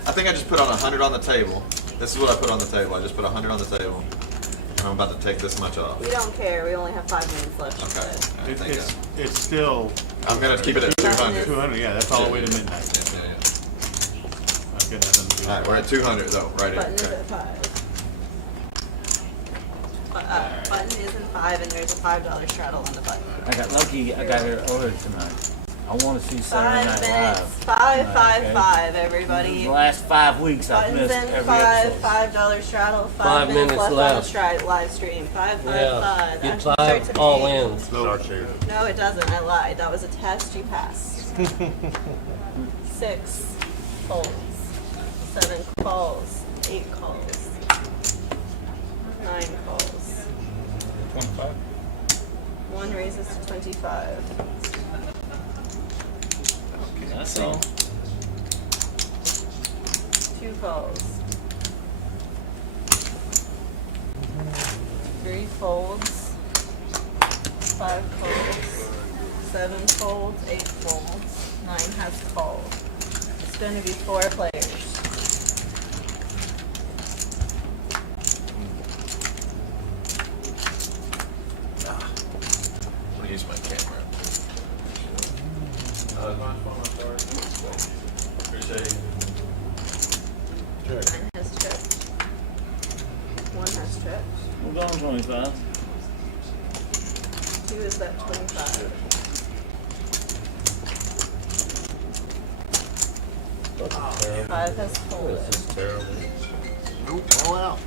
I think I just put on 100 on the table. This is what I put on the table. I just put 100 on the table. And I'm about to take this much off. We don't care. We only have 5 minutes left. Okay. I think It's still. I'm gonna keep it at 200. 200, yeah, that's all the way to midnight. Yeah, yeah, I've got nothing to do. Alright, we're at 200 though, right Button is here. at 5. Button is in 5, and there's a $5 straddle on the button. I got lucky. I got here early tonight. I want to see 5 Saturday Night minutes. Live. 5, Tonight, 5, okay? 5. Everybody. The last 5 weeks I've Buttons missed in every 5, episode. $5 straddle, 5 5 minutes minutes left on left. the live stream. 5, 5, Yeah. 5. Get Action 5 starts all at 8. in. Start shooting. No, it doesn't. I lied. That was a test. You passed. 6 folds, 7 calls, 8 calls, 9 calls. 25. 1 raises to 25. That's all. 2 calls. 3 folds. 5 folds. 7 folds. 8 folds. 9 has called. It's going to be 4 players. I'm gonna use my camera. Appreciate it. Check. 9 has tripped. 1 has tripped. We're going 25. 2 is bet 25. Terrible. 5 has folded. This is terrible. Nope, all out.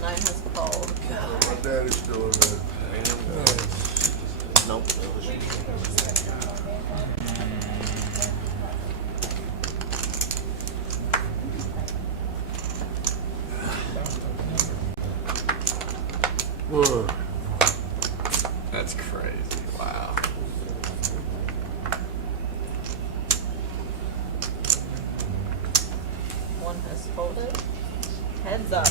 9 has called. My daddy's still in there. Nope. Whoa. That's crazy. Wow. One has folded. Heads up.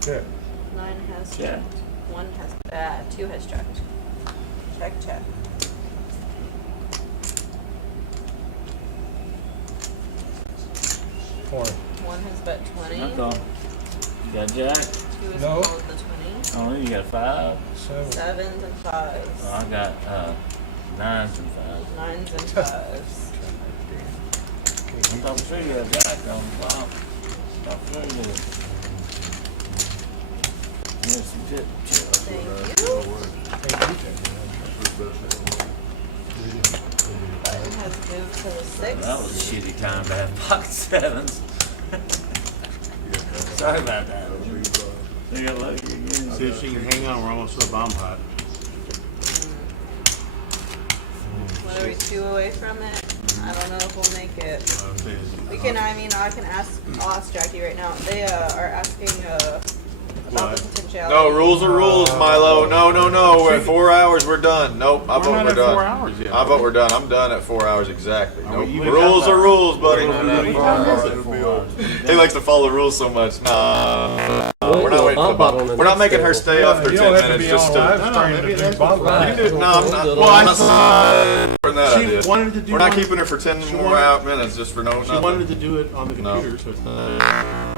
Check. 9 has Check. checked. 1 has 2 has checked. Check, check. Point. 1 has bet 20. That's all. You got jack? 2 has No. called the 20. Oh, you got 5. 7. 7s and 5s. Oh, I got 9s and 5s. 9s and 5s. I'm talking sure you got jack on the flop. I'm sure you did. Here's some tip. Thank you. 5 has moved to the 6. That was a shitty time to have pocket 7s. Sorry about that. You got lucky again. See if she can hang on. We're almost to the bomb pot. What are we, 2 away from it? I don't know if we'll make it. I'll say We can, I can ask Jackie right now. They are asking about the potentiality. No, rules are rules, Milo. No. We're at 4 hours. We're done. Nope. I vote not we're at done. 4 hours yet. I vote we're done. I'm done at 4 hours exactly. Nope. you Rules got are that. rules, buddy. It'll be over. He likes to follow the rules so much. Nah. We're not waiting for the bump out on bomb. the We're not next making her table. stay up for You 10 don't have to minutes be just on to. live No, stream maybe to that's do bump what- out. You can do it. No, I'm not. Well, Well, I'm that's- not. For that She idea. wanted to do We're not one- keeping her for 10 she more wanted- out minutes just for no She nothing. wanted to do it on the No. computer, so it's not.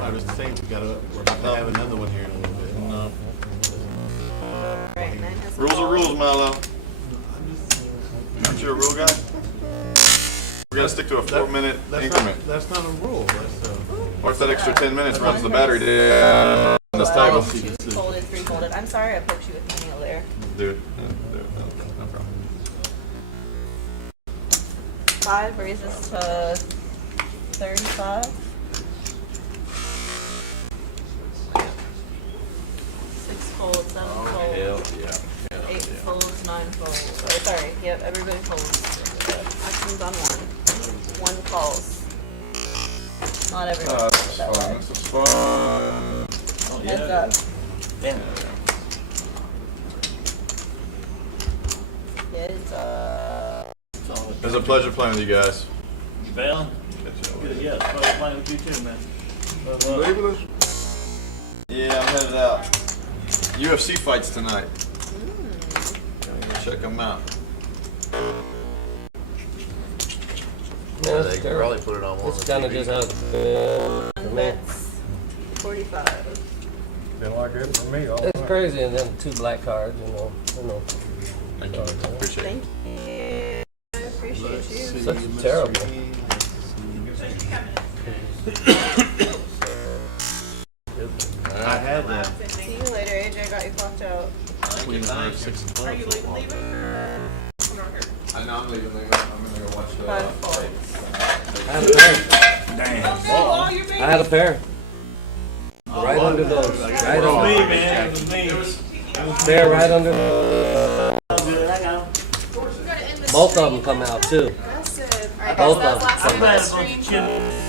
I was saying we're about to have another one here in a little bit. No. Right, 9 has Rules are called. rules, Milo. Aren't you a rule guy? We gotta stick to a 4-minute increment. That's not a rule. That's Or if that extra 10 minutes runs the battery dead on this table. 2 folded, 3 folded. I'm sorry I poked you with my nail there. Do it. Do it. No problem. 5 raises to 35. 6 folds, 7 folds. Yeah. 8 folds, 9 folds. Or sorry, yep, everybody folds. Actions on 1. 1 calls. Not everybody Oh, folds this is that fun. way. This is fun. Oh, Heads yeah. up. Damn. Heads up. It was a pleasure playing with you guys. You bailing? Good, yeah. It's probably playing with you too, man. Well, Yeah, I'm headed out. UFC fights tonight. Gotta go check them out. Man, They it's could terrible. probably put it on one of It's the kind of TV. just how for 1 me. bets 45. Been like it for me all It's night. crazy, and then 2 black cards, you know. Thank you. Appreciate it. Thank you. I appreciate you. Such terrible. I had that. See you later, AJ. Got you clocked out. Queen of Hearts, 6 of Are you clubs. leaving? I know I'm leaving. I'm gonna go watch 5 folds. I had a pair. damn. Oh, you're I had a pair. All right under those. Right Me, under. man. It was me. There, right under. Good, I got him. Both of them come out too. Both of them I'm come glad out. a bunch of chips.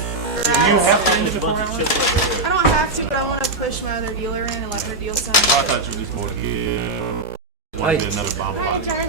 You have to end it before round one? I don't have to, but I want to push my other dealer in and let her deal some. I thought you just more to get Why? another bomb pot.